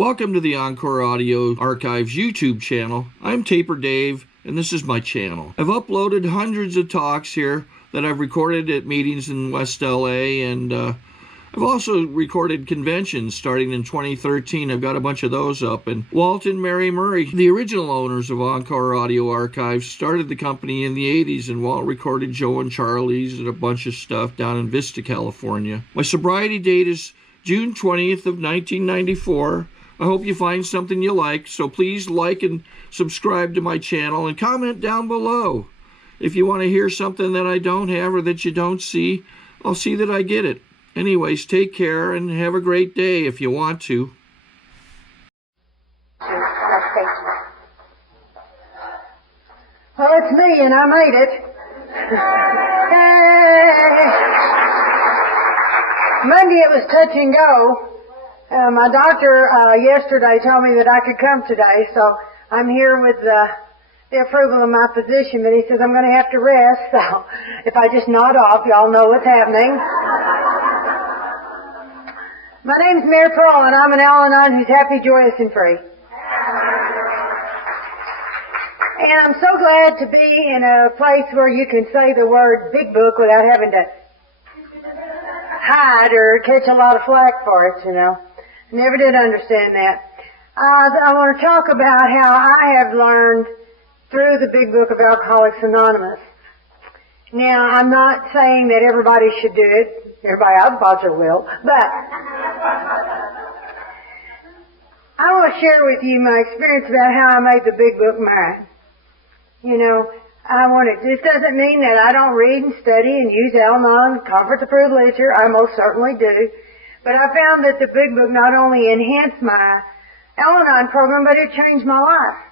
Welcome to the Encore Audio Archives YouTube channel. I'm Taper Dave, and this is my channel. I've uploaded hundreds of talks here that I've recorded at meetings in West LA, and I've also recorded conventions starting in 2013. I've got a bunch of those up. And Walt and Mary Murray, the original owners of Encore Audio Archives, started the company in the 80s, and Walt recorded Joe and Charlie's and a bunch of stuff down in Vista, California. My sobriety date is June 20th of 1994. I hope you find something you like, so please like and subscribe to my channel and comment down below. If you want to hear something that I don't have or that you don't see, I'll see that I get it. Anyways, take care and have a great day if you want to. Well, it's me, and I made it. Monday it was touch and go. My doctor yesterday told me that I could come today, so I'm here with the approval of my physician, but he says I'm going to have to rest, so if I just nod off, y'all know what's happening. My name's Mary Pearl, and I'm an Alanon who's happy, joyous, and free. And I'm so glad to be in a place where you can say the word big book without having to hide or catch a lot of flack for it, you know. Never did understand that. I want to talk about how I have learned through the big book of Alcholics Anonymous. Now, I'm not saying that everybody should do it. Everybody I've sponsored will. But I want to share with you my experience about how I made the big book mine. You know, this doesn't mean that I don't read and study and use Alanon, comfort-approved literature. I most certainly do. But I found that the big book not only enhanced my Alanon program, but it changed my life.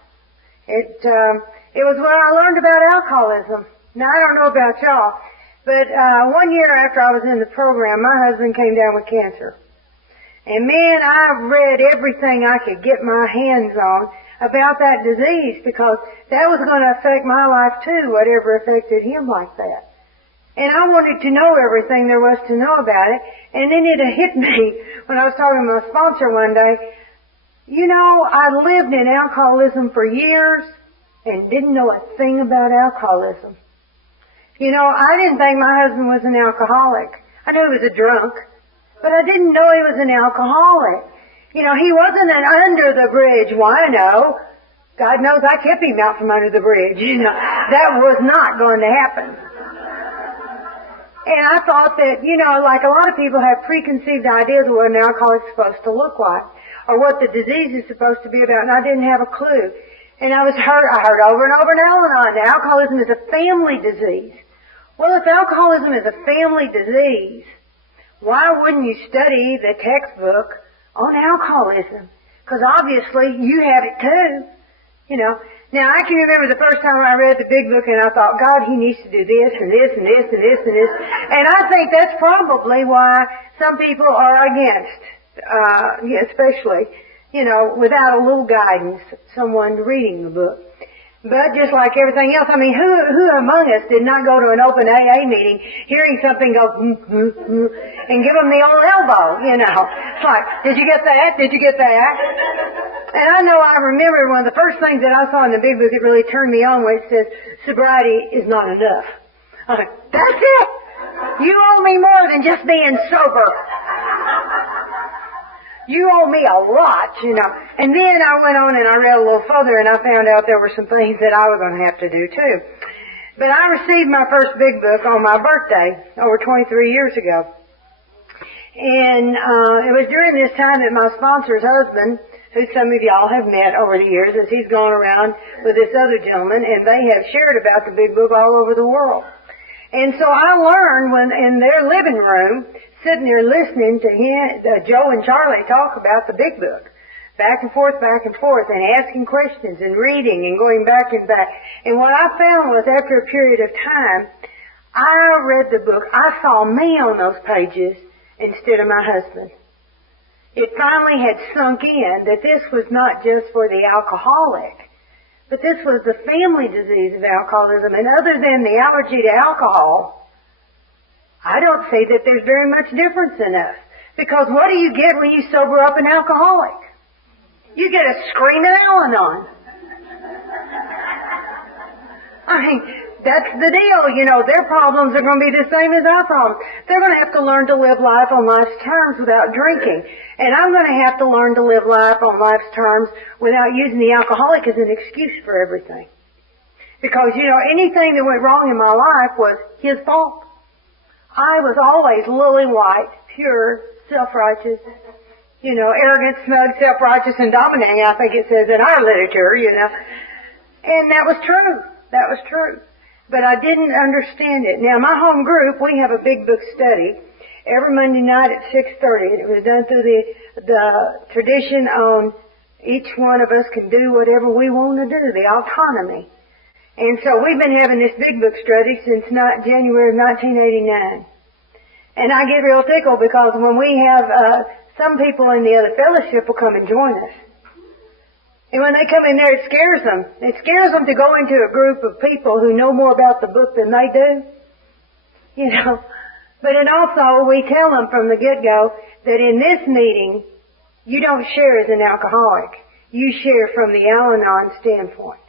It was when I learned about alcoholism. Now, I don't know about y'all, but 1 year after I was in the program, my husband came down with cancer. And man, I read everything I could get my hands on about that disease, because that was going to affect my life too, whatever affected him like that. And I wanted to know everything there was to know about it. And then it hit me when I was talking to my sponsor one day. You know, I lived in alcoholism for years and didn't know a thing about alcoholism. You know, I didn't think my husband was an alcoholic. I knew he was a drunk, but I didn't know he was an alcoholic. You know, he wasn't an under the bridge wino. God knows I kept him out from under the bridge. You know, that was not going to happen. And I thought that, you know, like a lot of people have preconceived ideas of what an alcoholic is supposed to look like, or what the disease is supposed to be about, and I didn't have a clue. And I heard over and over in Alanon that alcoholism is a family disease. Well, if alcoholism is a family disease, why wouldn't you study the textbook on alcoholism? Because obviously you have it too, you know. Now, I can remember the first time I read the big book and I thought, God, he needs to do this and this and this and this and this. And I think that's probably why some people are against, especially, you know, without a little guidance, someone reading the book. But just like everything else, I mean, who among us did not go to an open AA meeting hearing something go, and give them the old elbow, you know. It's like, did you get that? Did you get that? And I know I remember one of the first things that I saw in the big book that really turned me on, where it says, sobriety is not enough. I'm like, that's it! You owe me more than just being sober. You owe me a lot, you know. And then I went on and I read a little further, and I found out there were some things that I was going to have to do too. But I received my first big book on my birthday over 23 years ago. And it was during this time that my sponsor's husband, who some of y'all have met over the years as he's gone around with this other gentleman, and they have shared about the big book all over the world. And so I learned when in their living room, sitting there listening to Joe and Charlie talk about the big book, back and forth, and asking questions and reading and going back and back. And what I found was after a period of time, I read the book, I saw me on those pages instead of my husband. It finally had sunk in that this was not just for the alcoholic, but this was the family disease of alcoholism. And other than the allergy to alcohol, I don't see that there's very much difference in us. Because what do you get when you sober up an alcoholic? get a screaming Alanon. I mean, that's the deal. You know, their problems are going to be the same as our problems. They're going to have to learn to live life on life's terms without drinking. And I'm going to have to learn to live life on life's terms without using the alcoholic as an excuse for everything. Because, you know, anything that went wrong in my life was his fault. I was always lily white, pure, self-righteous, you know, arrogant, smug, self-righteous, and dominating, I think it says in our literature, you know. And that was true. That was true. But I didn't understand it. Now, my home group, we have a big book study every Monday night at 6:30. It was done through the tradition on each one of us can do whatever we want to do, the autonomy. And so we've been having this big book study since January of 1989. And I get real tickled because when we have some people in the other fellowship will come and join us. And when they come in there, it scares them. It scares them to go into a group of people who know more about the book than they do. You know. But then also, we tell them from the get-go that in this meeting, you don't share as an alcoholic. You share from the Alanon standpoint.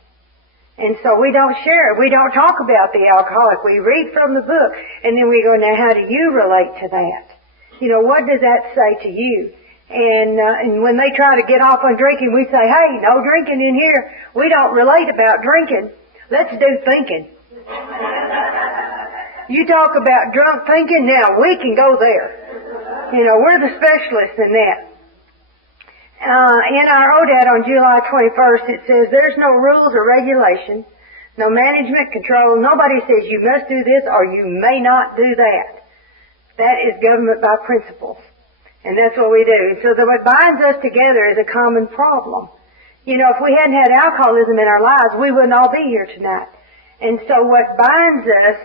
And so we don't share. We don't talk about the alcoholic. We read from the book, and then we go, now how do you relate to that? You know, what does that say to you? And when they try to get off on drinking, we say, hey, no drinking in here. We don't relate about drinking. Let's do thinking. You talk about drunk thinking, now we can go there. You know, we're the specialists in that. In our ODAT on July 21st, it says there's no rules or regulation, no management control. Nobody says you must do this or you may not do that. That is government by principles. And that's what we do. So that what binds us together is a common problem. You know, if we hadn't had alcoholism in our lives, we wouldn't all be here tonight. And so what binds us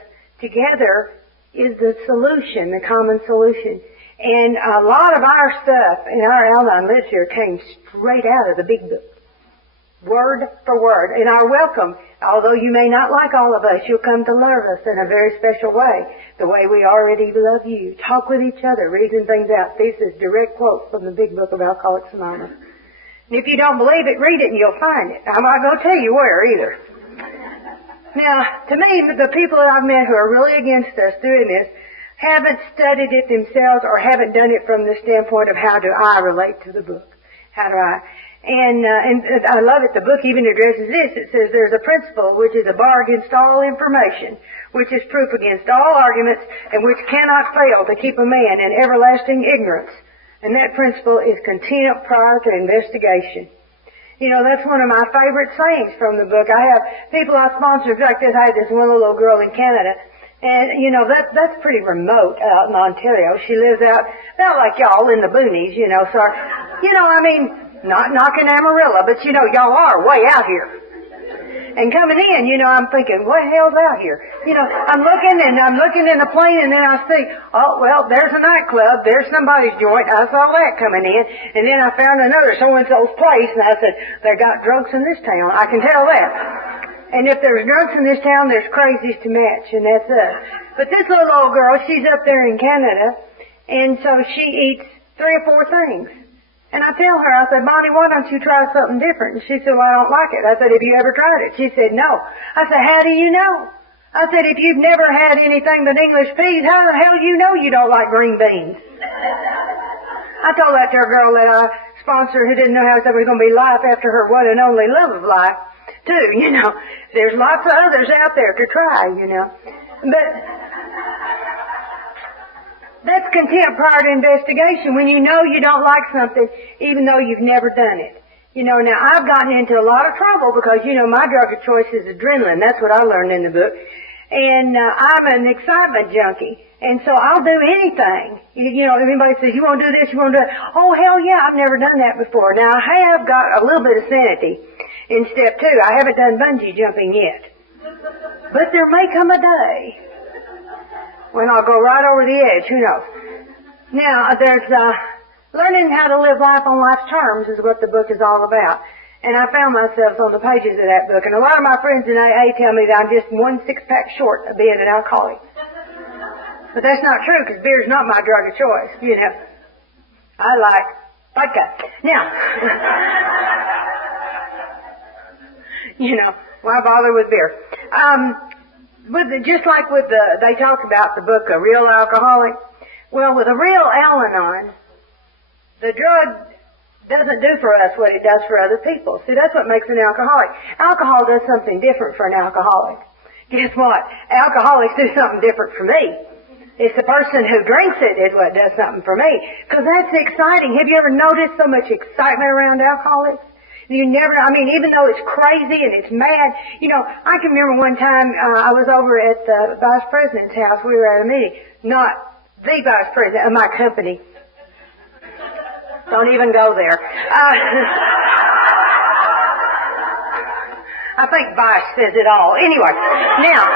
together is the solution, the common solution. And a lot of our stuff in our Alanon literature came straight out of the big book. Word for word. And our welcome, although you may not like all of us, you'll come to love us in a very special way. The way we already love you. Talk with each other, reason things out. This is direct quote from the big book of Alcoholics Anonymous. And if you don't believe it, read it and you'll find it. I'm not going to tell you where either. Now, to me, the people that I've met who are really against us doing this haven't studied it themselves or haven't done it from the standpoint of how do I relate to the book. How do I? And I love it. The book even addresses this. It says there's a principle which is a bar against all information, which is proof against all arguments, and which cannot fail to keep a man in everlasting ignorance. And that principle is contempt prior to investigation. You know, that's one of my favorite sayings from the book. I have people I sponsor. In fact, I had this one little girl in Canada. And, you know, that's pretty remote out in Ontario. She lives out like y'all in the boonies, you know. So, you know, I mean, not knocking Amarillo, but, you know, y'all are way out here. And coming in, you know, I'm thinking, what the hell's out here? You know, I'm looking in the plane, and then I see, oh, well, there's a nightclub. There's somebody's joint. I saw that coming in. And then I found another so-and-so's place, and I said, they got drunks in this town. I can tell that. And if there's drunks in this town, there's crazies to match, and that's us. But this little old girl, she's up there in Canada, and so she eats 3 or 4 things. And I tell her, I said, Bonnie, why don't you try something different? And she said, well, I don't like it. I said, have you ever tried it? She said, no. I said, how do you know? I said, if you've never had anything but English peas, how the hell do you know you don't like green beans? I told that to a girl that I sponsored who didn't know how there was going to be life after her one and only love of life, too, you know. There's lots of others out there to try, you know. But that's contempt prior to investigation, when you know you don't like something, even though you've never done it. You know, now I've gotten into a lot of trouble because, you know, my drug of choice is adrenaline. That's what I learned in the book. And I'm an excitement junkie. And so I'll do anything. You know, if anybody says, you want to do this, you want to do that. Oh, hell yeah, I've never done that before. Now, I have got a little bit of sanity in step 2. I haven't done bungee jumping yet. But there may come a day when I'll go right over the edge. Who knows? Now, there's learning how to live life on life's terms is what the book is all about. And I found myself on the pages of that book. And a lot of my friends in AA tell me that I'm just 1 6-pack short of being an alcoholic. But that's not true, because beer's not my drug of choice, you know. I like vodka. Now, Why bother with beer? Just like they talk about the book, A Real Alcoholic. Well, with a real Alanon, the drug doesn't do for us what it does for other people. See, that's what makes an alcoholic. Alcohol does something different for an alcoholic. Guess what? Alcoholics do something different for me. It's the person who drinks it is what does something for me. Because that's exciting. Have you ever noticed so much excitement around alcoholics? Even though it's crazy and it's mad. I can remember one time I was over at the vice president's house. We were at a meeting. Not the vice president of my company. Don't even go there. I think vice says it all. Anyway, now,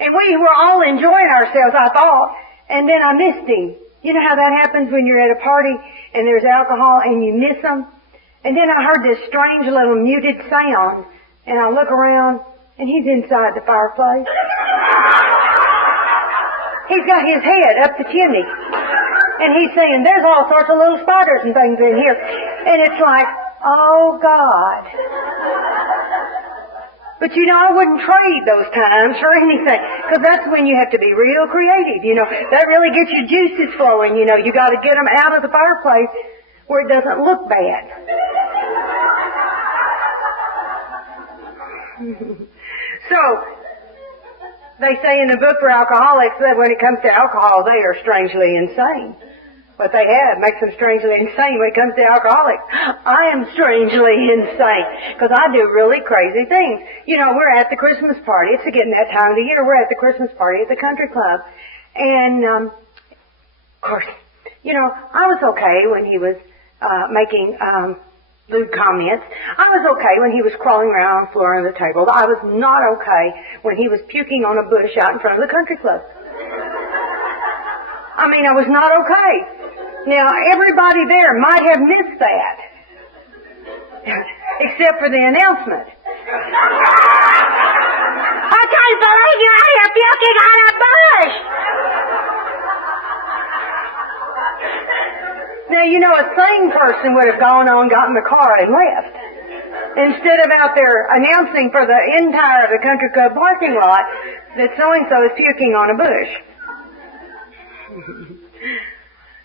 and we were all enjoying ourselves, I thought, and then I missed him. You know how that happens when you're at a party and there's alcohol and you miss them? And then I heard this strange little muted sound, and I look around, and he's inside the fireplace. He's got his head up the chimney. And he's saying, there's all sorts of little spiders and things in here. And it's like, oh, God. But I wouldn't trade those times for anything. Because that's when you have to be real creative, That really gets your juices flowing, You got to get them out of the fireplace where it doesn't look bad. So, they say in the book for alcoholics that when it comes to alcohol, they are strangely insane. What they have makes them strangely insane when it comes to alcoholics. I am strangely insane because I do really crazy things. We're at the Christmas party. It's getting that time of the year. We're at the Christmas party at the country club. And, of course, I was okay when he was making lewd comments. I was okay when he was crawling around on the floor under the table. I was not okay when he was puking on a bush out in front of the country club. I was not okay. Now, everybody there might have missed that. Except for the announcement. I can't believe you're out here puking on a bush! Now, a sane person would have gone on, got in the car, and left. Instead of out there announcing for the entire of the country club parking lot that so-and-so is puking on a bush.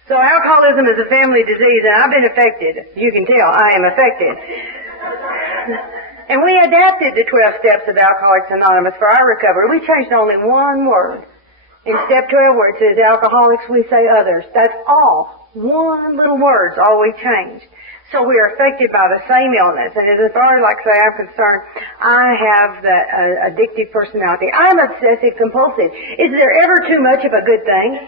So alcoholism is a family disease, and I've been affected. You can tell I am affected. And we adapted the 12 steps of Alcoholics Anonymous for our recovery. We changed only one word. In step 12 where it says alcoholics, we say others. That's all. One little word's all we changed. So we are affected by the same illness. And as far as, I'm concerned, I have that addictive personality. I'm obsessive compulsive. Is there ever too much of a good thing?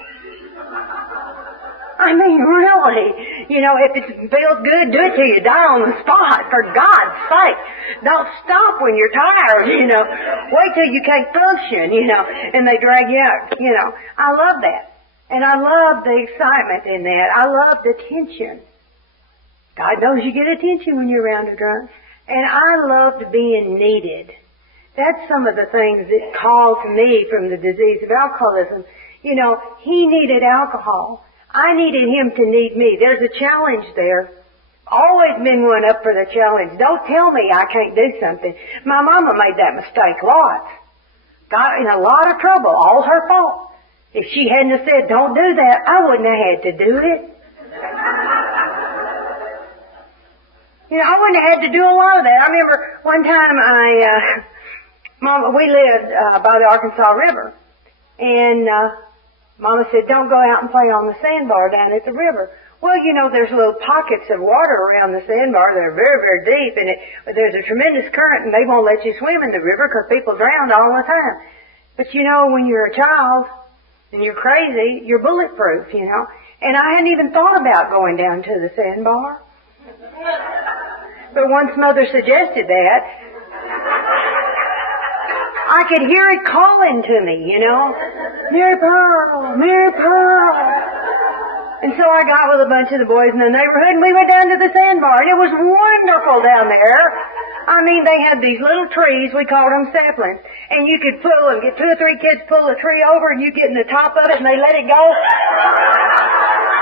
Really. If it feels good, do it till you die on the spot, for God's sake. Don't stop when you're tired, Wait till you can't function, and they drag you out, I love that. And I love the excitement in that. I love the tension. God knows you get attention when you're around a drunk. And I loved being needed. That's some of the things that caused me from the disease of alcoholism. He needed alcohol. I needed him to need me. There's a challenge there. Always been one up for the challenge. Don't tell me I can't do something. My mama made that mistake lots. Got in a lot of trouble. All her fault. If she hadn't have said, don't do that, I wouldn't have had to do it. I wouldn't have had to do a lot of that. I remember one time we lived by the Arkansas River. And Mama said, don't go out and play on the sandbar down at the river. Well, there's little pockets of water around the sandbar that are very, very deep, and there's a tremendous current, and they won't let you swim in the river because people drown all the time. But when you're a child and you're crazy, you're bulletproof, And I hadn't even thought about going down to the sandbar. But once Mother suggested that, I could hear it calling to me, Mary Pearl, Mary Pearl. And so I got with a bunch of the boys in the neighborhood, and we went down to the sandbar, and it was wonderful down there. They had these little trees, we called them saplings, and you could get 2 or 3 kids pull a tree over, and you get in the top of it, and they let it go.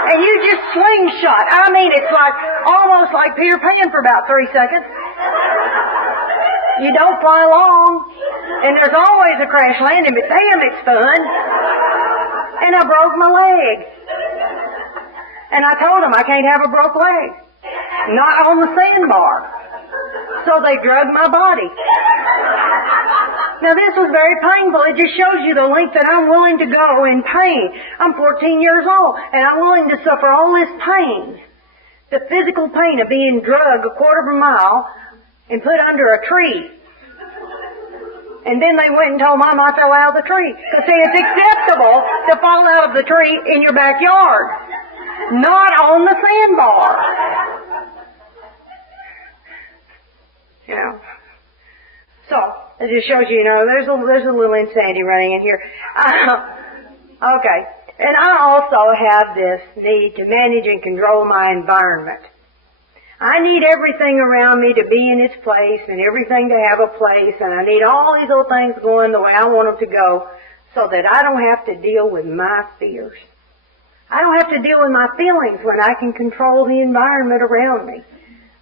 And you just slingshot. I mean, it's like, almost like Peter Pan for about 3 seconds. You don't fly long. And there's always a crash landing, but damn, it's fun. And I broke my leg. And I told them I can't have a broke leg. Not on the sandbar. So they drugged my body. Now this was very painful. It just shows you the length that I'm willing to go in pain. I'm 14 years old, and I'm willing to suffer all this pain. The physical pain of being drugged a quarter of a mile and put under a tree. And then they went and told Mom I fell out of the tree. Because see, it's acceptable to fall out of the tree in your backyard, not on the sandbar. You know. So, it just shows you, there's a little insanity running in here. Okay. And I also have this need to manage and control my environment. I need everything around me to be in its place and everything to have a place, and I need all these little things going the way I want them to go so that I don't have to deal with my fears. I don't have to deal with my feelings when I can control the environment around me.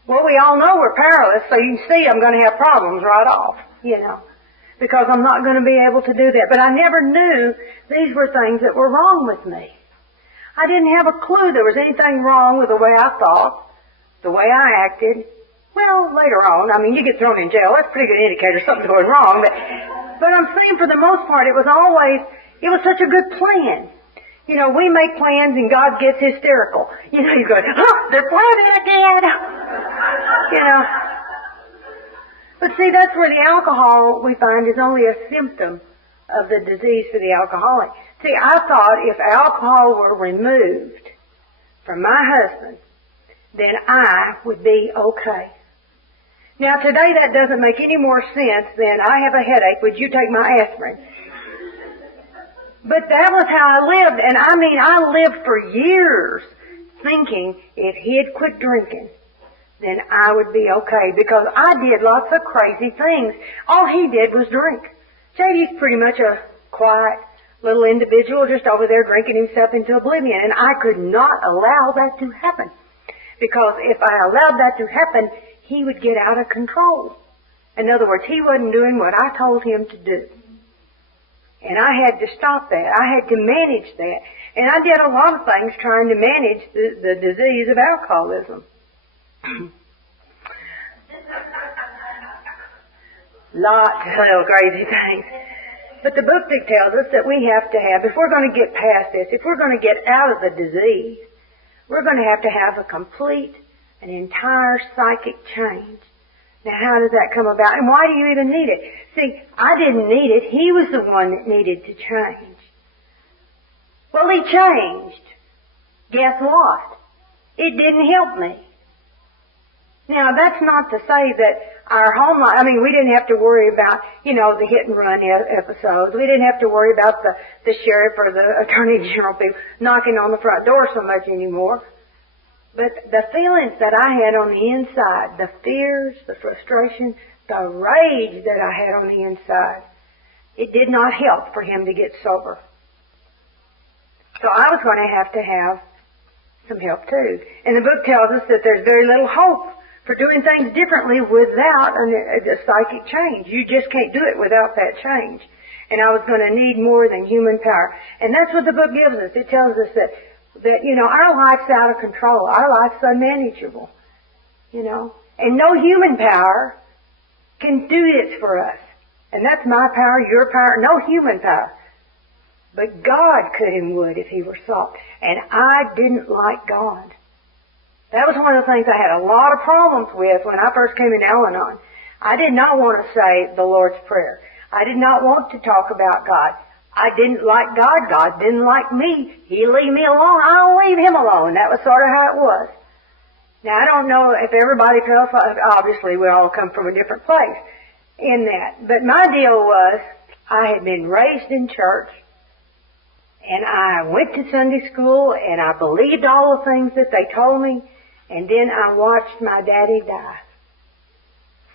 Well, we all know we're powerless, so you can see I'm going to have problems right off, because I'm not going to be able to do that. But I never knew these were things that were wrong with me. I didn't have a clue there was anything wrong with the way I thought, the way I acted. Well, later on, you get thrown in jail. That's a pretty good indicator something's going wrong. But I'm saying for the most part, it was such a good plan. We make plans and God gets hysterical. You go, they're planning again. But see, that's where the alcohol, we find, is only a symptom of the disease for the alcoholic. See, I thought if alcohol were removed from my husband, then I would be okay. Now, today that doesn't make any more sense than I have a headache, would you take my aspirin? But that was how I lived, and I lived for years thinking if he had quit drinking, then I would be okay, because I did lots of crazy things. All he did was drink. JD's pretty much a quiet little individual just over there drinking himself into oblivion, and I could not allow that to happen, because if I allowed that to happen, he would get out of control. In other words, he wasn't doing what I told him to do. And I had to stop that. I had to manage that. And I did a lot of things trying to manage the disease of alcoholism. Lots of little crazy things. But the book tells us that we have to have, if we're going to get past this, if we're going to get out of the disease, we're going to have a complete, an entire psychic change. Now, how does that come about? And why do you even need it? See, I didn't need it. He was the one that needed to change. Well, he changed. Guess what? It didn't help me. Now, that's not to say that our home life, we didn't have to worry about, the hit and run episodes. We didn't have to worry about the sheriff or the attorney general people knocking on the front door so much anymore. But the feelings that I had on the inside, the fears, the frustration, the rage that I had on the inside, it did not help for him to get sober. So I was going to have some help too. And the book tells us that there's very little hope for doing things differently without a psychic change. You just can't do it without that change. And I was going to need more than human power. And that's what the book gives us. It tells us that our life's out of control. Our life's unmanageable. And no human power can do this for us. And that's my power, your power, no human power. But God could and would if he were sought. And I didn't like God. That was one of the things I had a lot of problems with when I first came into Alanon. I did not want to say the Lord's Prayer. I did not want to talk about God. I didn't like God. God didn't like me. He leave me alone. I'll leave him alone. That was sort of how it was. Now, I don't know if everybody felt like, obviously we all come from a different place in that. But my deal was, I had been raised in church, and I went to Sunday school, and I believed all the things that they told me, and then I watched my daddy die.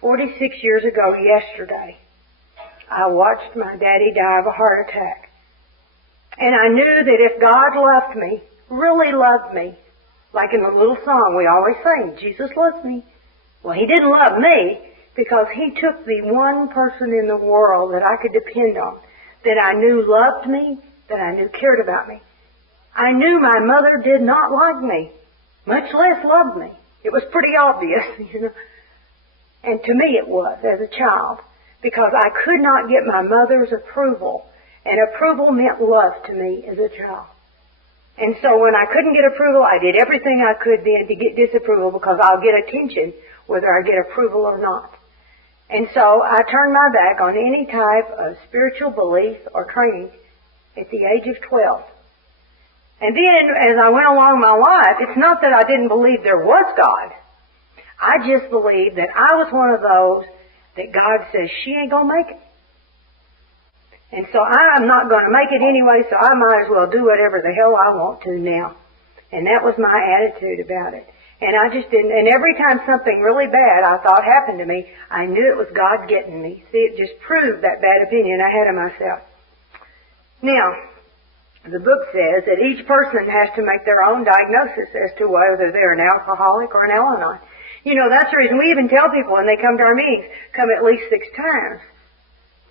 46 years ago yesterday, I watched my daddy die of a heart attack. And I knew that if God loved me, really loved me, like in the little song we always sing, Jesus loves me. Well, he didn't love me because he took the one person in the world that I could depend on, that I knew loved me, that I knew cared about me. I knew my mother did not like me, much less loved me. It was pretty obvious, you know. And to me it was, as a child, because I could not get my mother's approval. And approval meant love to me as a child. And so when I couldn't get approval, I did everything I could then to get disapproval, because I'll get attention whether I get approval or not. And so I turned my back on any type of spiritual belief or training at the age of 12. And then as I went along my life, it's not that I didn't believe there was God. I just believed that I was one of those that God says, she ain't going to make it. And so I'm not going to make it anyway, so I might as well do whatever the hell I want to now. And that was my attitude about it. And I just didn't, and every time something really bad I thought happened to me, I knew it was God getting me. See, it just proved that bad opinion I had of myself. Now, the book says that each person has to make their own diagnosis as to whether they're an alcoholic or an Alanon. You know, that's the reason we even tell people when they come to our meetings, come at least 6 times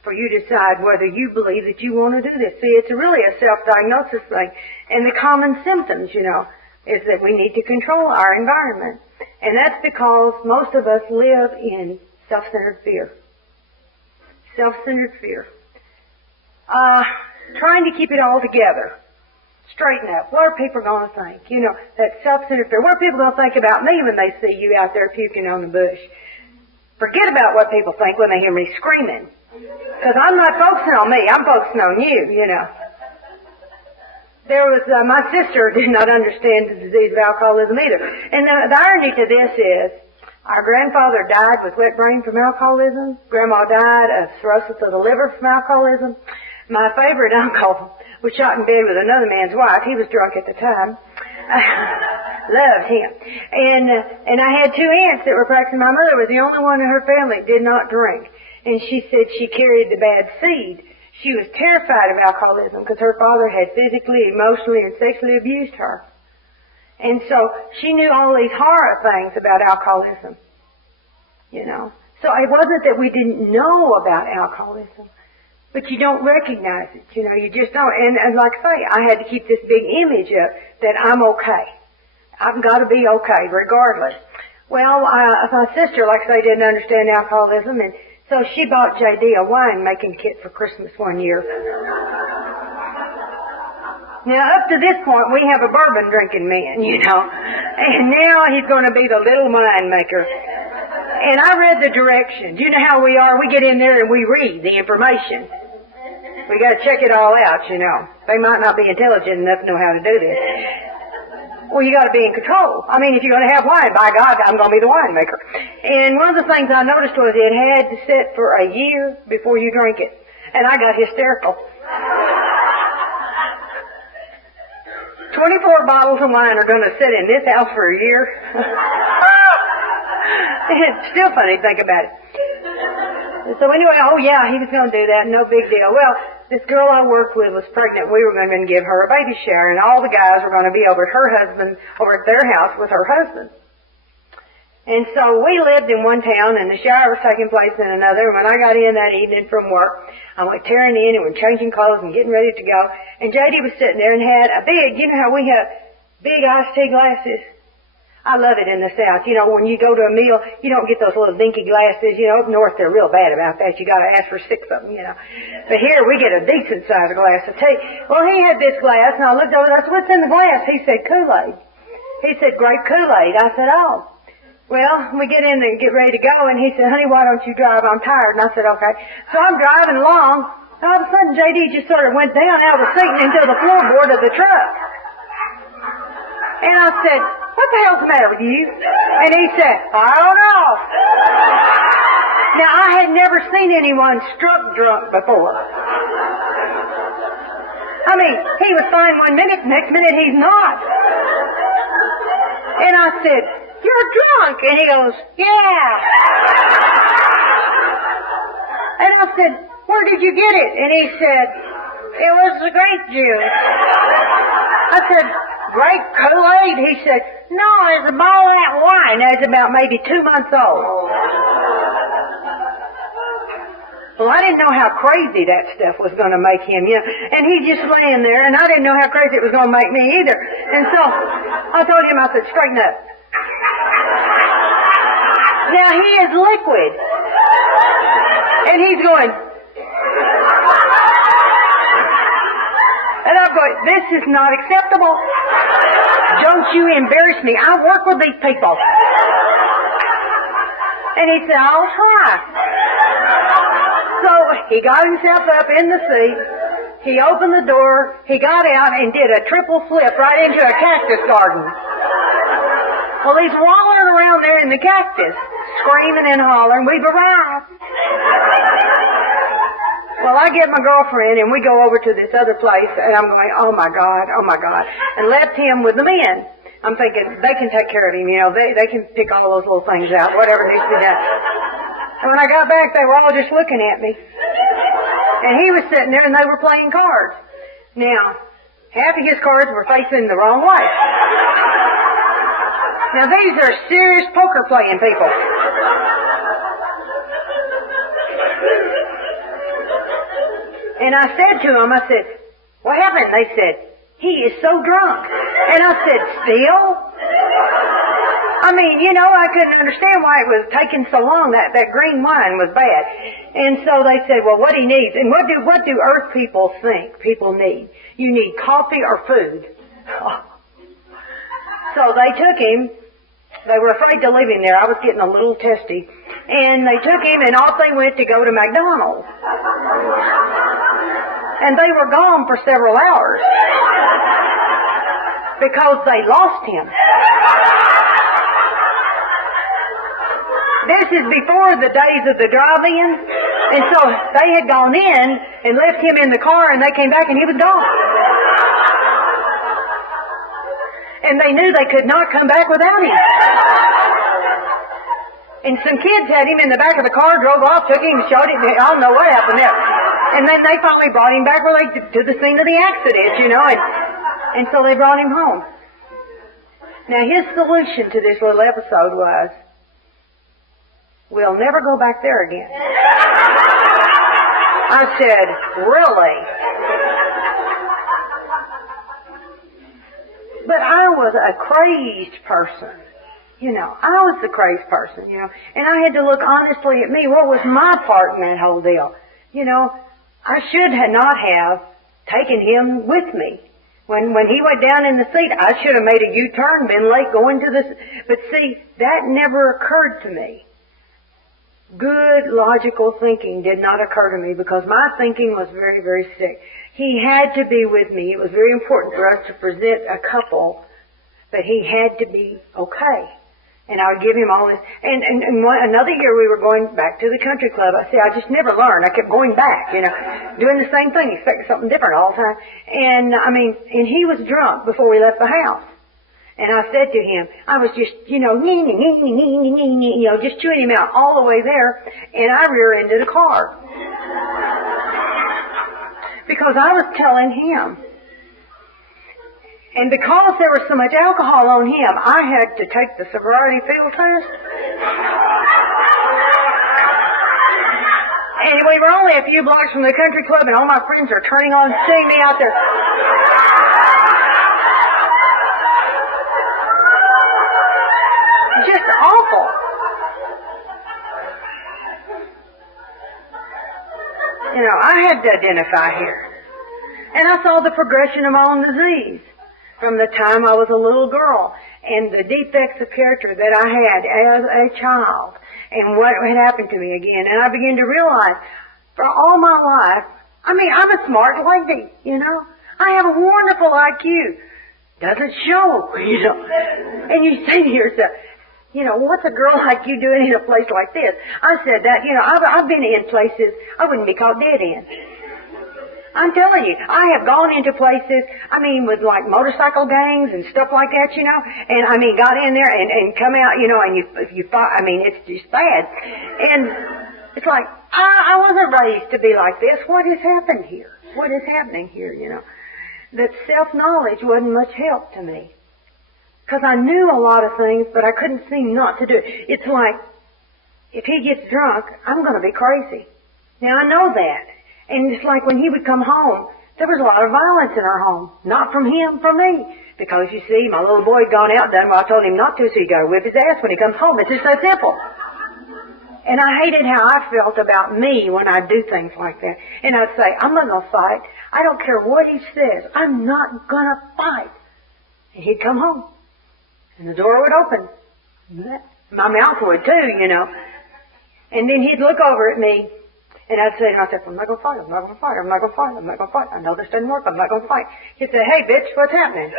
for you to decide whether you believe that you want to do this. See, it's really a self-diagnosis thing. And the common symptoms, you know, is that we need to control our environment. And that's because most of us live in self-centered fear. Self-centered fear. Trying to keep it all together. Straighten up. What are people going to think? You know, that self-centered fear. What are people going to think about me when they see you out there puking on the bush? Forget about what people think when they hear me screaming. Because I'm not focusing on me. I'm focusing on you, you know. There was, my sister did not understand the disease of alcoholism either. And the irony to this is, our grandfather died with wet brain from alcoholism. Grandma died of cirrhosis of the liver from alcoholism. My favorite uncle was shot in bed with another man's wife. He was drunk at the time. Loved him. And I had 2 aunts that were practicing. My mother was the only one in her family that did not drink. And she said she carried the bad seed. She was terrified of alcoholism because her father had physically, emotionally, and sexually abused her. And so she knew all these horror things about alcoholism. You know. So it wasn't that we didn't know about alcoholism, but you don't recognize it. You know, you just don't. And like I say, I had to keep this big image up that I'm okay. I've got to be okay regardless. Well, my sister, like I say, didn't understand alcoholism, and so she bought J.D. a wine-making kit for Christmas one year. Now, up to this point, we have a bourbon-drinking man, you know. And now he's going to be the little winemaker. And I read the directions. You know how we are. We get in there and we read the information. We got to check it all out, you know. They might not be intelligent enough to know how to do this. Well, you got to be in control. I mean, if you're going to have wine, by God, I'm going to be the winemaker. And one of the things I noticed was it had to sit for a year before you drink it. And I got hysterical. 24 bottles of wine are going to sit in this house for a year. It's still funny to think about it. So anyway, oh yeah, he was going to do that. No big deal. Well, this girl I worked with was pregnant. We were going to give her a baby shower, and all the guys were going to be over at their house with her husband. And so we lived in one town, and the shower was taking place in another. When I got in that evening from work, I went tearing in and went changing clothes and getting ready to go. And J.D. was sitting there and had a big, you know how we have big iced tea glasses? I love it in the South. You know, when you go to a meal, you don't get those little dinky glasses. You know, up north they're real bad about that. You got to ask for 6 of them, you know. But here we get a decent sized glass of tea. Well, he had this glass, and I looked over and I said, "What's in the glass?" He said, "Kool-Aid." He said, "Grape Kool-Aid." I said, "Oh." Well, we get in and get ready to go, and he said, "Honey, why don't you drive? I'm tired." And I said, "Okay." So I'm driving along, and all of a sudden J.D. just sort of went down out of the seat and into the floorboard of the truck. And I said, "What the hell's the matter with you?" And he said, "I don't know." Now, I had never seen anyone struck drunk before. I mean, he was fine one minute, next minute he's not. And I said, "You're drunk." And he goes, "Yeah." And I said, "Where did you get it?" And he said, "It was the grape juice." I said, great Kool-Aid? He said, no, it's a ball of that wine. That's about maybe 2 months old. Well, I didn't know how crazy that stuff was going to make him, you know. And he's just laying there, and I didn't know how crazy it was going to make me either. And so I told him, I said, straighten up. Now, he is liquid. And he's going. And I'm going, this is not acceptable. Don't you embarrass me. I work with these people. And he said, I'll try. So he got himself up in the seat. He opened the door. He got out and did a triple flip right into a cactus garden. Well, he's wallowing around there in the cactus, screaming and hollering, we've arrived. Well, I get my girlfriend and we go over to this other place and I'm going, oh my God, and left him with the men. I'm thinking, they can take care of him, you know, they can pick all those little things out, whatever needs to be done. And when I got back, they were all just looking at me. And he was sitting there and they were playing cards. Now, half of his cards were facing the wrong way. Now, these are serious poker playing people. And I said to them, I said, what happened? They said, he is so drunk. And I said, still? I mean, you know, I couldn't understand why it was taking so long. That green wine was bad. And so they said, well, what he needs, and what do earth people think people need? You need coffee or food. So they took him. They were afraid to leave him there. I was getting a little testy. And they took him and off they went to go to McDonald's. And they were gone for several hours. Because they lost him. This is before the days of the drive-in. And so they had gone in and left him in the car and they came back and he was gone. And they knew they could not come back without him. And some kids had him in the back of the car, drove off, took him, showed him. I don't know what happened there. And then they finally brought him back to the scene of the accident, you know. And so they brought him home. Now his solution to this little episode was, we'll never go back there again. I said, really? But I was a crazed person. You know, I was the crazed person, you know. And I had to look honestly at me. What was my part in that whole deal? You know, I should not have taken him with me. When he went down in the seat, I should have made a U-turn, been late going to this. But see, that never occurred to me. Good, logical thinking did not occur to me because my thinking was very, very sick. He had to be with me. It was very important for us to present a couple, but he had to be okay. And I would give him all this. And another year we were going back to the country club. I said, I just never learned. I kept going back, you know, doing the same thing, expecting something different all the time. And he was drunk before we left the house. And I said to him, I was just, you know, just chewing him out all the way there, and I rear-ended a car. Because I was telling him. And because there was so much alcohol on him, I had to take the sobriety field test. And we were only a few blocks from the country club, and all my friends are turning on, seeing me out there. Just awful. You know, I had to identify here. And I saw the progression of my own disease from the time I was a little girl and the defects of character that I had as a child and what had happened to me again. And I began to realize for all my life, I'm a smart lady, you know. I have a wonderful IQ. Doesn't show, you know. And you say to yourself, you know, what's a girl like you doing in a place like this? I said that, you know, I've been in places I wouldn't be caught dead in. I'm telling you, I have gone into places, with like motorcycle gangs and stuff like that, you know, and got in there and come out, you know, and it's just bad. And it's like, I wasn't raised to be like this. What has happened here? What is happening here, you know? that self-knowledge wasn't much help to me. Because I knew a lot of things, but I couldn't seem not to do it. It's like, if he gets drunk, I'm going to be crazy. Now, I know that. And it's like when he would come home, there was a lot of violence in our home. Not from him, from me. Because, you see, my little boy had gone out and done what I told him not to, so he got to whip his ass when he comes home. It's just that simple. And I hated how I felt about me when I'd do things like that. And I'd say, I'm not going to fight. I don't care what he says. I'm not going to fight. And he'd come home. And the door would open. My mouth would too, you know. And then he'd look over at me. And I'd say, I'm not going to fight. I'm not going to fight. I'm not going to fight. I'm not going to fight. I know this doesn't work. I'm not going to fight. He'd say, hey, bitch, what's happening?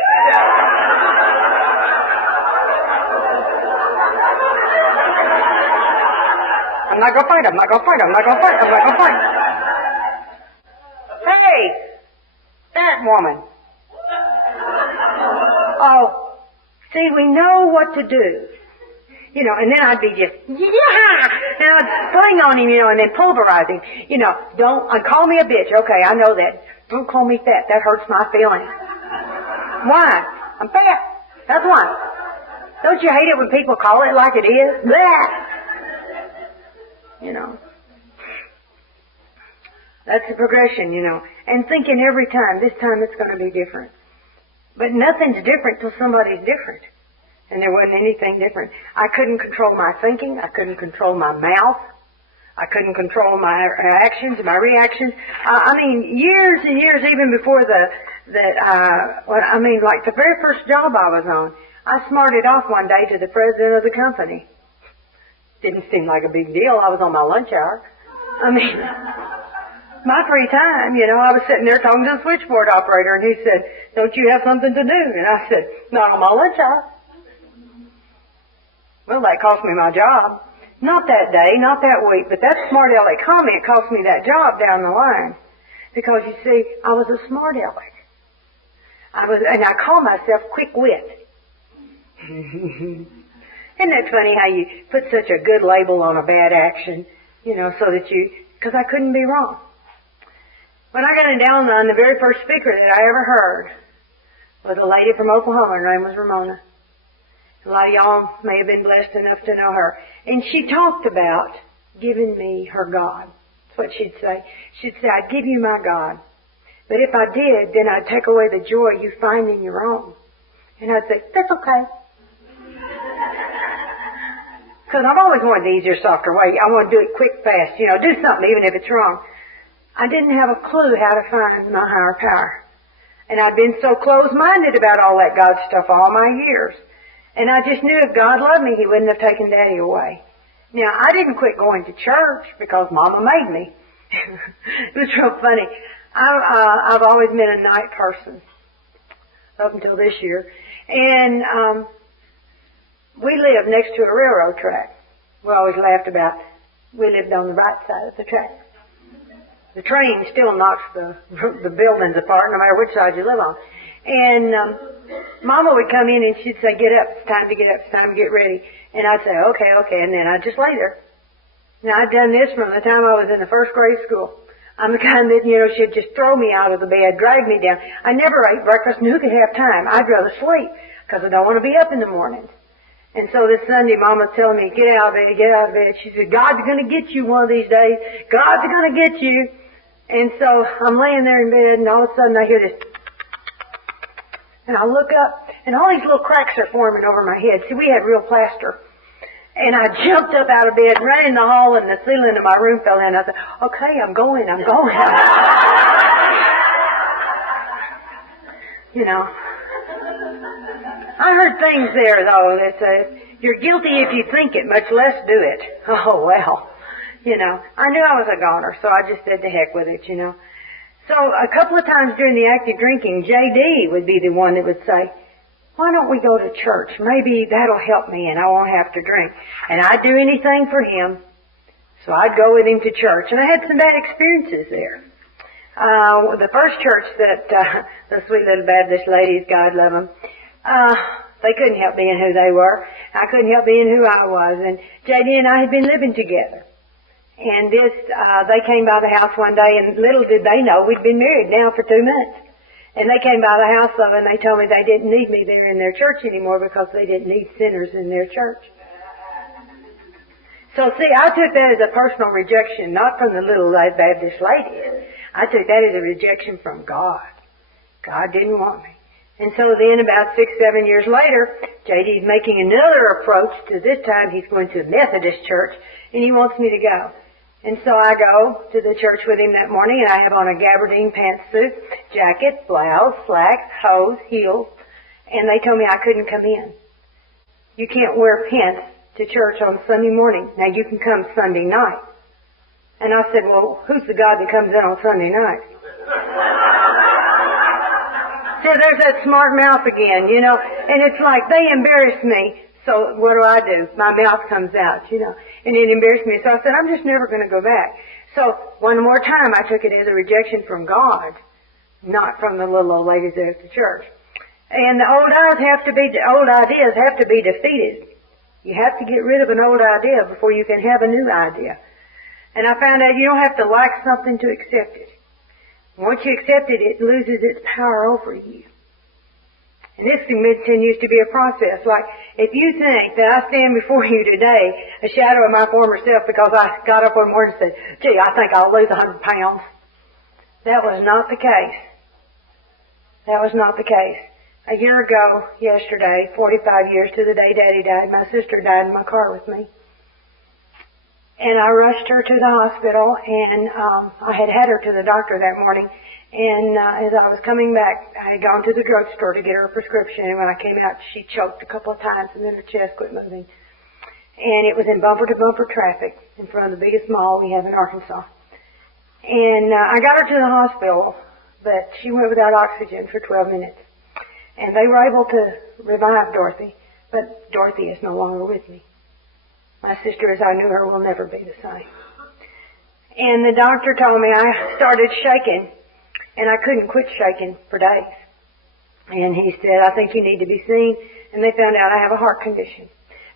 I'm not going to fight. I'm not going to fight. I'm not going to fight. I'm not going to fight. Hey, that woman. Oh, see, we know what to do. You know, and then I'd be just, yeah! And I'd fling on him, you know, and then pulverize him. You know, call me a bitch. Okay, I know that. Don't call me fat. That hurts my feelings. Why? I'm fat. That's why. Don't you hate it when people call it like it is? Blah! You know. That's the progression, you know. And thinking every time, this time it's going to be different. But nothing's different till somebody's different. And there wasn't anything different. I couldn't control my thinking. I couldn't control my mouth. I couldn't control my actions, my reactions. I mean, years and years, even before like the very first job I was on, I smarted off one day to the president of the company. Didn't seem like a big deal. I was on my lunch hour. I mean, my free time, you know, I was sitting there talking to the switchboard operator, and he said, don't you have something to do? And I said, not on my lunch hour. Well, that cost me my job. Not that day, not that week, but that smart aleck comment cost me that job down the line. Because, you see, I was a smart aleck. And I call myself quick-wit. Isn't that funny how you put such a good label on a bad action, you know, so that because I couldn't be wrong. When I got in Alanon, the very first speaker that I ever heard was a lady from Oklahoma. Her name was Ramona. A lot of y'all may have been blessed enough to know her. And she talked about giving me her God. That's what she'd say. She'd say, I'd give you my God. But if I did, then I'd take away the joy you find in your own. And I'd say, that's okay. Because I've always wanted the easier, softer way. I want to do it quick, fast. You know, do something even if it's wrong. I didn't have a clue how to find my higher power. And I'd been so closed-minded about all that God stuff all my years. And I just knew if God loved me, He wouldn't have taken Daddy away. Now, I didn't quit going to church because Mama made me. It was real funny. I've always been a night person up until this year. And we lived next to a railroad track. We always laughed about we lived on the right side of the track. The train still knocks the buildings apart no matter which side you live on. And Mama would come in and she'd say, get up, it's time to get up, it's time to get ready. And I'd say, okay, and then I'd just lay there. Now, I'd done this from the time I was in the first grade school. I'm the kind that, you know, she'd just throw me out of the bed, drag me down. I never ate breakfast, and who could have time? I'd rather sleep, because I don't want to be up in the mornings. And so this Sunday, Mama's telling me, get out of bed, get out of bed. She said, God's going to get you one of these days. God's going to get you. And so I'm laying there in bed, and all of a sudden I hear this. And I look up, and all these little cracks are forming over my head. See, we had real plaster. And I jumped up out of bed, ran in the hall, and the ceiling of my room fell in. I said, okay, I'm going. You know. I heard things there, though, that you're guilty if you think it, much less do it. Oh, well. You know, I knew I was a goner, so I just said to heck with it, you know. So a couple of times during the active drinking, J.D. would be the one that would say, why don't we go to church? Maybe that'll help me and I won't have to drink. And I'd do anything for him. So I'd go with him to church. And I had some bad experiences there. The first church that the sweet little Baptist ladies, God love them, they couldn't help being who they were. I couldn't help being who I was. And J.D. and I had been living together. And they came by the house one day, and little did they know we'd been married now for 2 months. And they came by the house of and they told me they didn't need me there in their church anymore because they didn't need sinners in their church. So see, I took that as a personal rejection, not from the little Baptist lady. I took that as a rejection from God. God didn't want me. And so then about 6-7 years later, JD's making another approach to this time he's going to a Methodist church and he wants me to go. And so I go to the church with him that morning and I have on a gabardine pantsuit, jacket, blouse, slacks, hose, heels, and they told me I couldn't come in. You can't wear pants to church on Sunday morning. Now you can come Sunday night. And I said, well, who's the God that comes in on Sunday night? So there's that smart mouth again, you know, and it's like they embarrass me, so what do? My mouth comes out, you know, and it embarrassed me. So I said, I'm just never going to go back. So one more time I took it as a rejection from God, not from the little old ladies there at the church. And the old ideas have to be defeated. You have to get rid of an old idea before you can have a new idea. And I found out you don't have to like something to accept it. Once you accept it, it loses its power over you. And this continues to be a process. Like, if you think that I stand before you today, a shadow of my former self, because I got up one morning and said, gee, I think I'll lose 100 pounds. That was not the case. That was not the case. A year ago, yesterday, 45 years to the day Daddy died, my sister died in my car with me. And I rushed her to the hospital, and I had her to the doctor that morning. And as I was coming back, I had gone to the drugstore to get her a prescription. And when I came out, she choked a couple of times, and then her chest quit moving. And it was in bumper-to-bumper traffic in front of the biggest mall we have in Arkansas. And I got her to the hospital, but she went without oxygen for 12 minutes. And they were able to revive Dorothy, but Dorothy is no longer with me. My sister, as I knew her, will never be the same. And the doctor told me I started shaking, and I couldn't quit shaking for days. And he said, I think you need to be seen. And they found out I have a heart condition.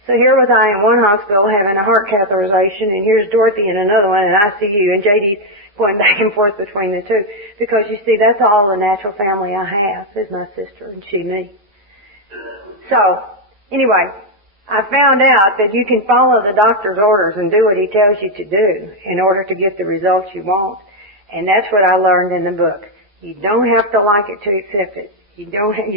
So here was I in one hospital having a heart catheterization, and here's Dorothy in another one in ICU, and JD's going back and forth between the two. Because, you see, that's all the natural family I have, is my sister and she, me. So, anyway, I found out that you can follow the doctor's orders and do what he tells you to do in order to get the results you want. And that's what I learned in the book. You don't have to like it to accept it. You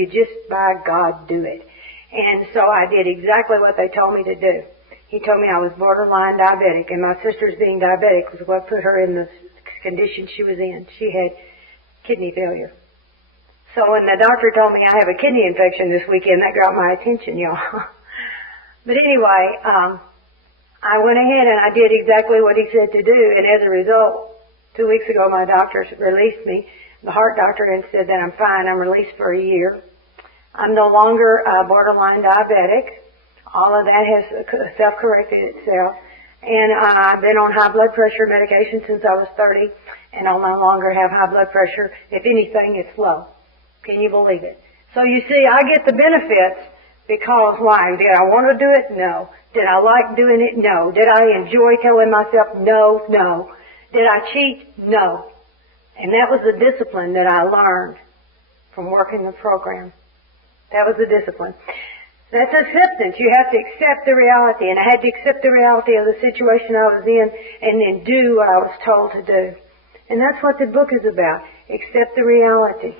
just, by God, do it. And so I did exactly what they told me to do. He told me I was borderline diabetic, and my sister's being diabetic was what put her in the condition she was in. She had kidney failure. So when the doctor told me I have a kidney infection this weekend, that got my attention, y'all. But anyway, I went ahead and I did exactly what he said to do, and as a result, 2 weeks ago my doctor released me, the heart doctor, and said that I'm fine. I'm released for a year. I'm no longer borderline diabetic. All of that has self-corrected itself. And I've been on high blood pressure medication since I was 30, and I'll no longer have high blood pressure. If anything, it's low. Can you believe it? So you see, I get the benefits because why? Did I want to do it? No. Did I like doing it? No. Did I enjoy telling myself no? No. Did I cheat? No. And that was the discipline that I learned from working the program. That was the discipline. That's acceptance. You have to accept the reality. And I had to accept the reality of the situation I was in and then do what I was told to do. And that's what the book is about. Accept the reality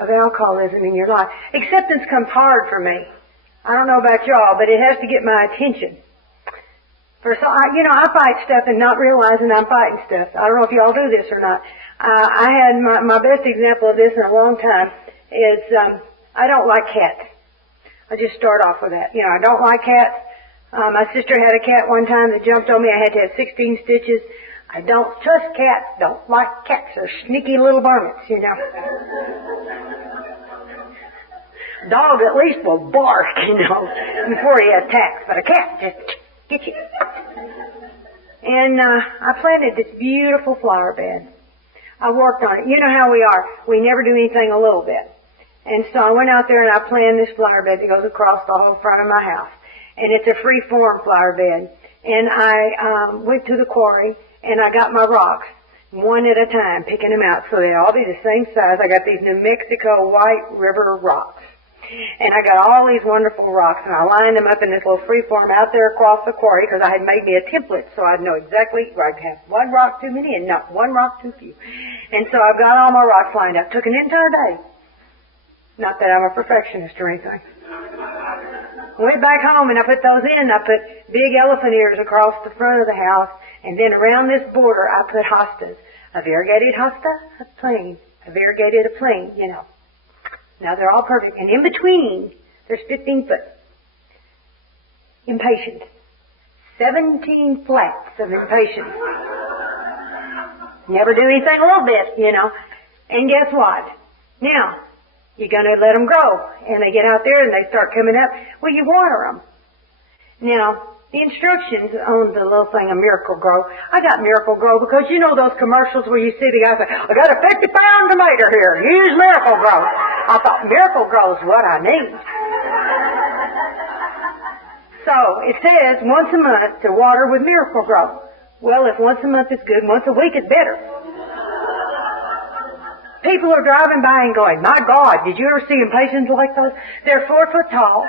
of alcoholism in your life. Acceptance comes hard for me. I don't know about y'all, but it has to get my attention. I fight stuff and not realizing I'm fighting stuff. I don't know if y'all do this or not. I had my best example of this in a long time is I don't like cats. I'll just start off with that. I don't like cats. My sister had a cat one time that jumped on me. I had to have 16 stitches. I don't trust cats. Don't like cats. They're sneaky little varmints, Dog at least will bark, before he attacks. But a cat just gets you. And I planted this beautiful flower bed. I worked on it. You know how we are. We never do anything a little bit. And so I went out there and I planted this flower bed that goes across the whole front of my house. And it's a free-form flower bed. And I went to the quarry and I got my rocks. one at a time, picking them out so they all be the same size. I got these New Mexico White River rocks. And I got all these wonderful rocks, and I lined them up in this little freeform out there across the quarry because I had made me a template so I'd know exactly where I'd have one rock too many and not one rock too few. And so I've got all my rocks lined up. Took an entire day. Not that I'm a perfectionist or anything. Went back home and I put those in. I put big elephant ears across the front of the house, and then around this border I put hostas. A variegated hosta, a plain. A variegated, a plain, you know. Now they're all perfect. And in between, there's 15 foot. Impatiens. 17 flats of impatiens. Never do anything a little bit, you know. And guess what? Now, you're going to let them grow. And they get out there and they start coming up. Well, you water them. Now, the instructions on the little thing of Miracle Grow, I got Miracle Grow because you know those commercials where you see the guy say, I got a 50-pound tomato here, use Miracle Grow. I thought Miracle Grow is what I need. So, it says once a month to water with Miracle Grow. Well, if once a month is good, once a week is better. People are driving by and going, my God, did you ever see impatiens like those? They're 4 foot tall.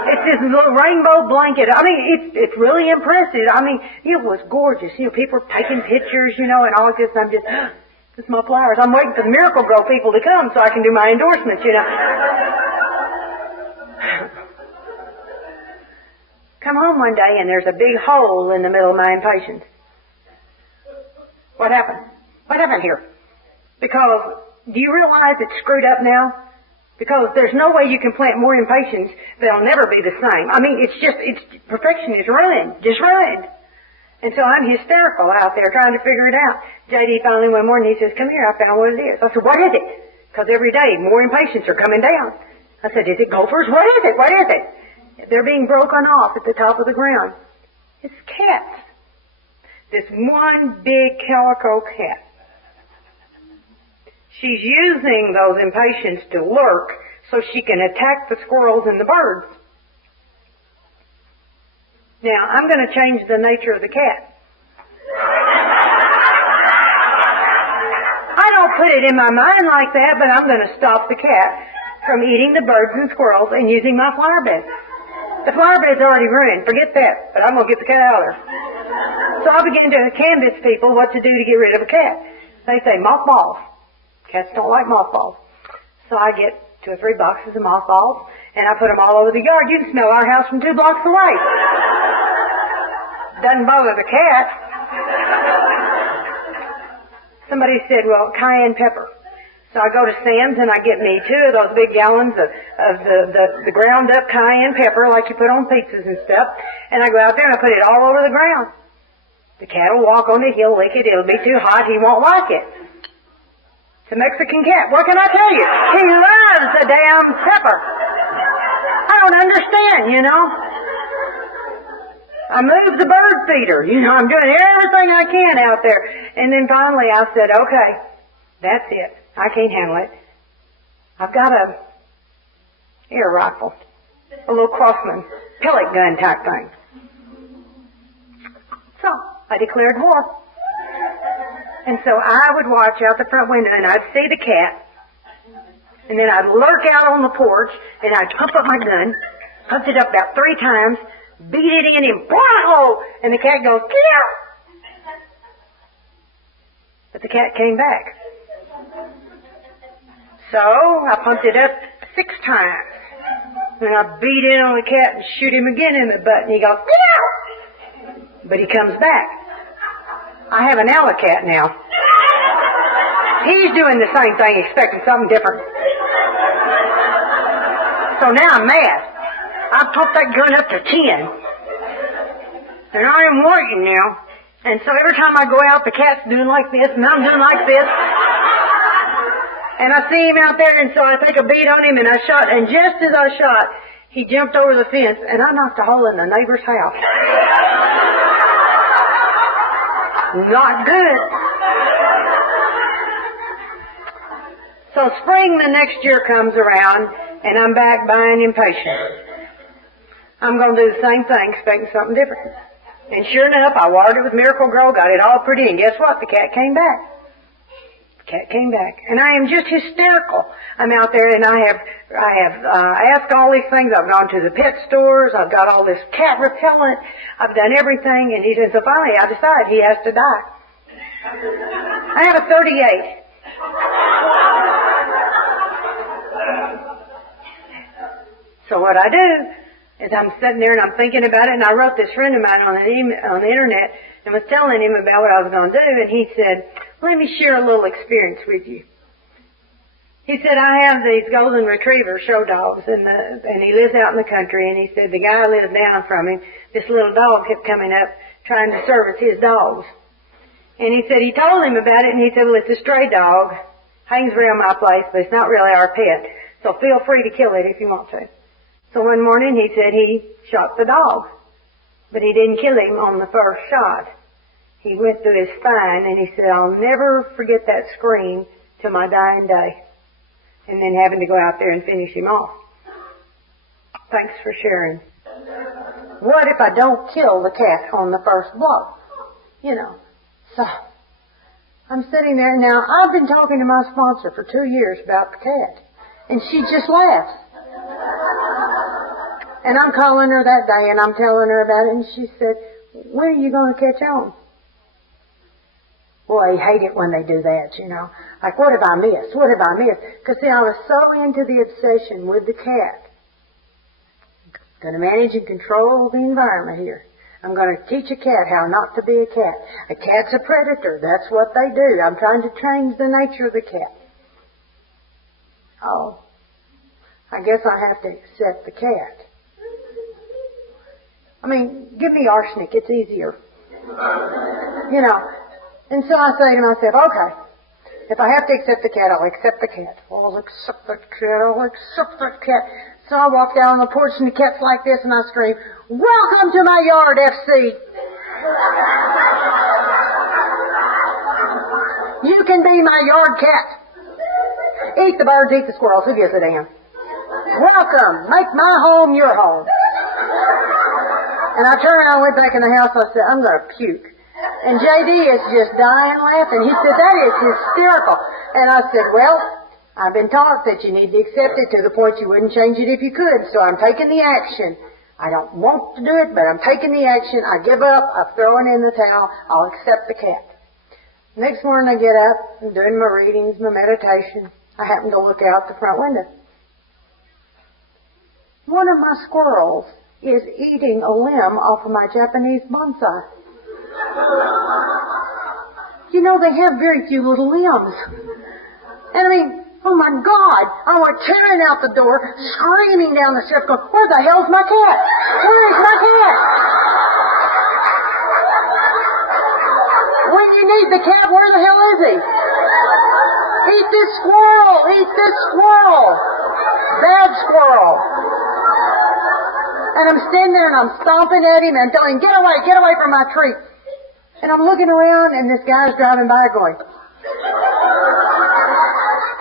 It's this little rainbow blanket. I mean, it's really impressive. I mean, it was gorgeous. You know, people are taking pictures, you know, and all this. I'm just, this is my flowers. I'm waiting for the Miracle Grow people to come so I can do my endorsements, you know. Come home one day and there's a big hole in the middle of my impatiens. What happened? What happened here? Because, do you realize it's screwed up now? Because there's no way you can plant more impatiens. They'll never be the same. I mean, perfection is ruined. Just ruined. And so I'm hysterical out there trying to figure it out. J.D. finally one morning, he says, come here, I found what it is. I said, what is it? Because every day more impatiens are coming down. I said, is it gophers? What is it? What is it? They're being broken off at the top of the ground. It's cats. This one big calico cat. She's using those impatiens to lurk so she can attack the squirrels and the birds. Now, I'm going to change the nature of the cat. I don't put it in my mind like that, but I'm going to stop the cat from eating the birds and squirrels and using my flower bed. The flower bed's already ruined. Forget that. But I'm going to get the cat out of there. So I begin to canvass people what to do to get rid of a cat. They say mothballs. Cats don't like mothballs. So I get 2 or 3 boxes of mothballs, and I put them all over the yard. You can smell our house from 2 blocks away. Doesn't bother the cat. Somebody said, well, cayenne pepper. So I go to Sam's and I get me 2 of those big gallons of the ground up cayenne pepper like you put on pizzas and stuff. And I go out there and I put it all over the ground. The cat will walk on it, he'll lick it, it'll be too hot, he won't like it. It's a Mexican cat. What can I tell you? He loves the damn pepper. I don't understand, you know. I moved the bird feeder. You know, I'm doing everything I can out there. And then finally I said, okay, that's it. I can't handle it. I've got a air rifle. A little Crossman pellet gun type thing. So I declared war. And so I would watch out the front window and I'd see the cat. And then I'd lurk out on the porch and I'd pump up my gun, pumped it up about 3 times, beat it in and wow! And the cat goes, meow! But the cat came back. So I pumped it up 6 times. And I beat in on the cat and shoot him again in the butt and he goes, meow! But he comes back. I have an alley cat now. He's doing the same thing, expecting something different. So now I'm mad. I pumped that gun up to 10. And I am working now. And so every time I go out, the cat's doing like this, and I'm doing like this. And I see him out there, and so I take a beat on him, and I shot. And just as I shot, he jumped over the fence, and I knocked a hole in the neighbor's house. Not good. So spring the next year comes around, and I'm back buying impatiens. I'm going to do the same thing, expecting something different. And sure enough, I watered it with Miracle Grow, got it all pretty, and guess what? The cat came back. The cat came back. And I am just hysterical. I'm out there and I have asked all these things. I've gone to the pet stores. I've got all this cat repellent. I've done everything. And he said, so finally I decide he has to die. I have a 38. So what I do is I'm sitting there and I'm thinking about it, and I wrote this friend of mine on the internet and was telling him about what I was going to do, and he said, let me share a little experience with you. He said, I have these golden retriever show dogs, and he lives out in the country, and he said the guy lives down from him, this little dog kept coming up trying to service his dogs. And he said he told him about it, and he said, well, it's a stray dog, hangs around my place, but it's not really our pet, so feel free to kill it if you want to. So one morning he said he shot the dog, but he didn't kill him on the first shot. He went through his spine and he said, I'll never forget that scream till my dying day. And then having to go out there and finish him off. Thanks for sharing. What if I don't kill the cat on the first blow? You know. So, I'm sitting there now. I've been talking to my sponsor for 2 years about the cat. And she just laughs. And I'm calling her that day and I'm telling her about it, and she said, when are you going to catch on? Boy, I hate it when they do that, you know. Like, what have I missed? What have I missed? Because, see, I was so into the obsession with the cat. I'm going to manage and control the environment here. I'm going to teach a cat how not to be a cat. A cat's a predator. That's what they do. I'm trying to change the nature of the cat. Oh, I guess I have to accept the cat. I mean, give me arsenic. It's easier. You know. And so I say to myself, okay, if I have to accept the cat, I'll accept the cat. I'll accept the cat. I'll accept the cat. So I walk down on the porch and the cat's like this and I scream, welcome to my yard, FC. You can be my yard cat. Eat the birds, eat the squirrels. Who gives a damn? Welcome. Make my home your home. And I turned and I went back in the house. I said, I'm going to puke. And J.D. is just dying laughing. He said, that is hysterical. And I said, well, I've been taught that you need to accept it to the point you wouldn't change it if you could. So I'm taking the action. I don't want to do it, but I'm taking the action. I give up. I'm throwing in the towel. I'll accept the cat. Next morning I get up. I'm doing my readings, my meditation. I happen to look out the front window. One of my squirrels is eating a limb off of my Japanese bonsai. You know, they have very few little limbs. And I mean, oh my God, I went tearing out the door, screaming down the stairs, going, where the hell's my cat? Where is my cat? When you need the cat, where the hell is he? Eat this squirrel! Eat this squirrel! Bad squirrel! And I'm standing there and I'm stomping at him and telling him, get away from my tree. And I'm looking around and this guy's driving by going.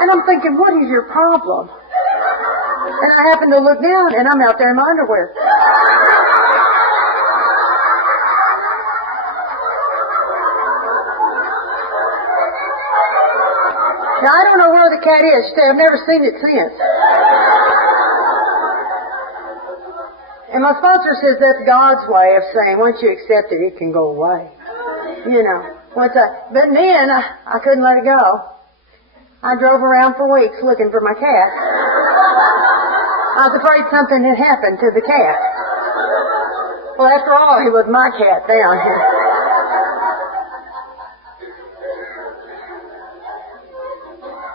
And I'm thinking, what is your problem? And I happen to look down and I'm out there in my underwear. Now I don't know where the cat is. I've never seen it since. And my sponsor says that's God's way of saying once you accept it, it can go away. You know. But then I couldn't let it go. I drove around for weeks looking for my cat. I was afraid something had happened to the cat. Well, after all, he was my cat down here.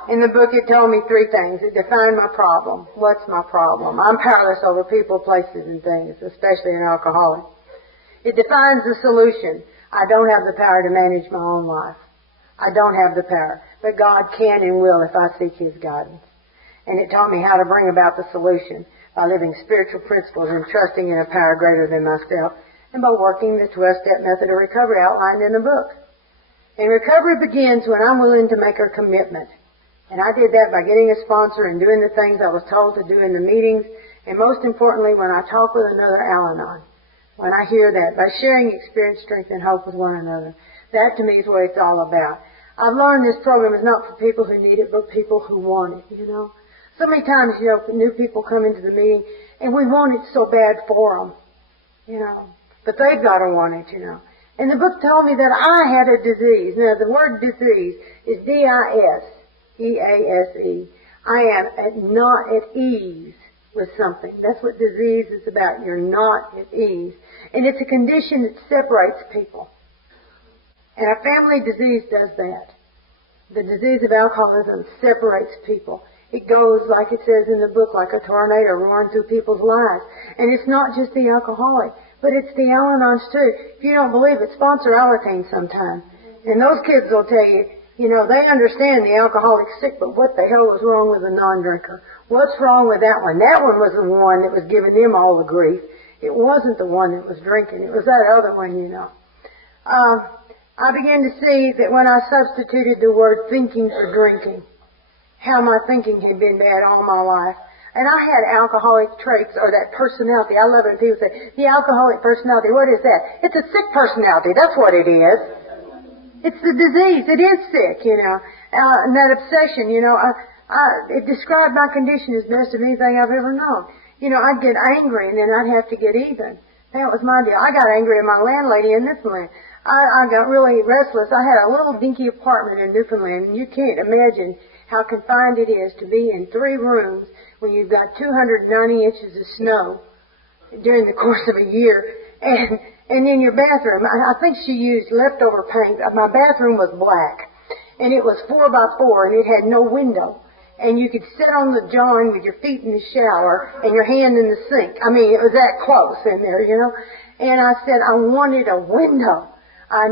In the book, it told me 3 things. It defined my problem. What's my problem? I'm powerless over people, places, and things, especially an alcoholic. It defines the solution. I don't have the power to manage my own life. I don't have the power. But God can and will if I seek His guidance. And it taught me how to bring about the solution by living spiritual principles and trusting in a power greater than myself, and by working the 12-step method of recovery outlined in the book. And recovery begins when I'm willing to make a commitment. And I did that by getting a sponsor and doing the things I was told to do in the meetings, and most importantly, when I talk with another Alanon. when I hear that, by sharing experience, strength, and hope with one another. That to me is what it's all about. I've learned this program is not for people who need it, but people who want it, you know. So many times, you know, new people come into the meeting, and we want it so bad for them, you know. But they've got to want it, you know. And the book told me that I had a disease. Now, the word disease is D-I-S-E-A-S-E. I am not at ease with something. That's what disease is about. You're not at ease. And it's a condition that separates people. And a family disease does that. The disease of alcoholism separates people. It goes, like it says in the book, like a tornado roaring through people's lives. And it's not just the alcoholic, but it's the Alanons too. If you don't believe it, sponsor Alanon sometime. And those kids will tell you, you know, they understand the alcoholic's sick, but what the hell was wrong with the non-drinker? What's wrong with that one? That one was the one that was giving them all the grief. It wasn't the one that was drinking. It was that other one, you know. I began to see that when I substituted the word thinking for drinking, how my thinking had been bad all my life. And I had alcoholic traits, or that personality. I love it when people say, the alcoholic personality, what is that? It's a sick personality. That's what it is. It's the disease. It is sick, you know. And that obsession, you know, it described my condition as best of anything I've ever known. You know, I'd get angry and then I'd have to get even. That was my deal. I got angry at my landlady in Newfoundland. I got really restless. I had a little dinky apartment in Newfoundland, and you can't imagine how confined it is to be in 3 rooms when you've got 290 inches of snow during the course of a year, and in your bathroom, I think she used leftover paint. My bathroom was black, and it was 4 by 4, and it had no window. And you could sit on the john with your feet in the shower and your hand in the sink. I mean, it was that close in there, you know. And I said, I wanted a window. I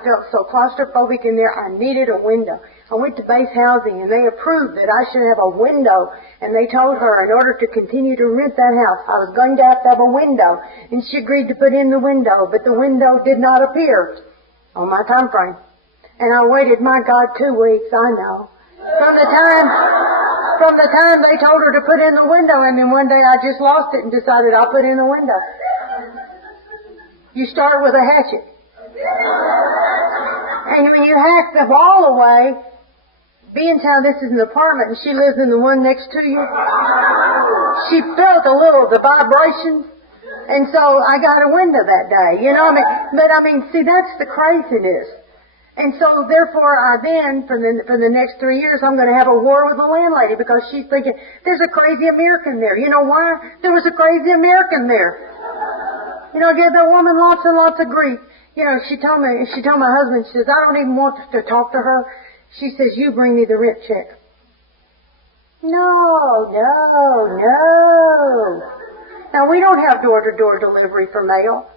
felt so claustrophobic in there, I needed a window. I went to base housing, and they approved that I should have a window. And they told her in order to continue to rent that house, I was going to have a window. And she agreed to put in the window, but the window did not appear on my time frame. And I waited, my God, 2 weeks, I know. From the time they told her to put in the window, and then one day I just lost it and decided I'll put in the window. You start with a hatchet. And when you hack the wall away, being how this is an apartment and she lives in the one next to you, she felt a little of the vibrations, and so I got a window that day, you know. See, that's the craziness. And so, therefore, I then, for the next 3 years, I'm going to have a war with the landlady because she's thinking, there's a crazy American there. You know why? There was a crazy American there. You know, give that woman lots and lots of grief. You know, she told my husband, she says, I don't even want to talk to her. She says, you bring me the rent check. No. Now, we don't have door-to-door delivery for mail.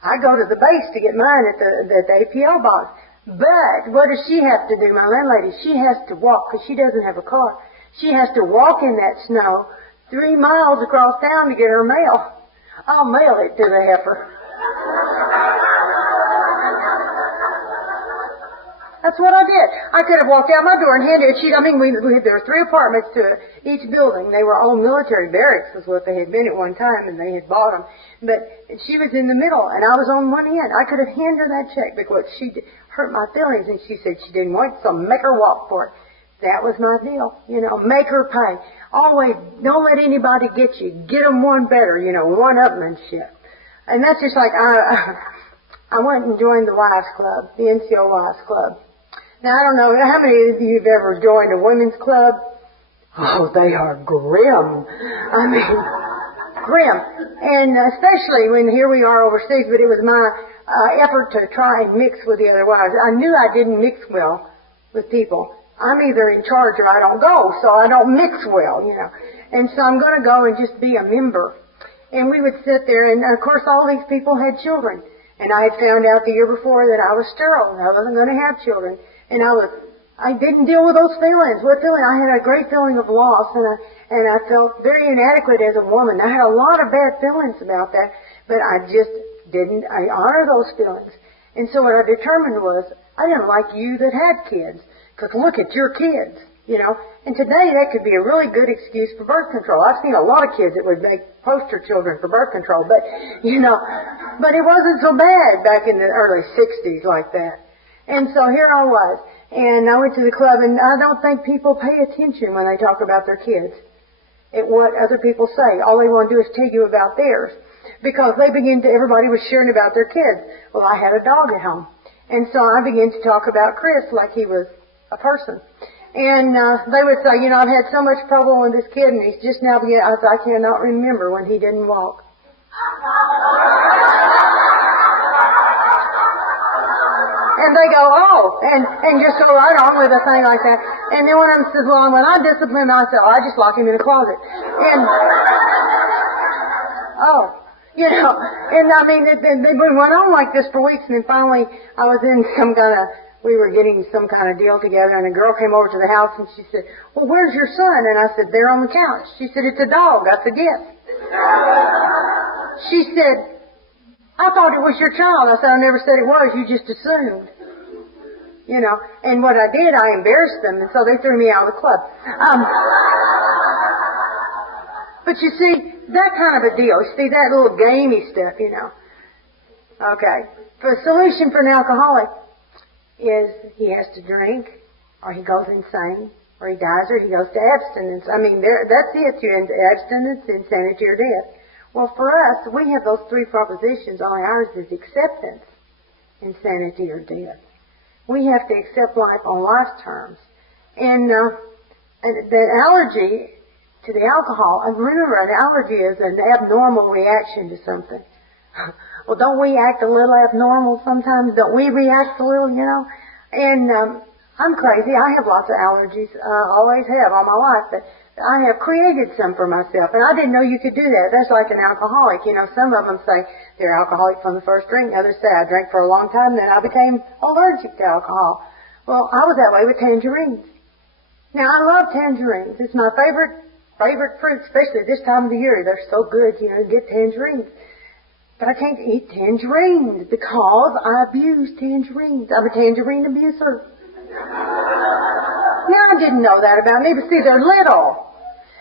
I go to the base to get mine at the APL box. But what does she have to do, my landlady? She has to walk because she doesn't have a car. She has to walk in that snow 3 miles across town to get her mail. I'll mail it to the heifer. That's what I did. I could have walked out my door and handed it. There were 3 apartments to each building. They were all military barracks, is what they had been at one time, and they had bought them. But she was in the middle, and I was on one end. I could have handed her that check because she hurt my feelings, and she said she didn't want it, so make her walk for it. That was my deal. You know, make her pay. Always, don't let anybody get you. Get them one better, you know, one-upmanship. And that's just like I went and joined the Wives Club, the NCO Wives Club. Now, I don't know, how many of you have ever joined a women's club? Oh, they are grim. I mean, grim. And especially when here we are overseas, but it was my effort to try and mix with the other wives. I knew I didn't mix well with people. I'm either in charge or I don't go, so I don't mix well, you know. And so I'm going to go and just be a member. And we would sit there, and of course all these people had children. And I had found out the year before that I was sterile and I wasn't going to have children. And I didn't deal with those feelings. What feeling? I had a great feeling of loss, and I felt very inadequate as a woman. I had a lot of bad feelings about that, but I just didn't. I honor those feelings. And so what I determined was, I didn't like you that had kids, because look at your kids. you know. And today that could be a really good excuse for birth control. I've seen a lot of kids that would make poster children for birth control, but, you know, but it wasn't so bad back in the early 60s like that. And so here I was, and I went to the club, and I don't think people pay attention when they talk about their kids at what other people say. All they want to do is tell you about theirs. Because everybody was sharing about their kids. Well, I had a dog at home. And so I began to talk about Chris like he was a person. And they would say, you know, I've had so much trouble with this kid, and he's just now beginning. I said, I cannot remember when he didn't walk. And they go, oh, and just go right on with a thing like that. And then one of them says, well, when I discipline myself, I just lock him in a closet. And, oh. You know, and I mean, it went on like this for weeks, and then finally I was in we were getting some kind of deal together, and a girl came over to the house, and she said, well, where's your son? And I said, there on the couch. She said, it's a dog. I said, yes. She said, I thought it was your child. I said, I never said it was. You just assumed. You know, and what I did, I embarrassed them, and so they threw me out of the club. But you see, that kind of a deal. You see, that little gamey stuff, you know. Okay. The solution for an alcoholic is he has to drink, or he goes insane, or he dies, or he goes to abstinence. I mean, that's it. You're into abstinence, insanity, or death. Well, for us, we have those three propositions. Only ours is acceptance, insanity, or death. We have to accept life on life's terms. And the allergy to the alcohol, and remember, an allergy is an abnormal reaction to something. Well, don't we act a little abnormal sometimes? Don't we react a little, you know? And I'm crazy. I have lots of allergies. Always have all my life. But I have created some for myself. And I didn't know you could do that. That's like an alcoholic. You know, some of them say they're alcoholic from the first drink. Others say I drank for a long time, then I became allergic to alcohol. Well, I was that way with tangerines. Now, I love tangerines. It's my favorite fruit, especially this time of the year. They're so good, you know, get tangerines. But I can't eat tangerines because I abuse tangerines. I'm a tangerine abuser. Now, I didn't know that about me, but see, they're little.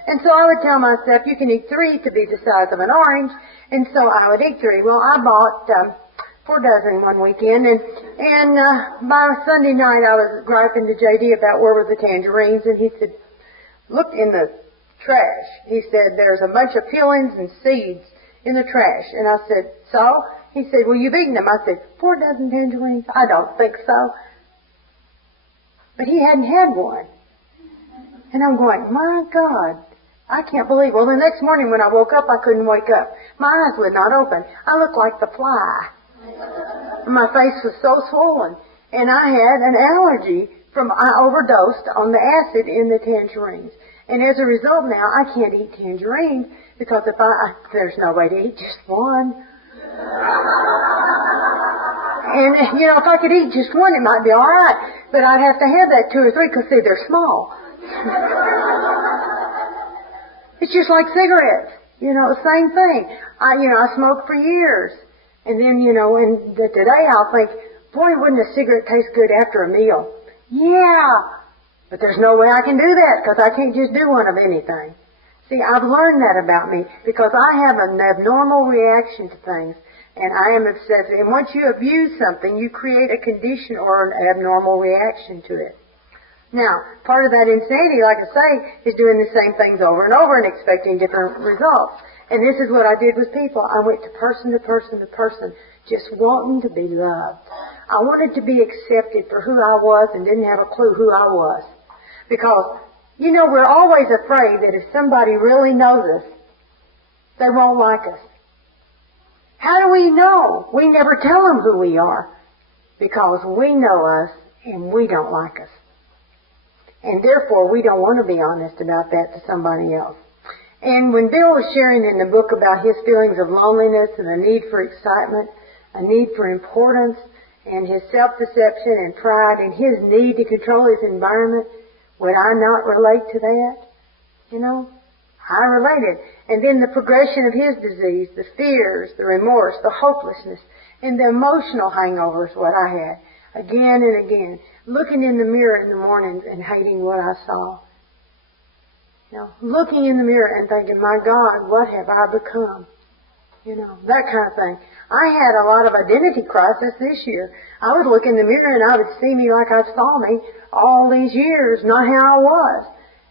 And so I would tell myself, you can eat 3 to be the size of an orange. And so I would eat 3. Well, I bought 4 dozen one weekend, and by Sunday night I was griping to J.D. about where were the tangerines, and he said, look in the trash. He said, there's a bunch of peelings and seeds in the trash. And I said, so? He said, well, you've eaten them. I said, 4 dozen tangerines? I don't think so. But he hadn't had one. And I'm going, my God, I can't believe. Well, the next morning when I woke up, I couldn't wake up. My eyes would not open. I looked like the fly. And my face was so swollen. And I had an allergy I overdosed on the acid in the tangerines. And as a result now, I can't eat tangerines because there's no way to eat just one. And, you know, if I could eat just one, it might be all right. But I'd have to have that 2 or 3 because, see, they're small. It's just like cigarettes. You know, the same thing. I smoked for years. And then, you know, today I'll think, boy, wouldn't a cigarette taste good after a meal? Yeah. But there's no way I can do that because I can't just do one of anything. See, I've learned that about me because I have an abnormal reaction to things, and I am obsessive. And once you abuse something, you create a condition or an abnormal reaction to it. Now, part of that insanity, like I say, is doing the same things over and over and expecting different results. And this is what I did with people. I went to person to person to person, just wanting to be loved. I wanted to be accepted for who I was and didn't have a clue who I was. Because, you know, we're always afraid that if somebody really knows us, they won't like us. How do we know? We never tell them who we are. Because we know us and we don't like us. And therefore, we don't want to be honest about that to somebody else. And when Bill was sharing in the book about his feelings of loneliness and a need for excitement, a need for importance, and his self-deception and pride, and his need to control his environment, would I not relate to that? You know, I related. And then the progression of his disease, the fears, the remorse, the hopelessness, and the emotional hangovers, what I had. again and again, looking in the mirror in the mornings and hating what I saw. You know, looking in the mirror and thinking, my God, what have I become? You know, that kind of thing. I had a lot of identity crisis this year. I would look in the mirror and I would see me like I saw me all these years, not how I was.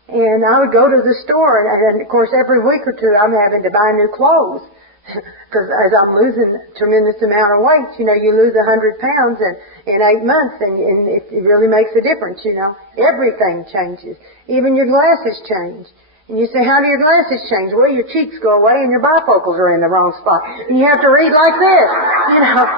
And I would go to the store, and of course every week or two I'm having to buy new clothes. Because as I'm losing a tremendous amount of weight, you know, you lose 100 pounds in 8 months, and it really makes a difference, you know. Everything changes. Even your glasses change. And you say, how do your glasses change? Well, your cheeks go away and your bifocals are in the wrong spot. And you have to read like this, you know.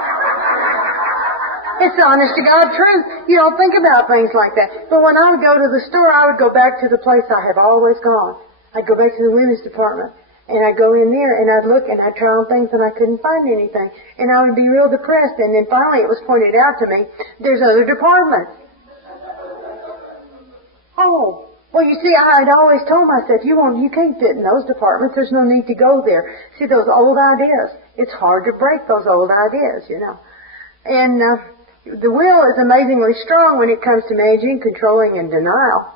It's honest to God truth. You don't think about things like that. But when I would go to the store, I would go back to the place I have always gone. I'd go back to the women's department. And I'd go in there and I'd look and I'd try on things and I couldn't find anything. And I would be real depressed. And then finally it was pointed out to me, there's other departments. Oh. Well, you see, I had always told myself, you can't fit in those departments. There's no need to go there. See, those old ideas. It's hard to break those old ideas, you know. And the will is amazingly strong when it comes to managing, controlling, and denial.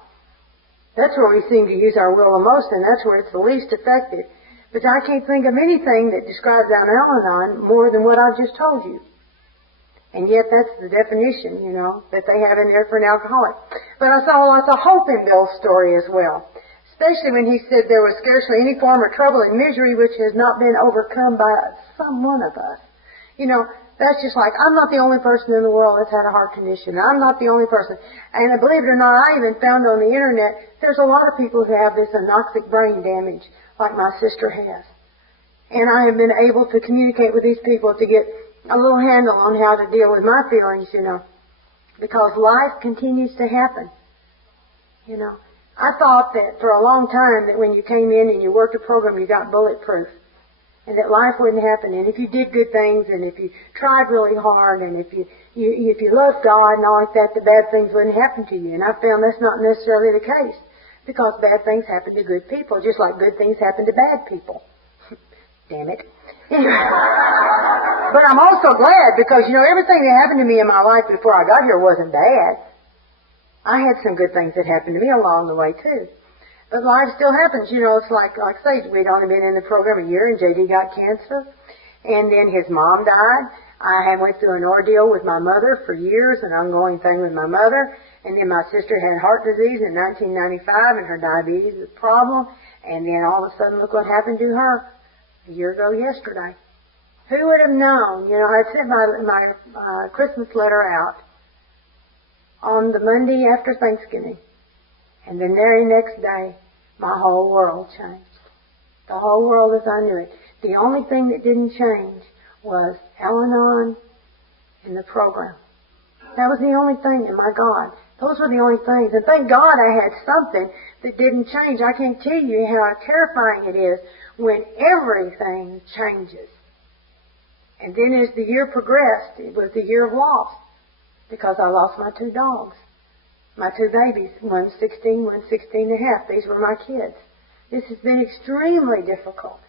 That's where we seem to use our will the most, and that's where it's the least effective. But I can't think of anything that describes Alanon more than what I've just told you. And yet that's the definition, you know, that they have in there for an alcoholic. But I saw lots of hope in Bill's story as well. Especially when he said there was scarcely any form of trouble and misery which has not been overcome by some one of us. You know, that's just like, I'm not the only person in the world that's had a heart condition. I'm not the only person. And believe it or not, I even found on the internet, there's a lot of people who have this anoxic brain damage, like my sister has. And I have been able to communicate with these people to get a little handle on how to deal with my feelings, you know, because life continues to happen. You know, I thought that for a long time that when you came in and you worked a program, you got bulletproof, and that life wouldn't happen. And if you did good things, and if you tried really hard, and if you loved God and all like that, the bad things wouldn't happen to you. And I found that's not necessarily the case, because bad things happen to good people, just like good things happen to bad people. Damn it. But I'm also glad because, you know, everything that happened to me in my life before I got here wasn't bad. I had some good things that happened to me along the way, too. But life still happens. You know, it's like I say, we'd only been in the program a year and J.D. got cancer. And then his mom died. I went through an ordeal with my mother for years, an ongoing thing with my mother. And then my sister had heart disease in 1995 and her diabetes was a problem. And then all of a sudden, look what happened to her. A year ago yesterday. Who would have known? You know, I sent my Christmas letter out on the Monday after Thanksgiving. And the very next day, my whole world changed. The whole world as I knew it. The only thing that didn't change was Alanon and the program. That was the only thing, and my God, those were the only things. And thank God I had something that didn't change. I can't tell you how terrifying it is when everything changes. And then as the year progressed, it was the year of loss, because I lost my 2 dogs, my 2 babies, one 16, one 16 and a half. These were my kids. This has been extremely difficult,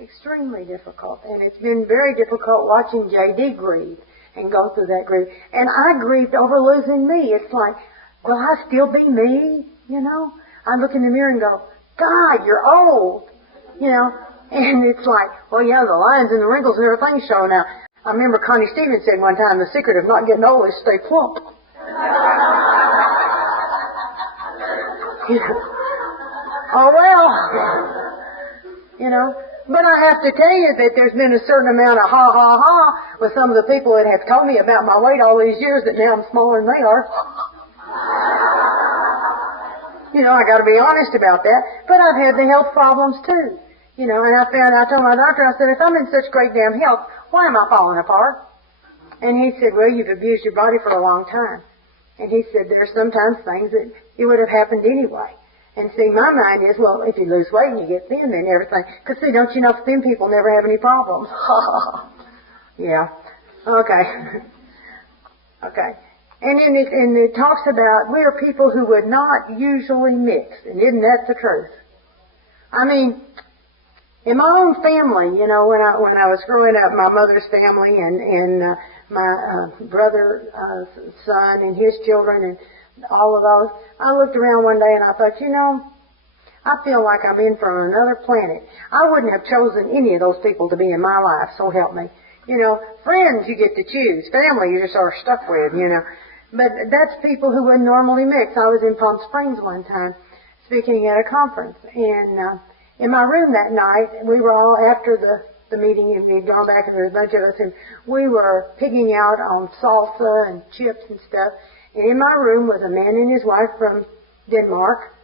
and it's been very difficult watching J.D. grieve and go through that grief. And I grieved over losing me. It's like, will I still be me? You know, I look in the mirror and go, God, you're old. You know, and it's like, well, yeah, the lines and the wrinkles and everything's showing out. I remember Connie Stevens said one time, the secret of not getting old is stay plump. Oh, well, you know. But I have to tell you that there's been a certain amount of ha with some of the people that have told me about my weight all these years that now I'm smaller than they are. You know, I got to be honest about that. But I've had the health problems too. You know, and I told my doctor, I said, if I'm in such great damn health, why am I falling apart? And he said, well, you've abused your body for a long time. And he said, there's sometimes things that it would have happened anyway. And see, my mind is, well, if you lose weight and you get thin, then everything. Because see, don't you know, thin people never have any problems. Yeah. Okay. Okay. And it talks about we are people who would not usually mix. And isn't that the truth? I mean, In my own family, you know, when I was growing up, my mother's family and my brother's son and his children and all of those, I looked around one day and I thought, you know, I feel like I'm in from another planet. I wouldn't have chosen any of those people to be in my life, so help me. You know, friends you get to choose. Family you just are stuck with, you know. But that's people who wouldn't normally mix. I was in Palm Springs one time speaking at a conference, and in my room that night, we were all, after the meeting, and we'd gone back and there was a bunch of us, and we were pigging out on salsa and chips and stuff. And in my room was a man and his wife from Denmark.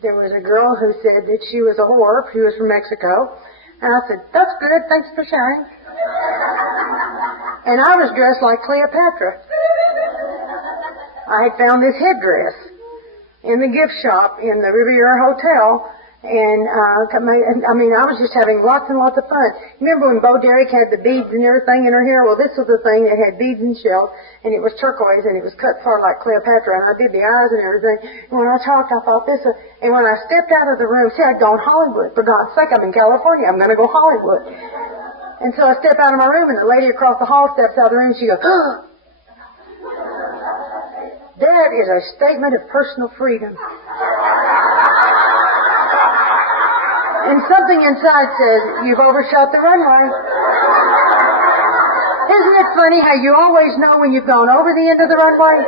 There was a girl who said that she was a whore. She was from Mexico. And I said, that's good. Thanks for sharing. And I was dressed like Cleopatra. I had found this headdress in the gift shop in the Riviera Hotel. And, I was just having lots and lots of fun. Remember when Bo Derek had the beads and everything in her hair? Well, this was the thing that had beads and shells, and it was turquoise, and it was cut sort of like Cleopatra, and I did the eyes and everything. And when I talked, I thought this, and when I stepped out of the room, see, I'd gone Hollywood. For God's sake, I'm in California. I'm going to go Hollywood. And so I step out of my room, and the lady across the hall steps out of the room, and she goes, that is a statement of personal freedom. And something inside says, you've overshot the runway. Isn't it funny how you always know when you've gone over the end of the runway?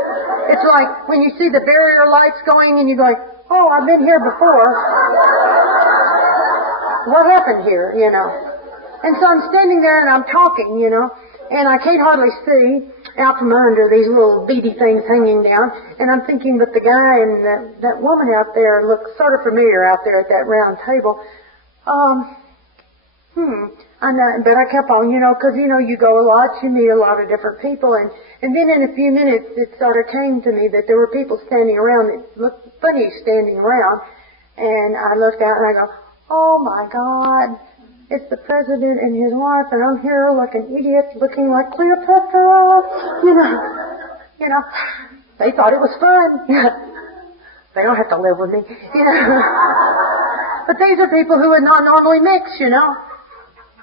It's like when you see the barrier lights going and you're going, oh, I've been here before. What happened here, you know? And so I'm standing there and I'm talking, you know, and I can't hardly see out from under these little beady things hanging down. And I'm thinking, but the guy and that woman out there look sort of familiar out there at that round table. But I kept on, you know, because, you know, you go a lot, you meet a lot of different people, and then in a few minutes it sort of came to me that there were people standing around that looked funny standing around, and I looked out and I go, oh my God, it's the president and his wife, and I'm here like an idiot looking like Cleopatra, you know, they thought it was fun. They don't have to live with me, you know. But these are people who would not normally mix, you know.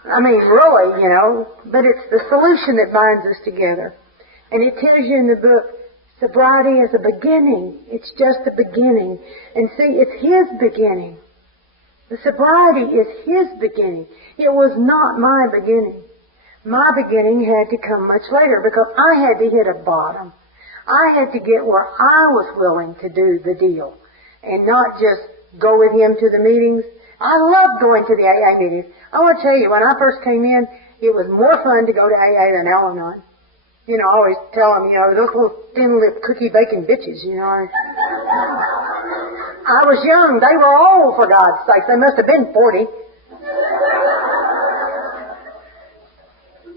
I mean, really, you know. But it's the solution that binds us together. And it tells you in the book, sobriety is a beginning. It's just a beginning. And see, it's his beginning. The sobriety is his beginning. It was not my beginning. My beginning had to come much later because I had to hit a bottom. I had to get where I was willing to do the deal and not just go with him to the meetings. I loved going to the AA meetings. I want to tell you, when I first came in, it was more fun to go to AA than Alanon. You know, I always tell them, you know, those little thin-lipped cookie-baking bitches, you know. I was young. They were old, for God's sake. They must have been 40.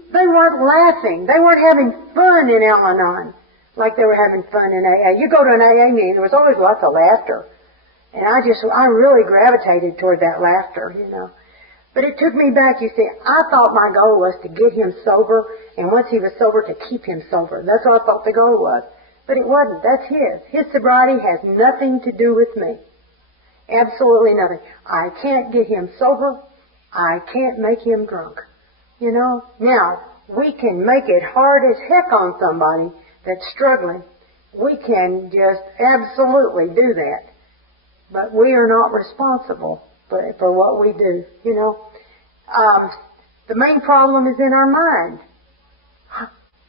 They weren't laughing. They weren't having fun in Alanon like they were having fun in AA. You go to an AA meeting, there was always lots of laughter. And I really gravitated toward that laughter, you know. But it took me back, you see. I thought my goal was to get him sober, and once he was sober, to keep him sober. That's what I thought the goal was. But it wasn't. That's his. His sobriety has nothing to do with me. Absolutely nothing. I can't get him sober. I can't make him drunk. You know? Now, we can make it hard as heck on somebody that's struggling. We can just absolutely do that. But we are not responsible for what we do, you know. The main problem is in our mind.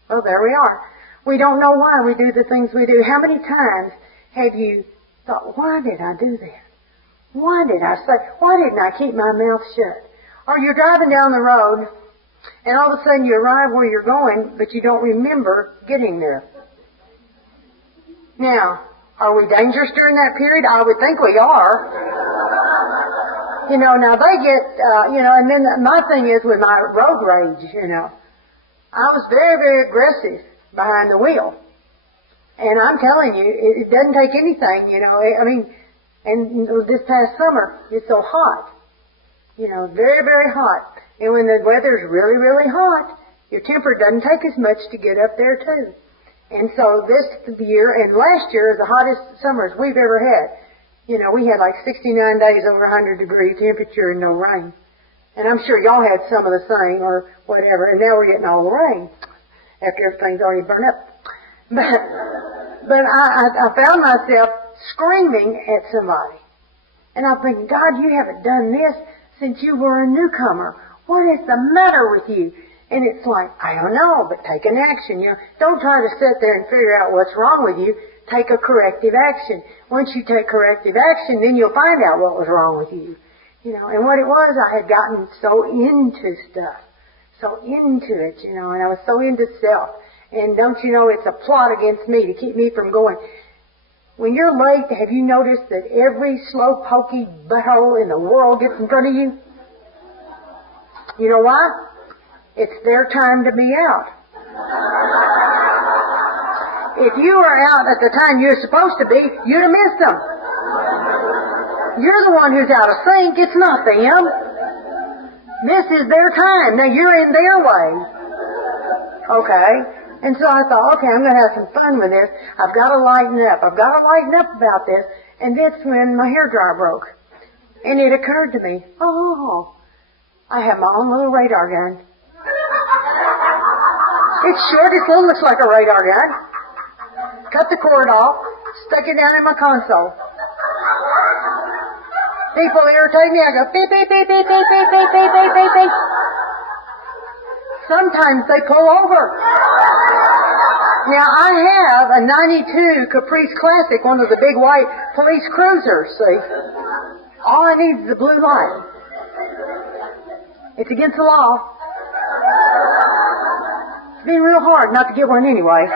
Oh, there we are. We don't know why we do the things we do. How many times have you thought, why did I do that? Why did I say, why didn't I keep my mouth shut? Or you're driving down the road, and all of a sudden you arrive where you're going, but you don't remember getting there. Now, are we dangerous during that period? I would think we are. You know, now they get, and then my thing is with my road rage, you know. I was very, very aggressive behind the wheel. And I'm telling you, it doesn't take anything, you know. I mean, and this past summer, it's so hot. You know, very, very hot. And when the weather's really, really hot, your temper doesn't take as much to get up there, too. And so this year, and last year, is the hottest summers we've ever had. You know, we had like 69 days over 100 degree temperature and no rain. And I'm sure y'all had some of the same or whatever, and now we're getting all the rain after everything's already burned up. But I found myself screaming at somebody. And I'm thinking, God, you haven't done this since you were a newcomer. What is the matter with you? And it's like, I don't know, but take an action. You know, don't try to sit there and figure out what's wrong with you. Take a corrective action. Once you take corrective action, then you'll find out what was wrong with you. You know, and what it was, I had gotten so into stuff, so into it, you know, and I was so into self. And don't you know, it's a plot against me to keep me from going. When you're late, have you noticed that every slow pokey butthole in the world gets in front of you? You know why? It's their time to be out. If you were out at the time you're supposed to be, you'd have missed them. You're the one who's out of sync. It's not them. This is their time. Now you're in their way. Okay? And so I thought, okay, I'm going to have some fun with this. I've got to lighten up. I've got to lighten up about this. And that's when my hairdryer broke. And it occurred to me, oh, I have my own little radar gun. It's short. It still looks like a radar gun. Cut the cord off. Stuck it down in my console. People irritate me. I go beep, beep, beep, beep, beep, beep, beep, beep, beep, beep, beep. Sometimes they pull over. Now I have a 92 Caprice Classic, one of the big white police cruisers, see. All I need is the blue light. It's against the law. It's been real hard not to get one anyway.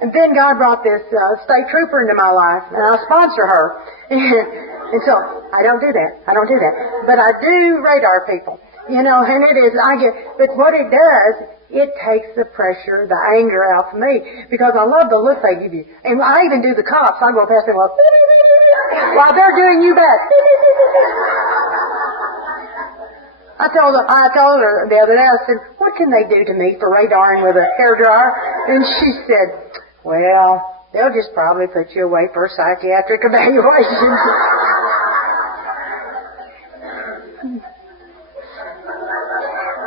And then God brought this state trooper into my life, and I'll sponsor her. And so, I don't do that. I don't do that. But I do radar people. You know, and but what it does, it takes the pressure, the anger out of me. Because I love the look they give you. And I even do the cops. I go past them while they're doing you back. I told her the other day, I said, what can they do to me for radaring with a hairdryer? And she said, well, they'll just probably put you away for a psychiatric evaluation.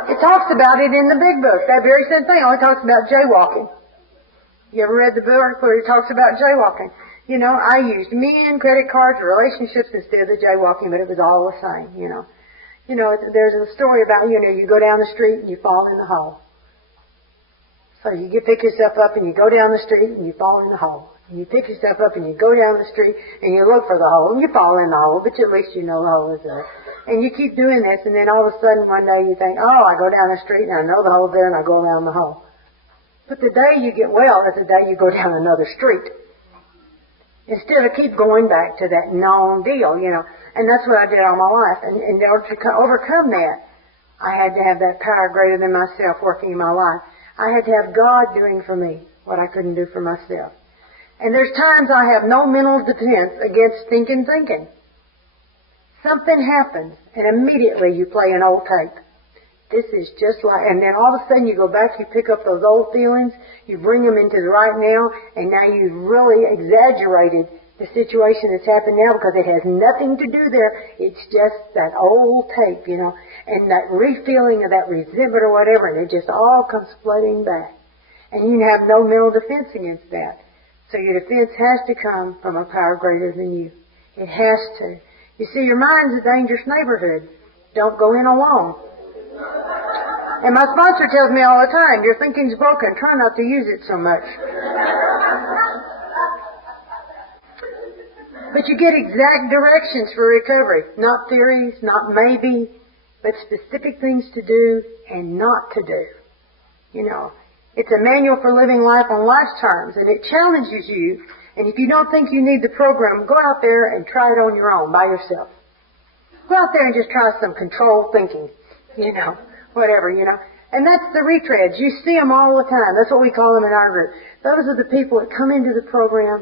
It talks about it in the big book. That very same thing only talks about jaywalking. You ever read the book where it talks about jaywalking? You know, I used men, credit cards, relationships instead of the jaywalking, but it was all the same, you know. You know, there's a story about, you know, you go down the street and you fall in the hole. So you pick yourself up and you go down the street and you fall in the hole. And you pick yourself up and you go down the street and you look for the hole and you fall in the hole, but at least you know the hole is there. And you keep doing this, and then all of a sudden one day you think, oh, I go down the street and I know the hole's there and I go around the hole. But the day you get well is the day you go down another street. Instead of keep going back to that known deal, you know. And that's what I did all my life. And in order to overcome that, I had to have that power greater than myself working in my life. I had to have God doing for me what I couldn't do for myself. And there's times I have no mental defense against thinking. Something happens, and immediately you play an old tape. This is just like, and then all of a sudden you go back, you pick up those old feelings, you bring them into the right now, and now you've really exaggerated the situation that's happened now because it has nothing to do there. It's just that old tape, you know, and that refeeling of that resentment or whatever, and it just all comes flooding back. And you have no mental defense against that. So your defense has to come from a power greater than you. It has to. You see, your mind's a dangerous neighborhood. Don't go in alone. And my sponsor tells me all the time, your thinking's broken. Try not to use it so much. But you get exact directions for recovery. Not theories, not maybe, but specific things to do and not to do. You know, it's a manual for living life on life's terms, and it challenges you. And if you don't think you need the program, go out there and try it on your own, by yourself. Go out there and just try some controlled thinking, you know, whatever, you know. And that's the retreads. You see them all the time. That's what we call them in our group. Those are the people that come into the program,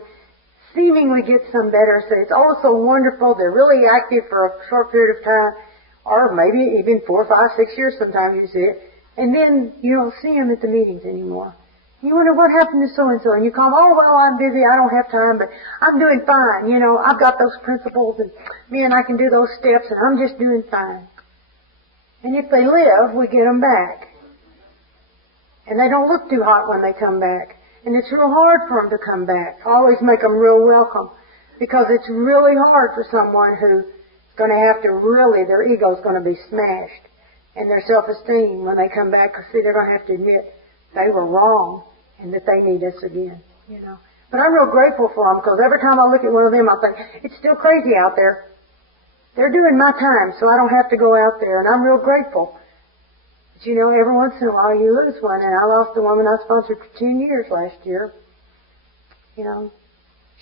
seemingly get some better, say it's all so wonderful, they're really active for a short period of time, or maybe even 4, 5, 6 years sometimes you see it, and then you don't see them at the meetings anymore. You wonder what happened to so-and-so, and you call, oh, well, I'm busy, I don't have time, but I'm doing fine, you know, I've got those principles, and man, I can do those steps, and I'm just doing fine. And if they live, we get them back. And they don't look too hot when they come back. And it's real hard for them to come back. I always make them real welcome. Because it's really hard for someone who's going to have to really, their ego's going to be smashed. And their self-esteem when they come back, because they're going to have to admit they were wrong and that they need us again, you know. But I'm real grateful for them, because every time I look at one of them, I think, it's still crazy out there. They're doing my time, so I don't have to go out there, and I'm real grateful. But you know, every once in a while you lose one, and I lost a woman I sponsored for 10 years last year. You know,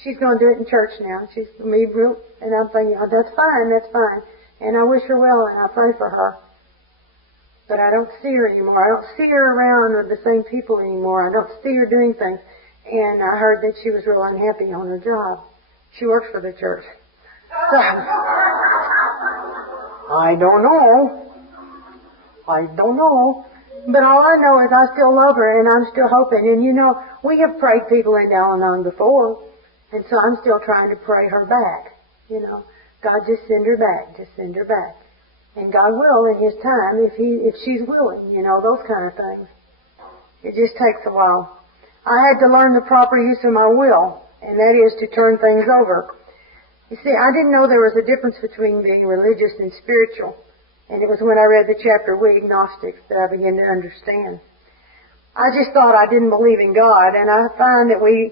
she's going to do it in church now. She's me real, and I'm thinking, oh, that's fine, and I wish her well, and I pray for her. But I don't see her anymore. I don't see her around with the same people anymore. I don't see her doing things. And I heard that she was real unhappy on her job. She works for the church. So, I don't know. But all I know is I still love her, and I'm still hoping. And you know, we have prayed people into Alanon before. And so I'm still trying to pray her back. You know, God, just send her back. Just send her back. And God will in His time if she's willing, you know, those kind of things. It just takes a while. I had to learn the proper use of my will, and that is to turn things over. You see, I didn't know there was a difference between being religious and spiritual. And it was when I read the chapter, We Agnostics, that I began to understand. I just thought I didn't believe in God, and I find that we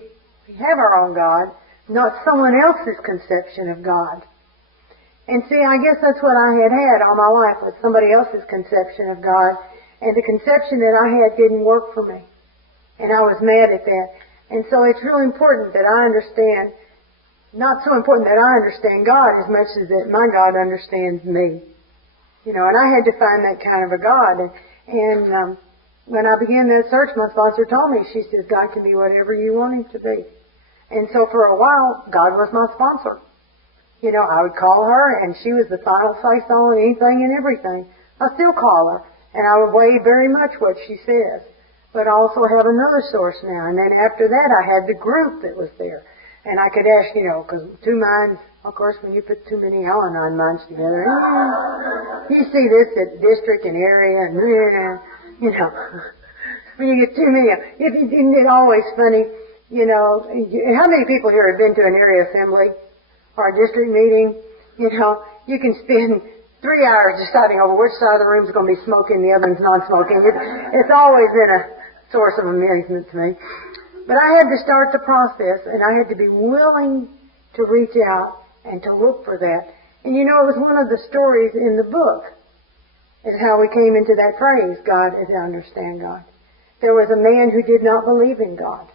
have our own God, not someone else's conception of God. And see, I guess that's what I had all my life, was somebody else's conception of God. And the conception that I had didn't work for me. And I was mad at that. And so it's really important that I understand, not so important that I understand God as much as that my God understands me. You know, and I had to find that kind of a God. And when I began that search, my sponsor told me, she says, God can be whatever you want Him to be. And so for a while, God was my sponsor. You know, I would call her, and she was the final say-so on anything and everything. I still call her, and I would weigh very much what she says. But I also have another source now. And then after that, I had the group that was there. And I could ask, you know, because two minds, of course, when you put too many Alanon minds together, you see this at district and area, and, you know, when you get too many, it's always funny, you know, how many people here have been to an area assembly? Or a district meeting, you know, you can spend 3 hours deciding over which side of the room is going to be smoking, the other one's non-smoking. It's always been a source of amusement to me. But I had to start the process, and I had to be willing to reach out and to look for that. And you know, it was one of the stories in the book, is how we came into that phrase, God as I understand God. There was a man who did not believe in God.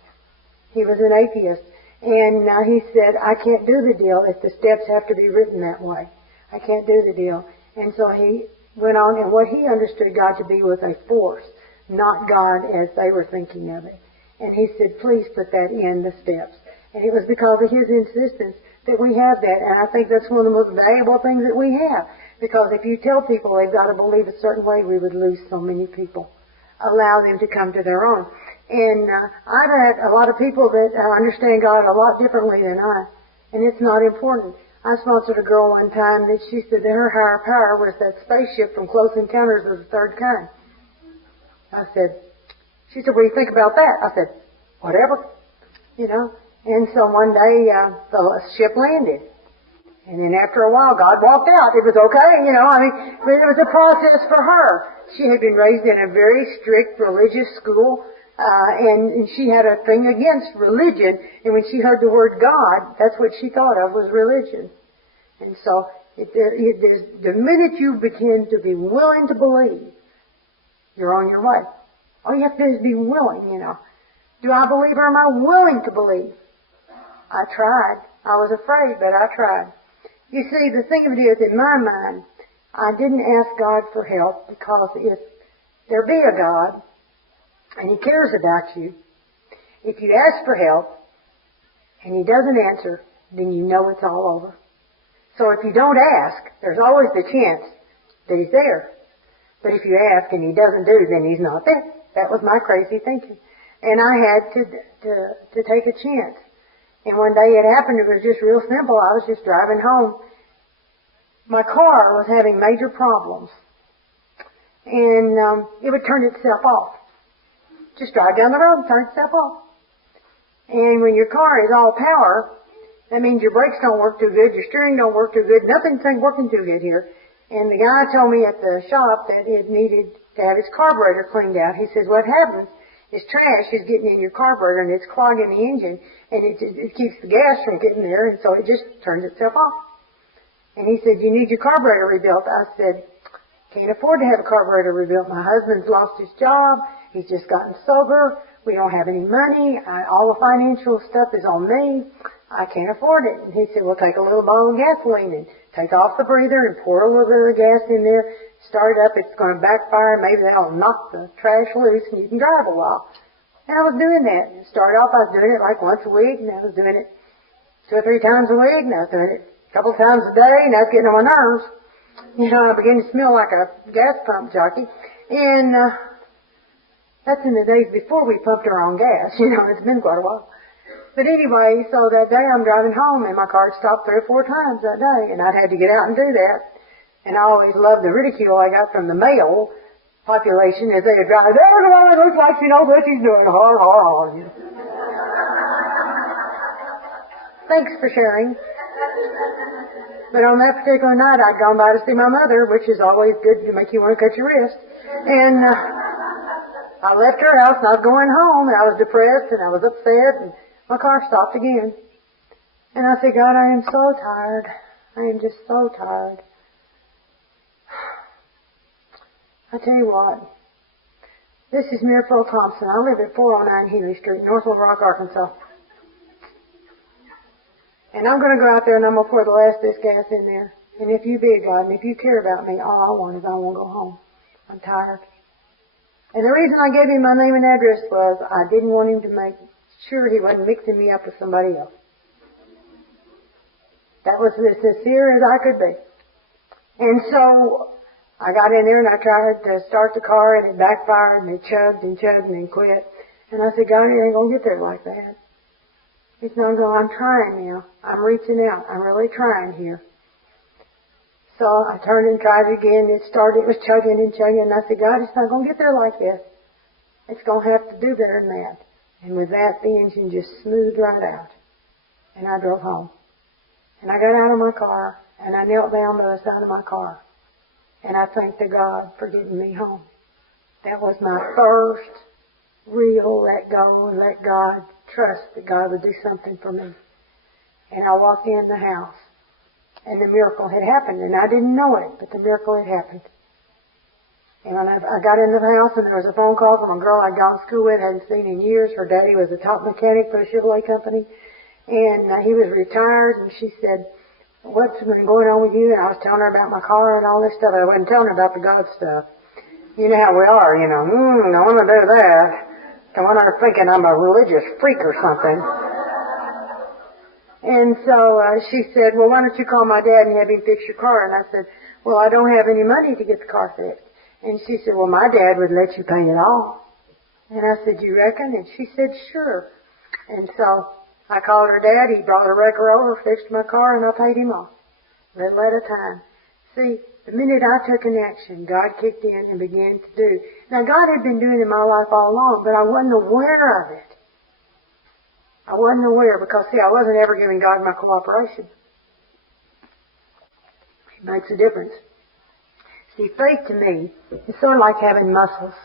He was an atheist. And he said, I can't do the deal if the steps have to be written that way. I can't do the deal. And so he went on, and what he understood God to be was a force, not God as they were thinking of it. And he said, please put that in the steps. And it was because of his insistence that we have that. And I think that's one of the most valuable things that we have. Because if you tell people they've got to believe a certain way, we would lose so many people. Allow them to come to their own. And I've had a lot of people that understand God a lot differently than I. And it's not important. I sponsored a girl one time that she said that her higher power was that spaceship from Close Encounters of the Third Kind. She said, what do you think about that? I said, whatever. You know. And so one day the ship landed. And then after a while, God walked out. It was okay, you know. I mean, but it was a process for her. She had been raised in a very strict religious school. And she had a thing against religion, and when she heard the word God, that's what she thought of was religion. And so, the minute you begin to be willing to believe, you're on your way. All you have to do is be willing, you know. Do I believe or am I willing to believe? I tried. I was afraid, but I tried. You see, the thing of it is, in my mind, I didn't ask God for help, because if there be a God, and He cares about you, if you ask for help and He doesn't answer, then you know it's all over. So if you don't ask, there's always the chance that He's there. But if you ask and He doesn't do, then He's not there. That was my crazy thinking. And I had to take a chance. And one day it happened, it was just real simple. I was just driving home. My car was having major problems. and it would turn itself off. Just drive down the road and turn itself off. And when your car is all power, that means your brakes don't work too good, your steering don't work too good, nothing's working too good here. And the guy told me at the shop that it needed to have its carburetor cleaned out. He says what happens is trash is getting in your carburetor and it's clogging the engine, and it keeps the gas from getting there, and so it just turns itself off. And he said, you need your carburetor rebuilt. I said, can't afford to have a carburetor rebuilt. My husband's lost his job. He's just gotten sober. We don't have any money. All the financial stuff is on me. I can't afford it. And he said, well, take a little bottle of gasoline and take off the breather and pour a little bit of gas in there. Start it up. It's going to backfire. Maybe that'll knock the trash loose and you can drive a while. And I was doing that. And started off, I was doing it like once a week, and I was doing it 2 or 3 times a week, and I was doing it a couple times a day, and I was getting on my nerves. You know, I began to smell like a gas pump jockey. And that's in the days before we pumped our own gas. You know, it's been quite a while. But anyway, so that day I'm driving home, and my car stopped 3 or 4 times that day, and I'd had to get out and do that. And I always loved the ridicule I got from the male population as they would drive. There's the one that looks like she knows what she's doing. Har, har, har. You know. Thanks for sharing. But on that particular night, I'd gone by to see my mother, which is always good to make you want to cut your wrist. And I left her house, and I was going home, and I was depressed, and I was upset, and my car stopped again. And I said, God, I am so tired. I am just so tired. I tell you what, this is Miracle Thompson. I live at 409 Healy Street, North Little Rock, Arkansas. And I'm going to go out there and I'm going to pour the last of this gas in there. And if you be God and if you care about me, all I want is I want to go home. I'm tired. And the reason I gave him my name and address was I didn't want him to make sure he wasn't mixing me up with somebody else. That was as sincere as I could be. And so I got in there and I tried to start the car and it backfired and it chugged and chugged and then quit. And I said, God, it ain't going to get there like that. It's not going, I'm trying now. I'm reaching out. I'm really trying here. So I turned and tried it again. It was chugging and chugging. And I said, God, it's not going to get there like this. It's going to have to do better than that. And with that, the engine just smoothed right out. And I drove home. And I got out of my car and I knelt down by the side of my car. And I thanked to God for getting me home. That was my first real let go and let God trust that God would do something for me. And I walked in the house, and the miracle had happened, and I didn't know it, but the miracle had happened. And when I got in the house, and there was a phone call from a girl I'd gone to school with, hadn't seen in years. Her daddy was a top mechanic for a Chevrolet company, and he was retired, and she said, what's been going on with you? And I was telling her about my car and all this stuff. I wasn't telling her about the God stuff. You know how we are, you know. Don't want to do that. Don't want her thinking I'm a religious freak or something. And so she said, well, why don't you call my dad and have him fix your car? And I said, well, I don't have any money to get the car fixed. And she said, well, my dad would let you pay it all. And I said, you reckon? And she said, sure. And so I called her dad. He brought a wrecker over, fixed my car, and I paid him off. Little at a time. See, the minute I took an action, God kicked in and began to do. Now, God had been doing it in my life all along, but I wasn't aware of it. I wasn't aware because, see, I wasn't ever giving God my cooperation. It makes a difference. See, faith to me is sort of like having muscles.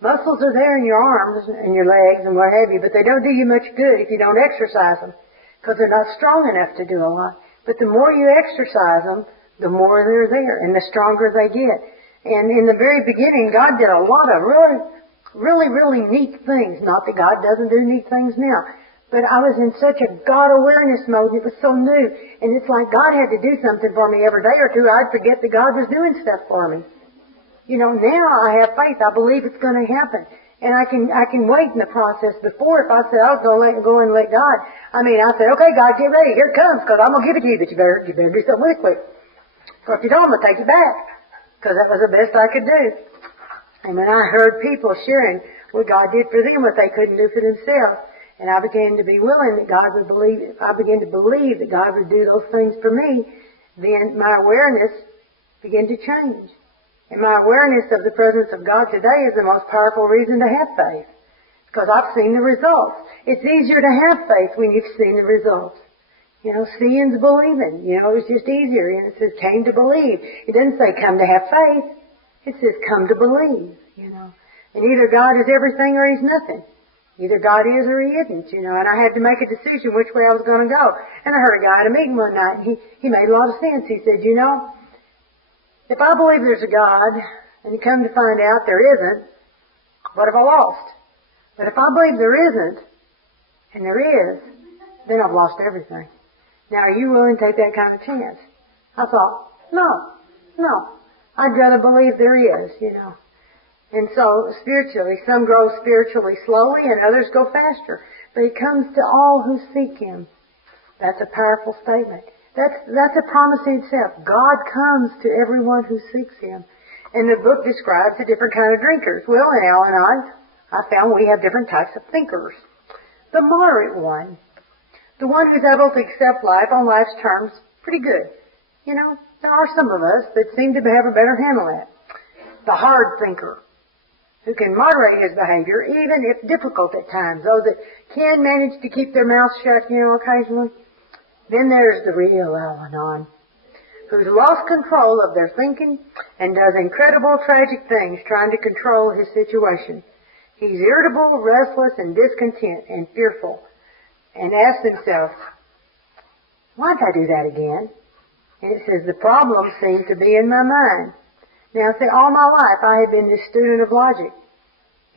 Muscles are there in your arms and your legs and what have you, but they don't do you much good if you don't exercise them because they're not strong enough to do a lot. But the more you exercise them, the more they're there and the stronger they get. And in the very beginning, God did a lot of really neat things. Not that God doesn't do neat things now. But I was in such a God awareness mode, and it was so new. And it's like God had to do something for me every day or two. I'd forget that God was doing stuff for me. You know, now I have faith. I believe it's going to happen. And I can wait in the process. Before, if I said I was going to go and let God, I said, okay, God, get ready. Here it comes, because I'm going to give it to you. But you better do something with it quick. So if you don't, I'm going to take it back. Because that was the best I could do. And when I heard people sharing what God did for them, what they couldn't do for themselves, and I began to be willing that God would believe, I began to believe that God would do those things for me, then my awareness began to change. And my awareness of the presence of God today is the most powerful reason to have faith. Because I've seen the results. It's easier to have faith when you've seen the results. You know, seeing's believing. You know, it's just easier. And it says came to believe. It doesn't say come to have faith. It says come to believe, you know. And either God is everything or He's nothing. Either God is or He isn't, you know. And I had to make a decision which way I was going to go. And I heard a guy at a meeting one night, and he made a lot of sense. He said, you know, if I believe there's a God, and you come to find out there isn't, what have I lost? But if I believe there isn't, and there is, then I've lost everything. Now, are you willing to take that kind of chance? I thought, no. I'd rather believe there is, you know. And so, spiritually, some grow spiritually slowly and others go faster. But He comes to all who seek Him. That's a powerful statement. That's a promise in itself. God comes to everyone who seeks Him. And the book describes the different kind of drinkers. Well, in Alanon, I found we have different types of thinkers. The moderate one, the one who's able to accept life on life's terms, pretty good. You know, there are some of us that seem to have a better handle on it. The hard thinker, who can moderate his behavior, even if difficult at times. Those that can manage to keep their mouth shut, you know, occasionally. Then there's the real Alanon, who's lost control of their thinking and does incredible, tragic things trying to control his situation. He's irritable, restless, and discontent, and fearful, and asks himself, why did I do that again? And it says, the problem seems to be in my mind. Now, see, all my life I have been this student of logic.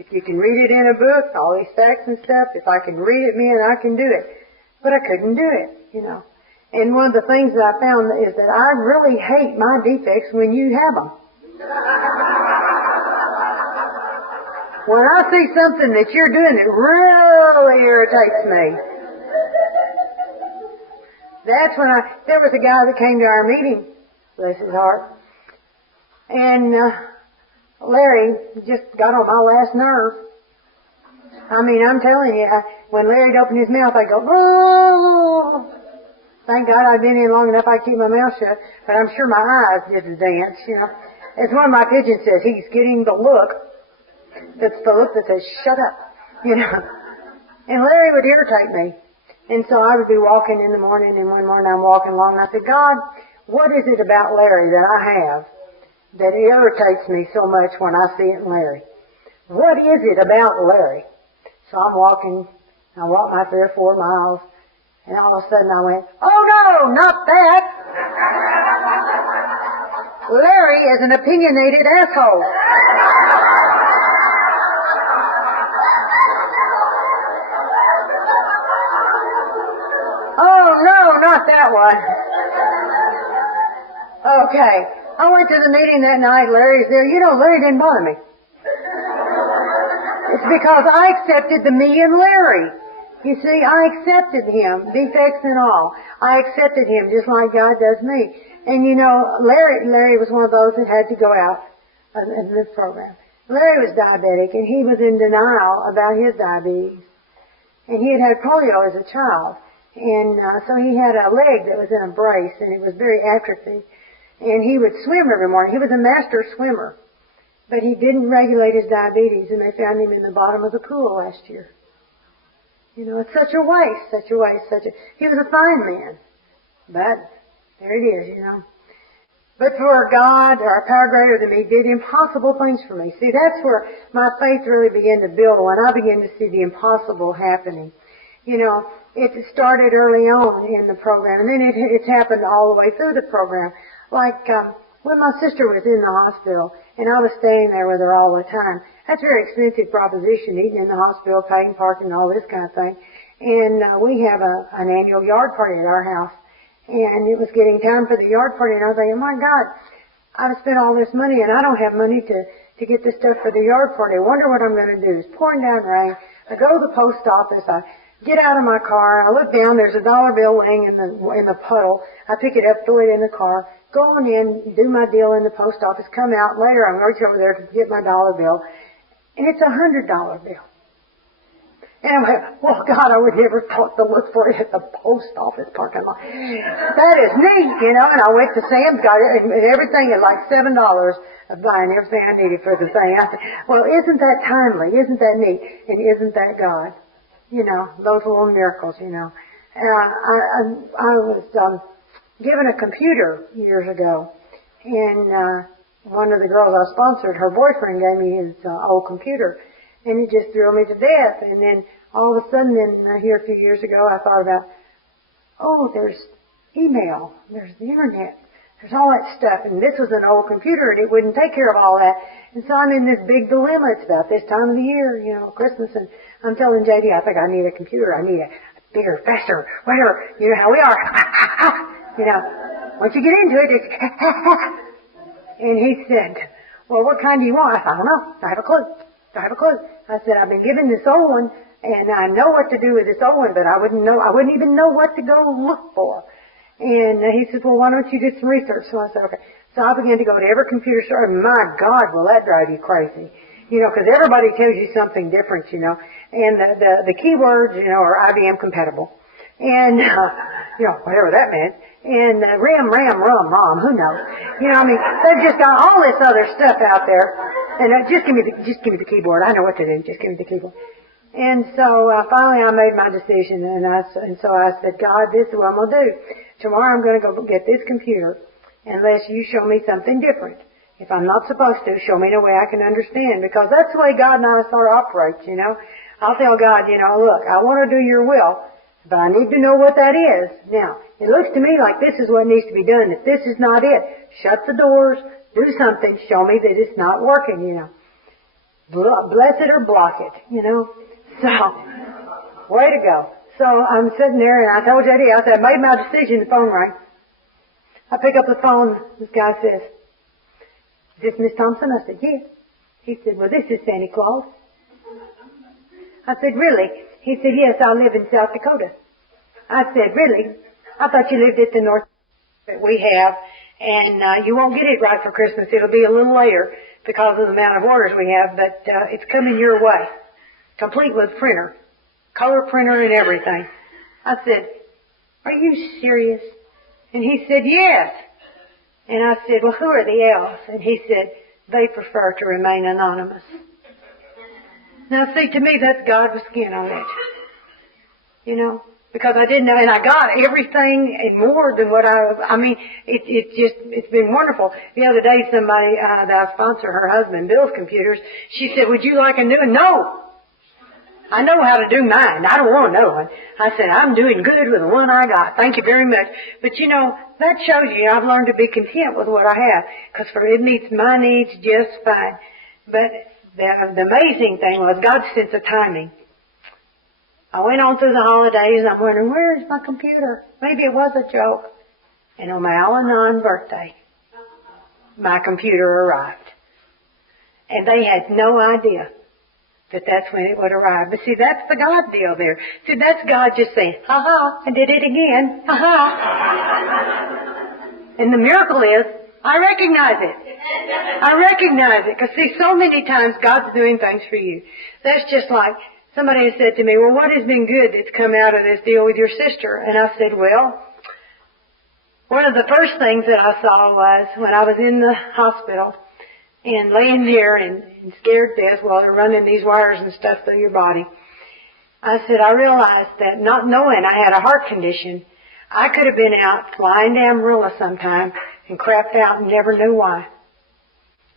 If you can read it in a book, all these facts and stuff, if I can read it, man, I can do it. But I couldn't do it, you know. And one of the things that I found is that I really hate my defects when you have them. When I see something that you're doing that really irritates me, that's when there was a guy that came to our meeting, bless his heart, and Larry just got on my last nerve. I mean, I'm telling you, when Larry'd open his mouth, I'd go, oh! Thank God I've been in long enough I keep my mouth shut, but I'm sure my eyes did the dance, you know. As one of my pigeons says, he's getting the look. That's the look that says, shut up, you know. And Larry would irritate me. And so I would be walking in the morning, and one morning I'm walking along, and I said, God, what is it about Larry that I have that irritates me so much when I see it in Larry? What is it about Larry? So I'm walking, I walked my 3 or 4 miles, and all of a sudden I went, oh no, not that! Larry is an opinionated asshole. Oh no, not that one. Okay. I went to the meeting that night. Larry's there. You know, Larry didn't bother me. It's because I accepted the me and Larry. You see, I accepted him, defects and all. I accepted him just like God does me. And you know, Larry was one of those that had to go out in this program. Larry was diabetic, and he was in denial about his diabetes. And he had polio as a child. And so he had a leg that was in a brace, and it was very atrophied. And he would swim every morning. He was a master swimmer. But he didn't regulate his diabetes, and they found him in the bottom of the pool last year. You know, it's such a waste, he was a fine man. But there it is, you know. But for God, or a power greater than me, did impossible things for me. See, that's where my faith really began to build, when I began to see the impossible happening. You know, it started early on in the program, and then it's happened all the way through the program. Like when my sister was in the hospital, and I was staying there with her all the time. That's a very expensive proposition, eating in the hospital, paying parking, and all this kind of thing. And we have an annual yard party at our house. And it was getting time for the yard party, and I was thinking, my God, I've spent all this money, and I don't have money to get this stuff for the yard party. I wonder what I'm going to do. It's pouring down rain. I go to the post office. I get out of my car. I look down. There's a dollar bill laying in the puddle. I pick it up, throw it in the car, go on in, do my deal in the post office, come out. Later, I'm going to reach over there to get my dollar bill, and it's $100 bill. And I went, well, God, I would never thought to look for it at the post office parking lot. That is neat, you know. And I went to Sam's, got it, and everything at like $7 of buying everything I needed for the thing. I said, well, isn't that timely? Isn't that neat? And isn't that God? You know, those little miracles, you know. I was given a computer years ago, and one of the girls I sponsored, her boyfriend gave me his old computer. And it just thrilled me to death. And then all of a sudden, here a few years ago, I thought about, oh, there's email, there's the internet, there's all that stuff. And this was an old computer, and it wouldn't take care of all that. And so I'm in this big dilemma. It's about this time of the year, you know, Christmas. And I'm telling JD, I think I need a computer. I need a bigger, faster, whatever. You know how we are. You know, once you get into it, it's And he said, well, what kind do you want? I said, I don't know. I have a clue. I said, I've been given this old one, and I know what to do with this old one, but I wouldn't even know what to go look for. And he said, well, why don't you do some research? So I said, okay. So I began to go to every computer store, and my God, will that drive you crazy. You know, because everybody tells you something different, you know. And the keywords, you know, are IBM compatible. And, you know, whatever that meant. And RAM, ROM, who knows? You know, I mean, they've just got all this other stuff out there. And just give me the keyboard. I know what to do. Just give me the keyboard. And so finally I made my decision, and so I said, God, this is what I'm going to do. Tomorrow I'm going to go get this computer unless you show me something different. If I'm not supposed to, show me in a way I can understand, because that's the way God and I sort of operate, you know. I'll tell God, you know, look, I want to do your will, but I need to know what that is. Now, it looks to me like this is what needs to be done. If this is not it, shut the doors, do something, show me that it's not working, you know. Bless it or block it, you know. So, way to go. So I'm sitting there, and I told JD, I said, I made my decision, the phone rang. I pick up the phone, this guy says, is this Miss Thompson? I said, yes. He said, well, this is Santa Claus. I said, really? He said, yes, I live in South Dakota. I said, really? I thought you lived at the north that we have, and you won't get it right for Christmas. It'll be a little later because of the amount of orders we have, but it's coming your way, complete with printer, color printer and everything. I said, are you serious? And he said, yes. And I said, well, who are the elves? And he said, they prefer to remain anonymous. Now, see, to me, that's God with skin on it. You know, because I didn't know, and I got everything and more than what it's been wonderful. The other day, somebody that I sponsor, her husband, Bill's computers, she said, would you like a new one? No. I know how to do mine. I don't want another one. I said, I'm doing good with the one I got. Thank you very much. But you know, that shows you I've learned to be content with what I have, because it meets my needs just fine. But the amazing thing was God's sense of timing. I went on through the holidays, and I'm wondering, where's my computer? Maybe it was a joke. And on my Alanon birthday, my computer arrived. And they had no idea that that's when it would arrive. But see, that's the God deal there. See, that's God just saying, ha-ha, I did it again, ha-ha. And the miracle is, I recognize it. I recognize it. Because see, so many times God's doing things for you. That's just like, somebody has said to me, well, what has been good that's come out of this deal with your sister? And I said, well, one of the first things that I saw was when I was in the hospital and laying there and scared to death while they're running these wires and stuff through your body, I said, I realized that not knowing I had a heart condition, I could have been out flying down Marilla sometime and crapped out and never knew why.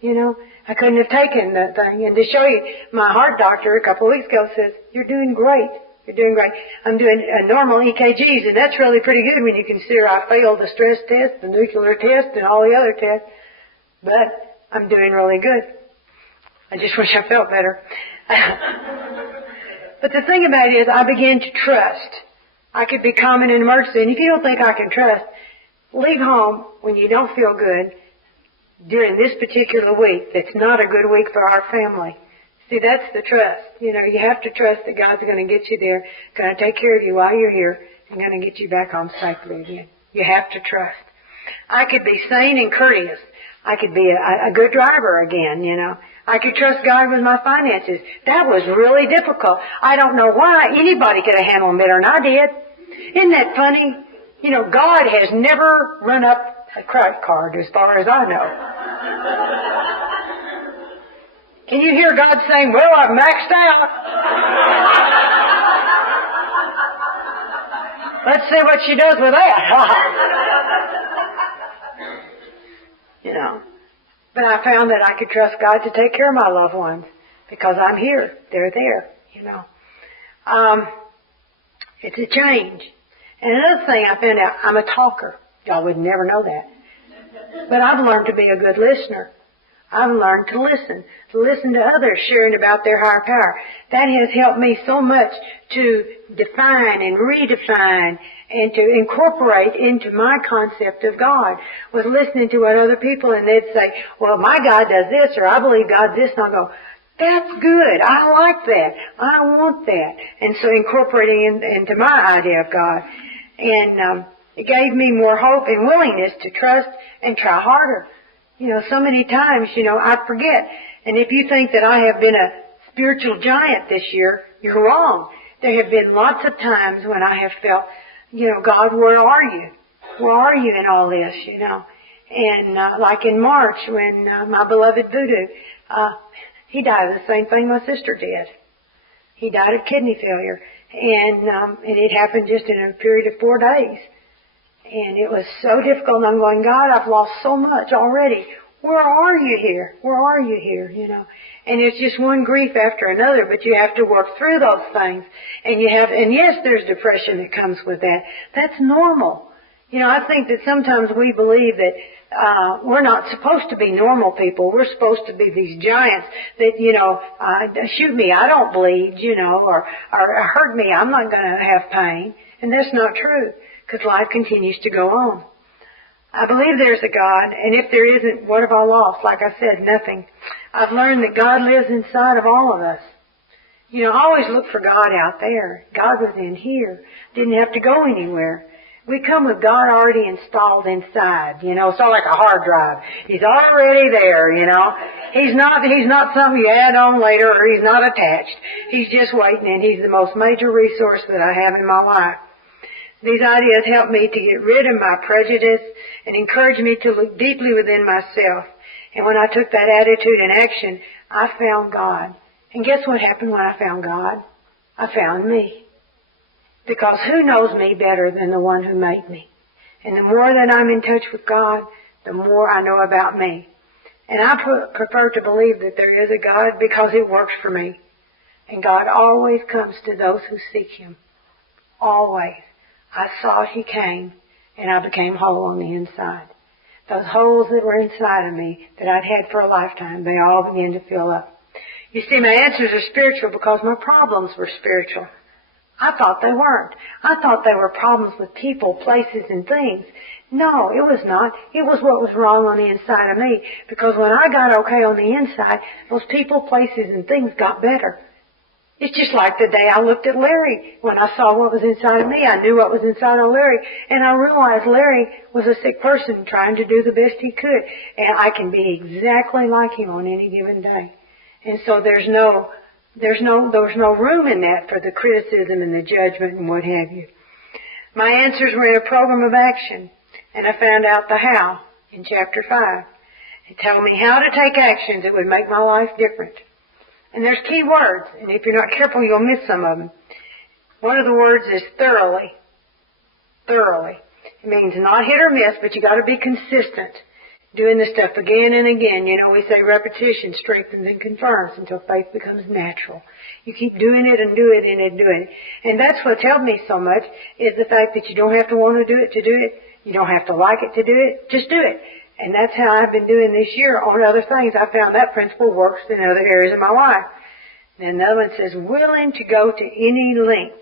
You know, I couldn't have taken that thing. And to show you, my heart doctor a couple of weeks ago says, you're doing great. You're doing great. I'm doing normal EKGs, and that's really pretty good when you consider I failed the stress test, the nuclear test, and all the other tests. But I'm doing really good. I just wish I felt better. But the thing about it is, I began to trust. I could be calm in an emergency, and if you don't think I can trust, leave home when you don't feel good during this particular week. That's not a good week for our family. See, that's the trust. You know, you have to trust that God's going to get you there, going to take care of you while you're here, and going to get you back home safely again. You have to trust. I could be sane and courteous. I could be a good driver again, you know. I could trust God with my finances. That was really difficult. I don't know why anybody could have handled it better than I did. Isn't that funny? You know, God has never run up a credit card as far as I know. Can you hear God saying, well, I've maxed out. Let's see what she does with that. You know. But I found that I could trust God to take care of my loved ones because I'm here. They're there, you know. It's a change. And another thing I found out, I'm a talker. Y'all would never know that. But I've learned to be a good listener. I've learned to listen to others sharing about their higher power. That has helped me so much to define and redefine and to incorporate into my concept of God, was listening to what other people, and they'd say, well, my God does this, or I believe God this, and I'll go, that's good, I like that, I want that. And so incorporating into my idea of God. And it gave me more hope and willingness to trust and try harder. You know, so many times, you know, I forget. And if you think that I have been a spiritual giant this year, you're wrong. There have been lots of times when I have felt, you know, God, where are you? Where are you in all this, you know? And like in March when my beloved Voodoo, he died of the same thing my sister did. He died of kidney failure. And it happened just in a period of 4 days. And it was so difficult, and I'm going, God, I've lost so much already. Where are you here? Where are you here? You know, and it's just one grief after another, but you have to work through those things. And yes, there's depression that comes with that. That's normal. You know, I think that sometimes we believe that we're not supposed to be normal people. We're supposed to be these giants that, you know, shoot me, I don't bleed, you know, or hurt me, I'm not going to have pain. And that's not true, because life continues to go on. I believe there's a God, and if there isn't, what have I lost? Like I said, nothing. I've learned that God lives inside of all of us. You know, I always look for God out there. God was in here. Didn't have to go anywhere. We come with God already installed inside, you know, it's not like a hard drive. He's already there, you know. He's not something you add on later, or he's not attached. He's just waiting, and he's the most major resource that I have in my life. These ideas help me to get rid of my prejudice and encourage me to look deeply within myself. And when I took that attitude in action, I found God. And guess what happened when I found God? I found me. Because who knows me better than the one who made me? And the more that I'm in touch with God, the more I know about me. And I prefer to believe that there is a God because it works for me. And God always comes to those who seek Him. Always. I saw He came, and I became whole on the inside. Those holes that were inside of me that I'd had for a lifetime, they all began to fill up. You see, my answers are spiritual because my problems were spiritual. I thought they weren't. I thought they were problems with people, places, and things. No, it was not. It was what was wrong on the inside of me. Because when I got okay on the inside, those people, places, and things got better. It's just like the day I looked at Larry. When I saw what was inside of me, I knew what was inside of Larry. And I realized Larry was a sick person trying to do the best he could. And I can be exactly like him on any given day. And so there was no room in that for the criticism and the judgment and what have you. My answers were in a program of action. And I found out the how in chapter 5. It told me how to take actions that would make my life different. And there's key words, and if you're not careful, you'll miss some of them. One of the words is thoroughly. Thoroughly. It means not hit or miss, but you got to be consistent. Doing this stuff again and again. You know, we say repetition strengthens and confirms until faith becomes natural. You keep doing it and doing it and doing it. And that's what's helped me so much, is the fact that you don't have to want to do it to do it. You don't have to like it to do it. Just do it. And that's how I've been doing this year on other things. I found that principle works in other areas of my life. And another one says, willing to go to any length.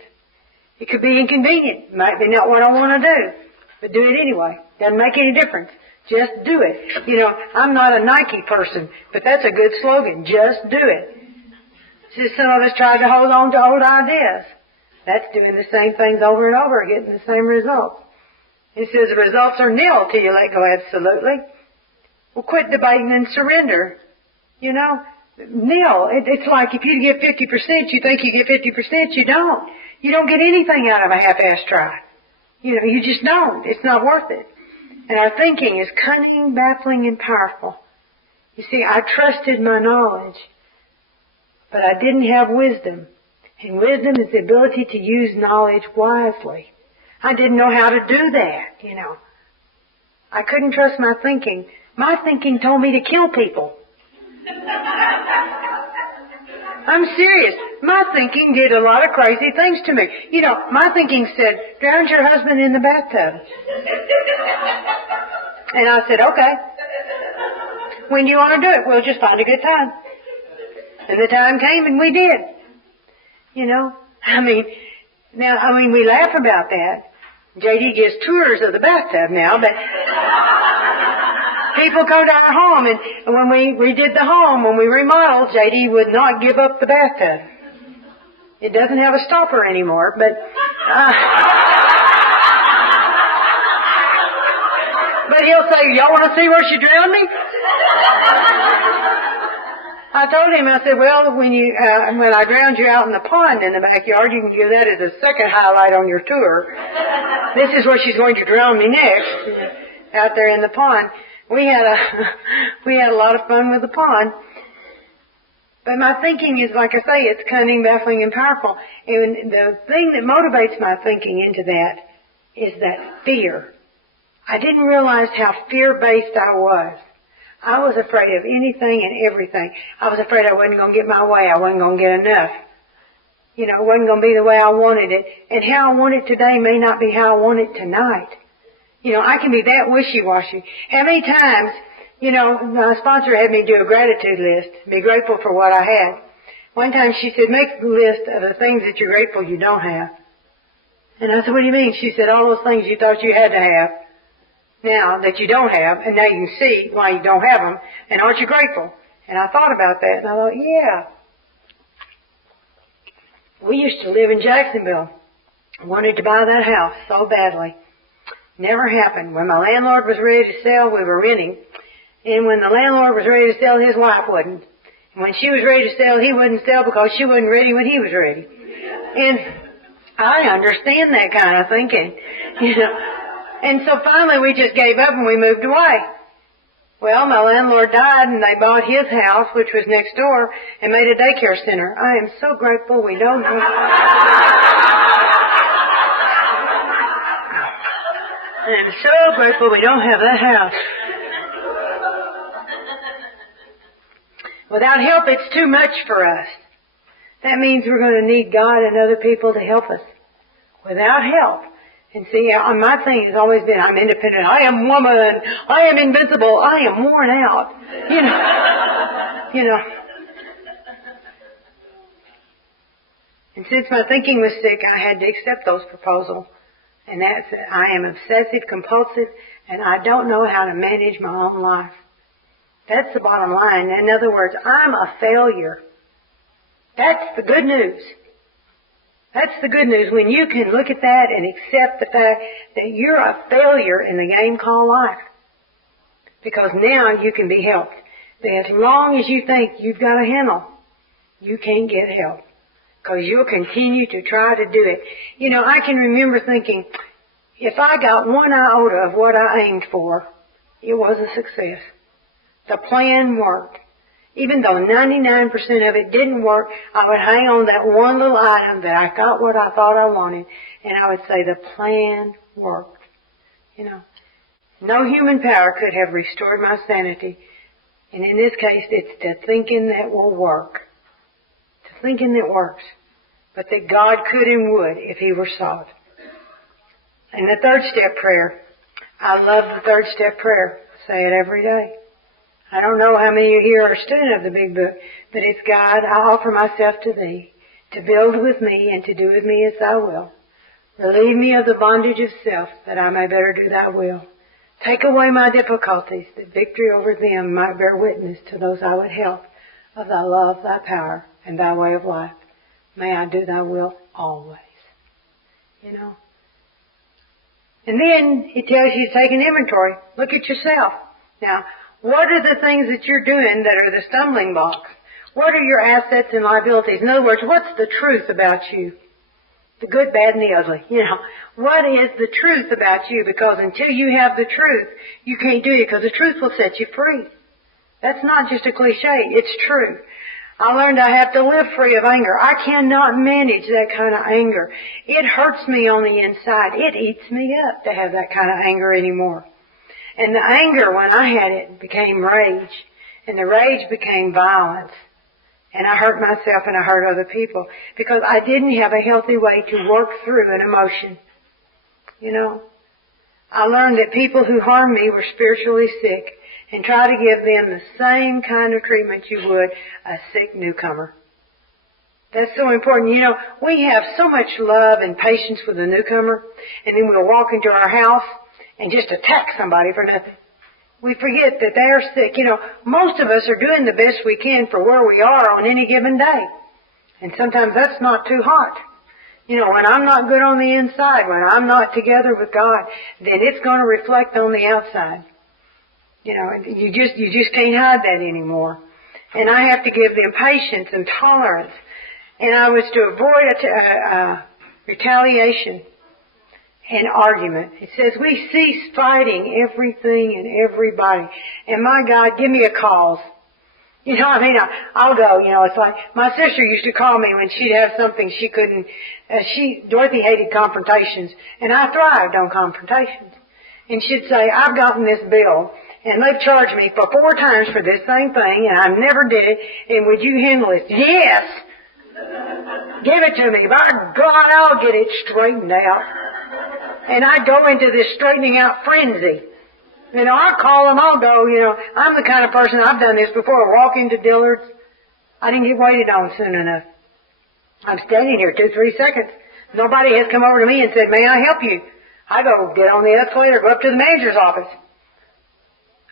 It could be inconvenient. It might be not what I want to do. But do it anyway. Doesn't make any difference. Just do it. You know, I'm not a Nike person, but that's a good slogan. Just do it. See, some of us try to hold on to old ideas. That's doing the same things over and over, getting the same results. It says the results are nil till you let go absolutely. Well, quit debating and surrender. You know, nil. It's like if you get 50%, you think you get 50%, you don't. You don't get anything out of a half-assed try. You just don't. It's not worth it. And our thinking is cunning, baffling, and powerful. You see, I trusted my knowledge, but I didn't have wisdom. And wisdom is the ability to use knowledge wisely. I didn't know how to do that, I couldn't trust my thinking. My thinking told me to kill people. I'm serious. My thinking did a lot of crazy things to me. My thinking said, drown your husband in the bathtub. And I said, okay. When do you want to do it? We'll just find a good time. And the time came and we did. We laugh about that. JD gives tours of the bathtub now, but people go to our home, and when we redid the home, when we remodeled, JD would not give up the bathtub. It doesn't have a stopper anymore, but he'll say, y'all want to see where she drowned me? I told him, I said, well, when I drowned you out in the pond in the backyard, you can give that as a second highlight on your tour. This is where she's going to drown me next, out there in the pond. We had a lot of fun with the pond. But my thinking is, like I say, it's cunning, baffling, and powerful. And the thing that motivates my thinking into that is that fear. I didn't realize how fear-based I was. I was afraid of anything and everything. I was afraid I wasn't going to get my way. I wasn't going to get enough. It wasn't going to be the way I wanted it. And how I want it today may not be how I want it tonight. I can be that wishy-washy. How many times, my sponsor had me do a gratitude list, be grateful for what I had. One time she said, make a list of the things that you're grateful you don't have. And I said, what do you mean? She said, all those things you thought you had to have. Now that you don't have, and now you can see why you don't have them, and aren't you grateful? And I thought about that, and I thought, yeah. We used to live in Jacksonville. Wanted to buy that house so badly. Never happened. When my landlord was ready to sell, we were renting. And when the landlord was ready to sell, his wife wasn't. And when she was ready to sell, he wouldn't sell because she wasn't ready when he was ready. And I understand that kind of thinking, And so finally we just gave up and we moved away. Well, my landlord died and they bought his house, which was next door, and made a daycare center. I am so grateful we don't have... I am so grateful we don't have that house. Without help, it's too much for us. That means we're going to need God and other people to help us. Without help. And see, my thing has always been, I'm independent, I am woman, I am invincible, I am worn out. And since my thinking was sick, I had to accept those proposals. And that's, I am obsessive, compulsive, and I don't know how to manage my own life. That's the bottom line. In other words, I'm a failure. That's the good news. That's the good news, when you can look at that and accept the fact that you're a failure in the game called life. Because now you can be helped. But as long as you think you've got a handle, you can't get help. Because you'll continue to try to do it. I can remember thinking, if I got one iota of what I aimed for, it was a success. The plan worked. Even though 99% of it didn't work, I would hang on that one little item that I got what I thought I wanted, and I would say the plan worked. No human power could have restored my sanity. And in this case, it's the thinking that will work. The thinking that works. But that God could and would if He were sought. And the third step prayer. I love the third step prayer. Say it every day. I don't know how many of you here are a student of the Big Book, but it's God, I offer myself to Thee, to build with me and to do with me as Thy will. Relieve me of the bondage of self, that I may better do Thy will. Take away my difficulties, that victory over them might bear witness to those I would help of Thy love, Thy power, and Thy way of life. May I do Thy will always. And then it tells you to take an inventory. Look at yourself. Now, what are the things that you're doing that are the stumbling blocks? What are your assets and liabilities? In other words, what's the truth about you? The good, bad, and the ugly. You know, what is the truth about you? Because until you have the truth, you can't do it, because the truth will set you free. That's not just a cliche. It's true. I learned I have to live free of anger. I cannot manage that kind of anger. It hurts me on the inside. It eats me up to have that kind of anger anymore. And the anger, when I had it, became rage. And the rage became violence. And I hurt myself and I hurt other people because I didn't have a healthy way to work through an emotion. You know, I learned that people who harmed me were spiritually sick, and try to give them the same kind of treatment you would a sick newcomer. That's so important. You know, we have so much love and patience with a newcomer, and then we'll walk into our house and just attack somebody for nothing. We forget that they're sick. You know, most of us are doing the best we can for where we are on any given day. And sometimes that's not too hot. You know, when I'm not good on the inside, when I'm not together with God, then it's going to reflect on the outside. You know, you just can't hide that anymore. And I have to give them patience and tolerance. And I was to avoid retaliation and argument. It says we cease fighting everything and everybody. And my God, give me a cause. You know, I mean, I'll go, you know, it's like, my sister used to call me when she'd have something she couldn't, Dorothy hated confrontations, and I thrived on confrontations. And she'd say, I've gotten this bill, and they've charged me for 4 times for this same thing, and I never did it, and would you handle it? Yes! Give it to me. By God, I'll get it straightened out. And I'd go into this straightening out frenzy. You know, I'll call them, I'll go, you know, I'm the kind of person, I've done this before, walk into Dillard's, I didn't get waited on soon enough. I'm standing here 2-3 seconds. Nobody has come over to me and said, may I help you? I go get on the escalator, go up to the manager's office.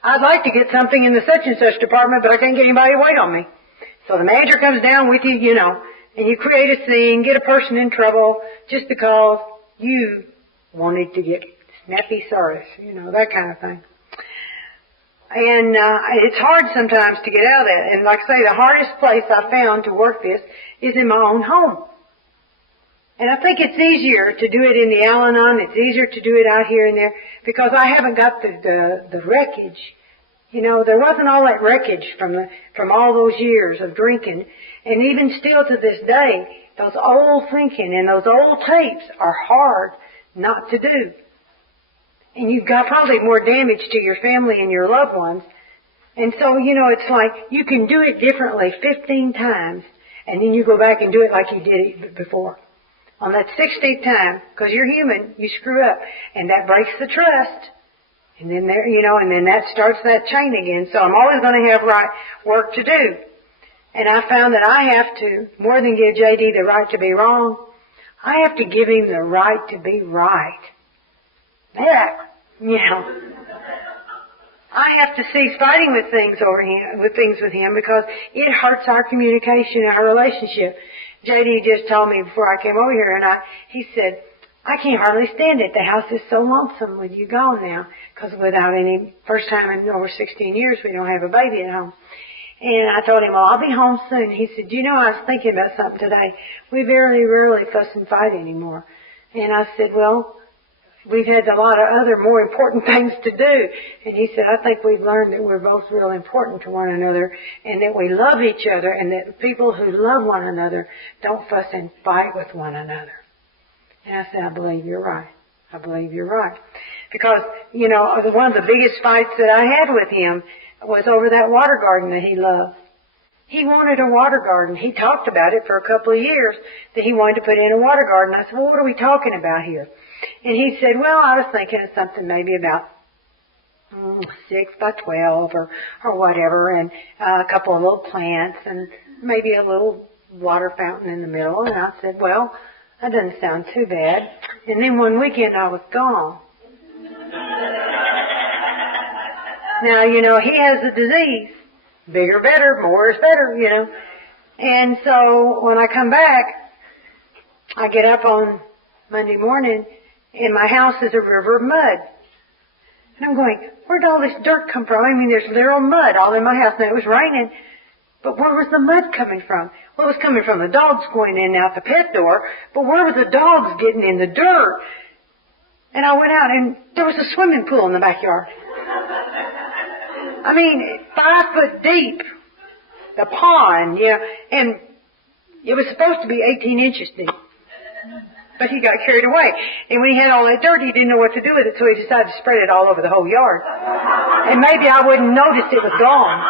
I'd like to get something in the such and such department, but I can't get anybody to wait on me. So the manager comes down with you, you know, and you create a scene, get a person in trouble just because you wanted to get snappy service, you know, that kind of thing. And it's hard sometimes to get out of that. And like I say, the hardest place I found to work this is in my own home. And I think it's easier to do it in the Alanon. It's easier to do it out here and there because I haven't got the wreckage. You know, there wasn't all that wreckage from all those years of drinking. And even still to this day, those old thinking and those old tapes are hard not to do. And you've got probably more damage to your family and your loved ones. And so, you know, it's like you can do it differently 15 times, and then you go back and do it like you did it before. On that 16th time, because you're human, you screw up, and that breaks the trust. And then there, you know, and then that starts that chain again. So I'm always going to have right work to do. And I found that I have to, more than give J.D. the right to be wrong, I have to give him the right to be right. Yeah, you know. I have to cease fighting with things with him because it hurts our communication and our relationship. J.D. just told me before I came over here, and he said, I can't hardly stand it. The house is so lonesome with you gone now, because without any, first time in over 16 years, we don't have a baby at home. And I told him, well, I'll be home soon. He said, you know, I was thinking about something today. We very rarely fuss and fight anymore. And I said, well, we've had a lot of other more important things to do. And he said, I think we've learned that we're both real important to one another and that we love each other and that people who love one another don't fuss and fight with one another. And I said, I believe you're right. I believe you're right. Because, you know, one of the biggest fights that I had with him was over that water garden that he loved. He wanted a water garden. He talked about it for a couple of years that he wanted to put in a water garden. I said, well, what are we talking about here? And he said, well, I was thinking of something maybe about 6 by 12 or whatever, and a couple of little plants and maybe a little water fountain in the middle. And I said, well, that doesn't sound too bad. And then one weekend I was gone. Now, you know, he has a disease. Bigger, better, more is better, you know. And so when I come back, I get up on Monday morning, and my house is a river of mud. And I'm going, where'd all this dirt come from? I mean, there's literal mud all in my house. Now, it was raining, But where was the mud coming from? Well, it was coming from the dogs going in and out the pet door, but where were the dogs getting in the dirt? And I went out, and there was a swimming pool in the backyard. I mean, 5 foot deep, the pond, and it was supposed to be 18 inches deep. But he got carried away. And when he had all that dirt, he didn't know what to do with it, so he decided to spread it all over the whole yard. And maybe I wouldn't notice it was gone.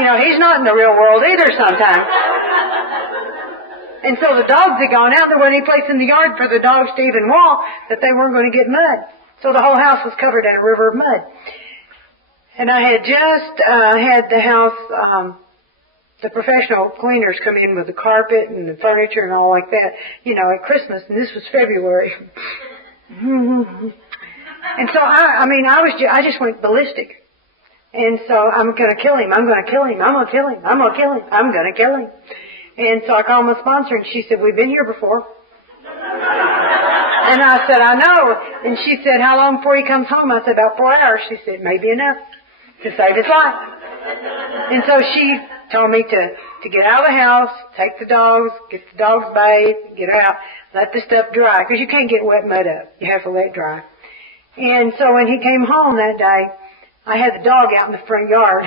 He's not in the real world either sometimes. And so the dogs had gone out. There wasn't any place in the yard for the dogs to even walk that they weren't going to get mud. So the whole house was covered in a river of mud. And I had just had the house, the professional cleaners come in with the carpet and the furniture and all like that, at Christmas, and this was February. And so I just went ballistic. And so I'm going to kill him, I'm going to kill him, I'm going to kill him, I'm going to kill him, I'm going to kill him. And so I called my sponsor, and she said, we've been here before. And I said, I know. And she said, how long before he comes home? I said, about 4 hours. She said, maybe enough to save his life. And so she told me to get out of the house, take the dogs, get the dogs bathed, get out, let the stuff dry, because you can't get wet mud up. You have to let it dry. And so when he came home that day, I had the dog out in the front yard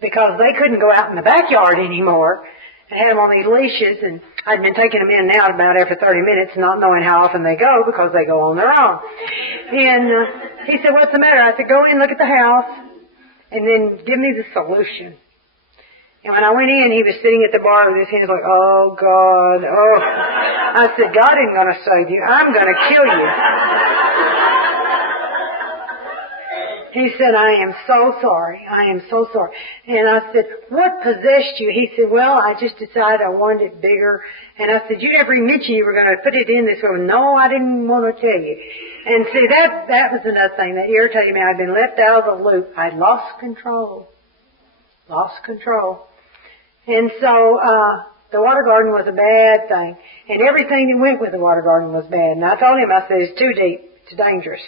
because they couldn't go out in the backyard anymore. I had them on these leashes, and I'd been taking them in and out about every 30 minutes, not knowing how often they go because they go on their own. And he said, what's the matter? I said, go in, look at the house, and then give me the solution. And when I went in, he was sitting at the bar with his hands like, oh, God, oh. I said, God isn't going to save you. I'm going to kill you. He said, I am so sorry. I am so sorry. And I said, what possessed you? He said, well, I just decided I wanted it bigger. And I said, you never mentioned you were going to put it in this room. No, I didn't want to tell you. And see, that was another thing that irritated me. I'd been left out of the loop. I'd lost control. Lost control. And so, the water garden was a bad thing. And everything that went with the water garden was bad. And I told him, I said, it's too deep. It's dangerous.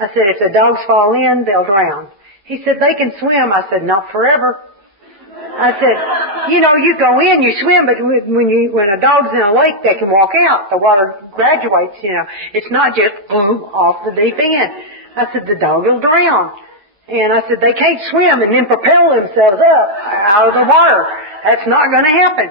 I said, if the dogs fall in, they'll drown. He said, they can swim. I said, not forever. I said, you go in, you swim, but when a dog's in a lake, they can walk out. The water graduates, It's not just boom, off the deep end. I said, the dog will drown. And I said, they can't swim and then propel themselves up out of the water. That's not going to happen.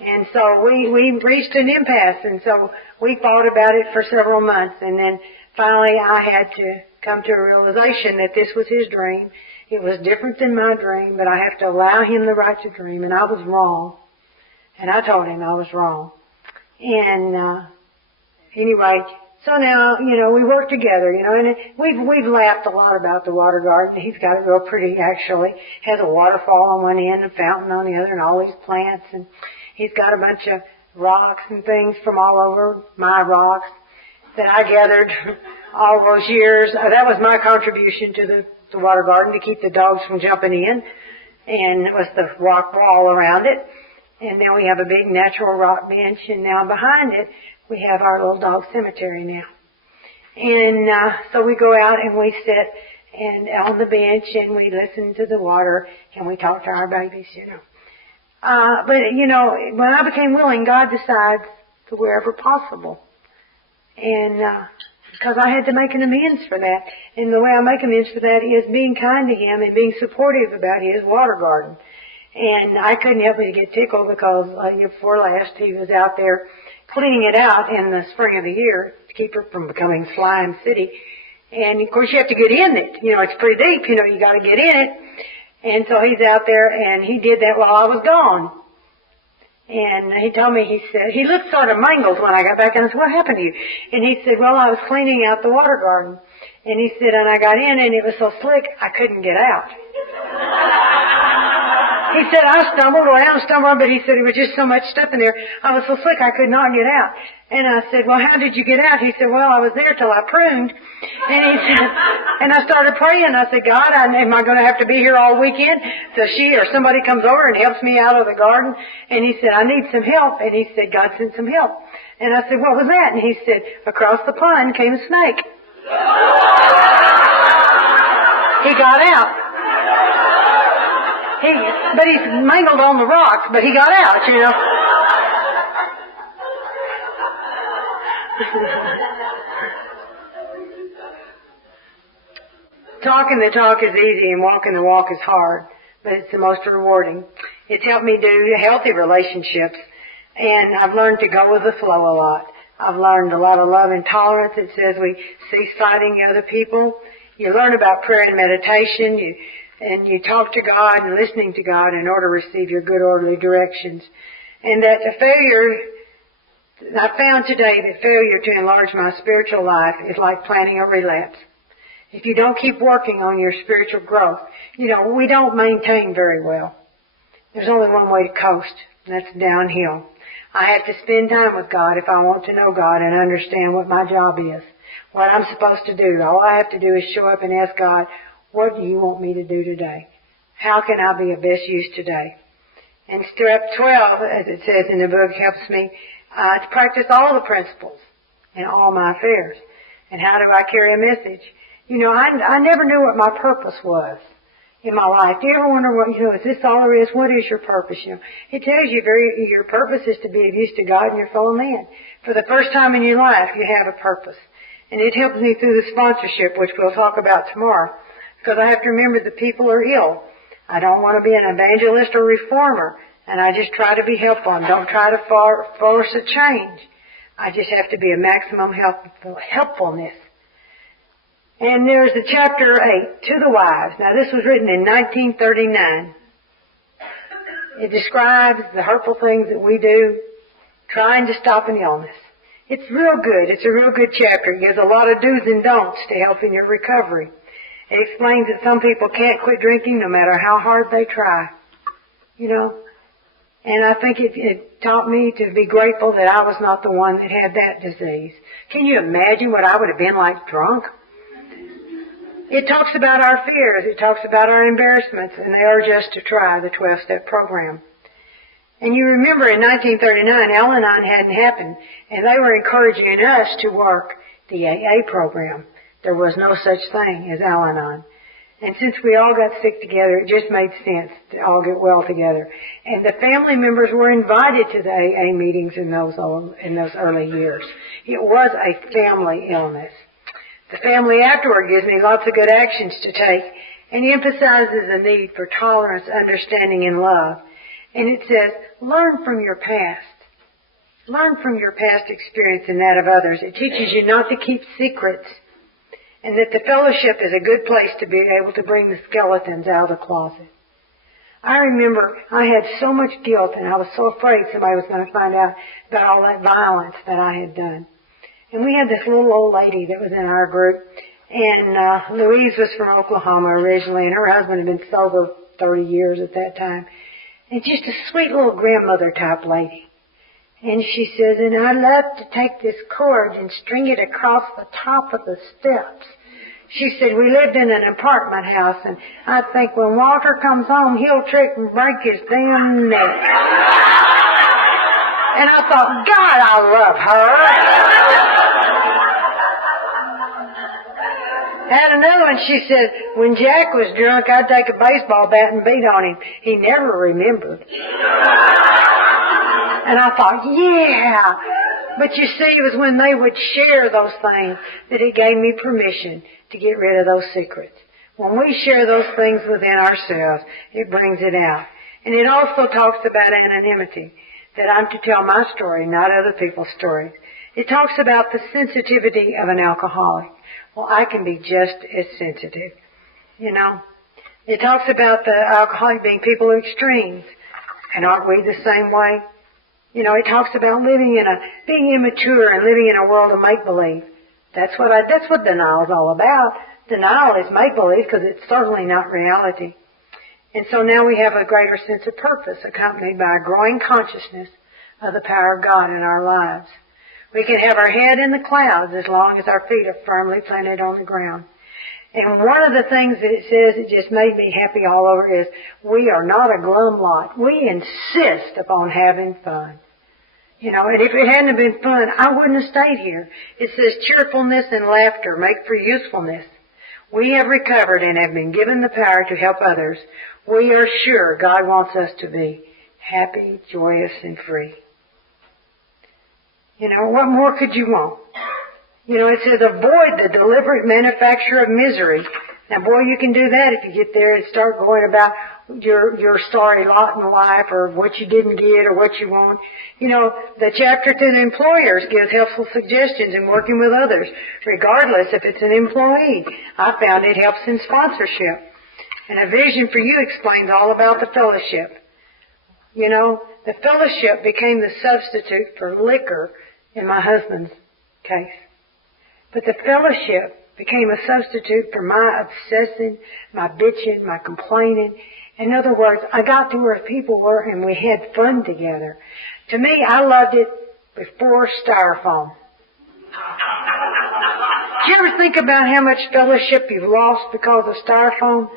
And so we reached an impasse, and so we fought about it for several months, and then finally I had to come to a realization that this was his dream. It was different than my dream, but I have to allow him the right to dream, and I was wrong. And I told him I was wrong. And anyway, so now, we work together, and we've laughed a lot about the water garden. He's got it real pretty, actually. Has a waterfall on one end, a fountain on the other, and all these plants, and he's got a bunch of rocks and things from all over, my rocks, that I gathered all those years. That was my contribution to the water garden, to keep the dogs from jumping in. And it was the rock wall around it. And then we have a big natural rock bench. And now behind it, we have our little dog cemetery now. And so we go out and we sit and on the bench and we listen to the water and we talk to our babies, But, when I became willing, God decides to wherever possible. And because I had to make an amends for that. And the way I make amends for that is being kind to him and being supportive about his water garden. And I couldn't help but get tickled because before last he was out there cleaning it out in the spring of the year to keep it from becoming slime city. And of course you have to get in it. It's pretty deep. You got to get in it. And so he's out there, and he did that while I was gone. And he told me, he said, he looked sort of mangled when I got back, and I said, what happened to you? And he said, well, I was cleaning out the water garden. And he said, and I got in, and it was so slick, I couldn't get out. He said, I stumbled around, but he said, there was just so much stuff in there. I was so slick, I could not get out. And I said, well, how did you get out? He said, well, I was there till I pruned. And he said, and I started praying. I said, God, am I going to have to be here all weekend till she or somebody comes over and helps me out of the garden? And he said, I need some help. And he said, God sent some help. And I said, what was that? And he said, across the pond came a snake. He got out. But he's mangled on the rocks, but he got out, you know. Talking the talk is easy and walking the walk is hard, but it's the most rewarding. It's helped me do healthy relationships, and I've learned to go with the flow a lot. I've learned a lot of love and tolerance. It says we cease fighting other people. You learn about prayer and meditation, and you talk to God and listening to God in order to receive your good orderly directions. And that the failure, I found today that failure to enlarge my spiritual life is like planning a relapse. If you don't keep working on your spiritual growth, you know, we don't maintain very well. There's only one way to coast, and that's downhill. I have to spend time with God if I want to know God and understand what my job is, what I'm supposed to do. All I have to do is show up and ask God, what do you want me to do today? How can I be of best use today? And step 12, as it says in the book, helps me to practice all the principles in all my affairs. And how do I carry a message? You know, I never knew what my purpose was in my life. Do you ever wonder what, is this all there is? What is your purpose? It tells you your purpose is to be of use to God and your fellow man. For the first time in your life, you have a purpose. And it helps me through the sponsorship, which we'll talk about tomorrow, because I have to remember that people are ill. I don't want to be an evangelist or reformer, and I just try to be helpful. I don't try to force a change. I just have to be a maximum helpfulness. And there's the chapter 8, To the Wives. Now this was written in 1939. It describes the hurtful things that we do trying to stop an illness. It's real good. It's a real good chapter. It gives a lot of do's and don'ts to help in your recovery. It explains that some people can't quit drinking no matter how hard they try. You know? And I think it taught me to be grateful that I was not the one that had that disease. Can you imagine what I would have been like drunk? It talks about our fears. It talks about our embarrassments, and they urge us to try the 12-step program. And you remember in 1939, Alanon hadn't happened, and they were encouraging us to work the AA program. There was no such thing as Alanon. And since we all got sick together, it just made sense to all get well together. And the family members were invited to the AA meetings in those early years. It was a family illness. The family afterward gives me lots of good actions to take, and emphasizes the need for tolerance, understanding, and love. And it says, learn from your past. Learn from your past experience and that of others. It teaches you not to keep secrets, and that the fellowship is a good place to be able to bring the skeletons out of the closet. I remember I had so much guilt, and I was so afraid somebody was going to find out about all that violence that I had done. And we had this little old lady that was in our group, and Louise was from Oklahoma originally, and her husband had been sober 30 years at that time. And just a sweet little grandmother type lady. And she says, and I love to take this cord and string it across the top of the steps. She said, we lived in an apartment house, and I think when Walter comes home, he'll trip and break his damn neck. And I thought, God, I love her. Had another one, she said, when Jack was drunk, I'd take a baseball bat and beat on him. He never remembered. And I thought, yeah. But you see, it was when they would share those things that it gave me permission to get rid of those secrets. When we share those things within ourselves, it brings it out. And it also talks about anonymity, that I'm to tell my story, not other people's stories. It talks about the sensitivity of an alcoholic. Well, I can be just as sensitive, you know. It talks about the alcoholic being people of extremes. And aren't we the same way? You know, it talks about being immature and living in a world of make-believe. That's what denial is all about. Denial is make-believe because it's certainly not reality. And so now we have a greater sense of purpose accompanied by a growing consciousness of the power of God in our lives. We can have our head in the clouds as long as our feet are firmly planted on the ground. And one of the things that it says that just made me happy all over is we are not a glum lot. We insist upon having fun. You know, and if it hadn't been fun, I wouldn't have stayed here. It says cheerfulness and laughter make for usefulness. We have recovered and have been given the power to help others. we are sure God wants us to be happy, joyous, and free. You know, what more could you want? You know, it says avoid the deliberate manufacture of misery. Now, boy, you can do that if you get there and start going about your sorry lot in life, or what you didn't get, or what you want. You know, the chapter to the employers gives helpful suggestions in working with others, regardless if it's an employee. I found it helps in sponsorship. And A Vision for You explains all about the fellowship. You know, the fellowship became the substitute for liquor in my husband's case. But the fellowship became a substitute for my obsessing, my bitching, my complaining. In other words, I got to where people were and we had fun together. To me, I loved it before styrofoam. Do you ever think about how much fellowship you've lost because of styrofoam?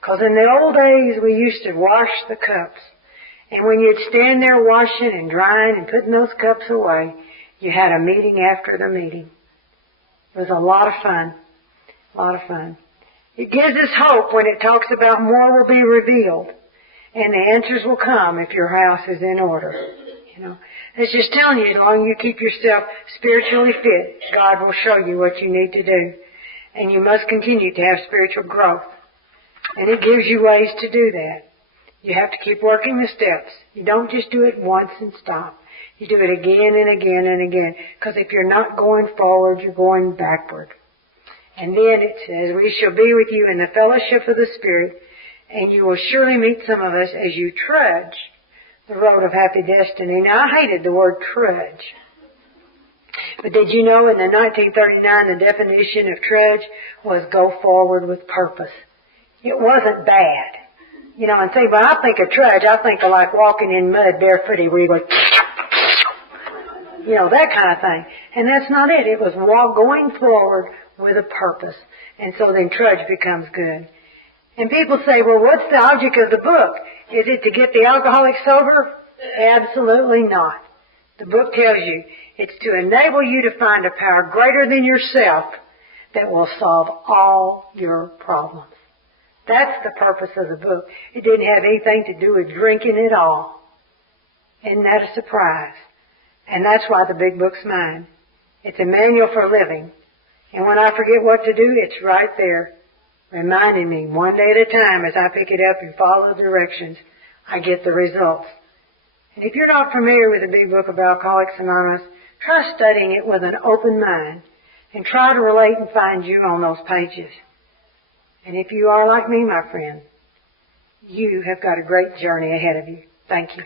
Because in the old days, we used to wash the cups. And when you'd stand there washing and drying and putting those cups away, you had a meeting after the meeting. It was a lot of fun. A lot of fun. It gives us hope when it talks about more will be revealed. And the answers will come if your house is in order. You know, it's just telling you, as long as you keep yourself spiritually fit, God will show you what you need to do. And you must continue to have spiritual growth. And it gives you ways to do that. You have to keep working the steps. You don't just do it once and stop. You do it again and again and again. Because if you're not going forward, you're going backward. And then it says, we shall be with you in the fellowship of the Spirit, and you will surely meet some of us as you trudge the road of happy destiny. Now, I hated the word trudge. But did you know in the 1939 the definition of trudge was go forward with purpose? It wasn't bad. You know, and see, when I think of trudge, I think of like walking in mud barefooted where you go, you know, that kind of thing. And that's not it. It was going forward with a purpose. And so then trudge becomes good. And people say, well, what's the object of the book? Is it to get the alcoholic sober? Absolutely not. The book tells you it's to enable you to find a power greater than yourself that will solve all your problems. That's the purpose of the book. It didn't have anything to do with drinking at all. Isn't that a surprise? And that's why the big book's mine. It's a manual for living. And when I forget what to do, it's right there, reminding me one day at a time as I pick it up and follow the directions, I get the results. And if you're not familiar with the big book of Alcoholics Anonymous, try studying it with an open mind and try to relate and find you on those pages. And if you are like me, my friend, you have got a great journey ahead of you. Thank you.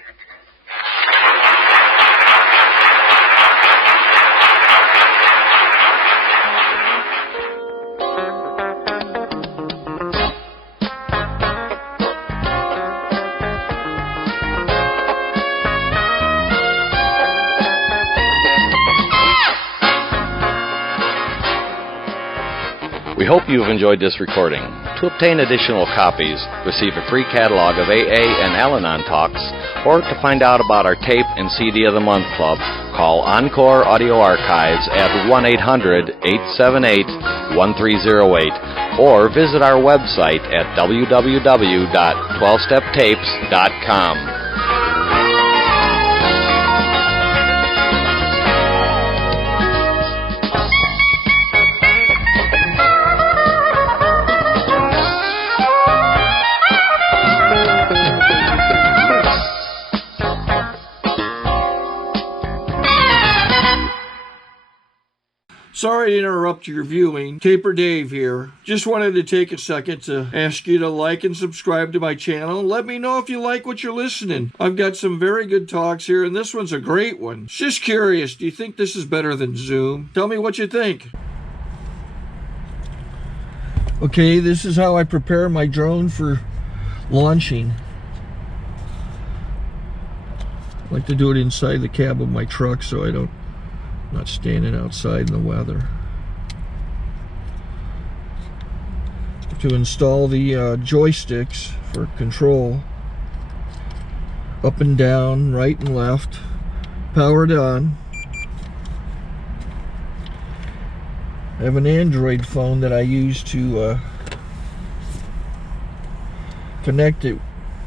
We hope you have enjoyed this recording. To obtain additional copies, receive a free catalog of AA and Alanon talks, or to find out about our tape and CD of the Month Club, call Encore Audio Archives at 1-800-878-1308, or visit our website at www.12steptapes.com. Sorry to interrupt your viewing. Taper Dave here. Just wanted to take a second to ask you to like and subscribe to my channel. Let me know if you like what you're listening. I've got some very good talks here, and this one's a great one. Just curious, do you think this is better than Zoom? Tell me what you think. Okay, this is how I prepare my drone for launching. I like to do it inside the cab of my truck so I don't not standing outside in the weather. To install the joysticks for control, up and down, right and left, powered on. I have an Android phone that I use to connect it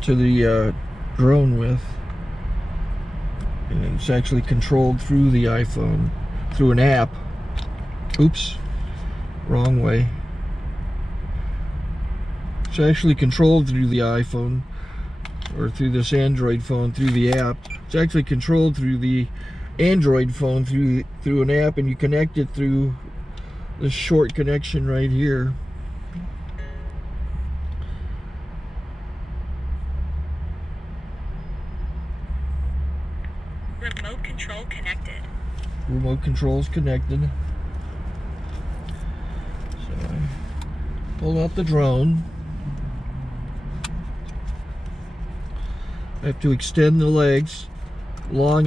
to the drone with. And it's actually controlled through the iPhone, through an app. Oops, wrong way. It's actually controlled through the iPhone, or through this Android phone, through the app. It's actually controlled through the Android phone through an app, and you connect it through this short connection right here. Remote control connected. Remote control's connected. So I pull out the drone. I have to extend the legs. Long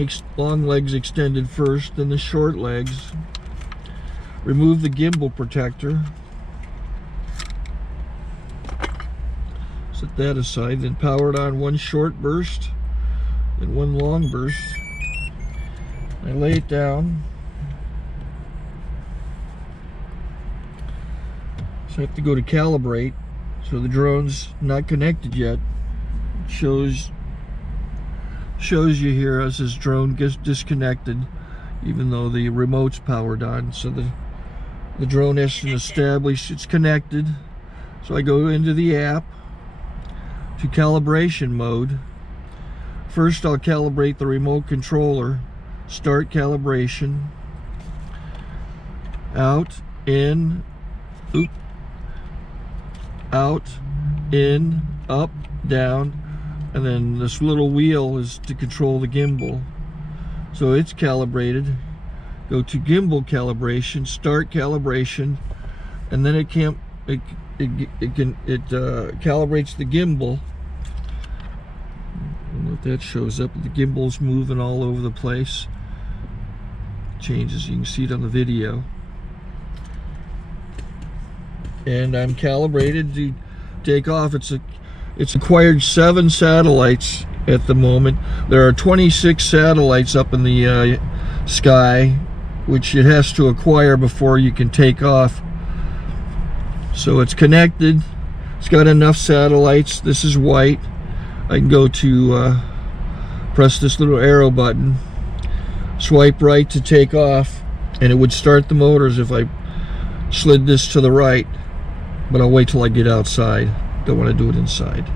legs extended first, then the short legs. Remove the gimbal protector. Set that aside, then power it on one short burst, then one long burst. I lay it down. So I have to go to calibrate. So the drone's not connected yet. It shows you here as this drone gets disconnected, even though the remote's powered on. So the drone has to establish it's connected. So I go into the app to calibration mode. First I'll calibrate the remote controller. Start calibration. Out, in, oop, out, in, up, down, and then this little wheel is to control the gimbal. So it's calibrated. Go to gimbal calibration, start calibration, and then it calibrates the gimbal. I don't know if that shows up. The gimbal's moving all over the place. Changes, you can see it on the video. And I'm calibrated to take off. It's acquired 7 satellites at the moment. There are 26 satellites up in the sky, which it has to acquire before you can take off. So it's connected. It's got enough satellites. This is white. I can go to press this little arrow button, swipe right to take off, and it would start the motors if I slid this to the right. But I'll wait till I get outside. Don't want to do it inside.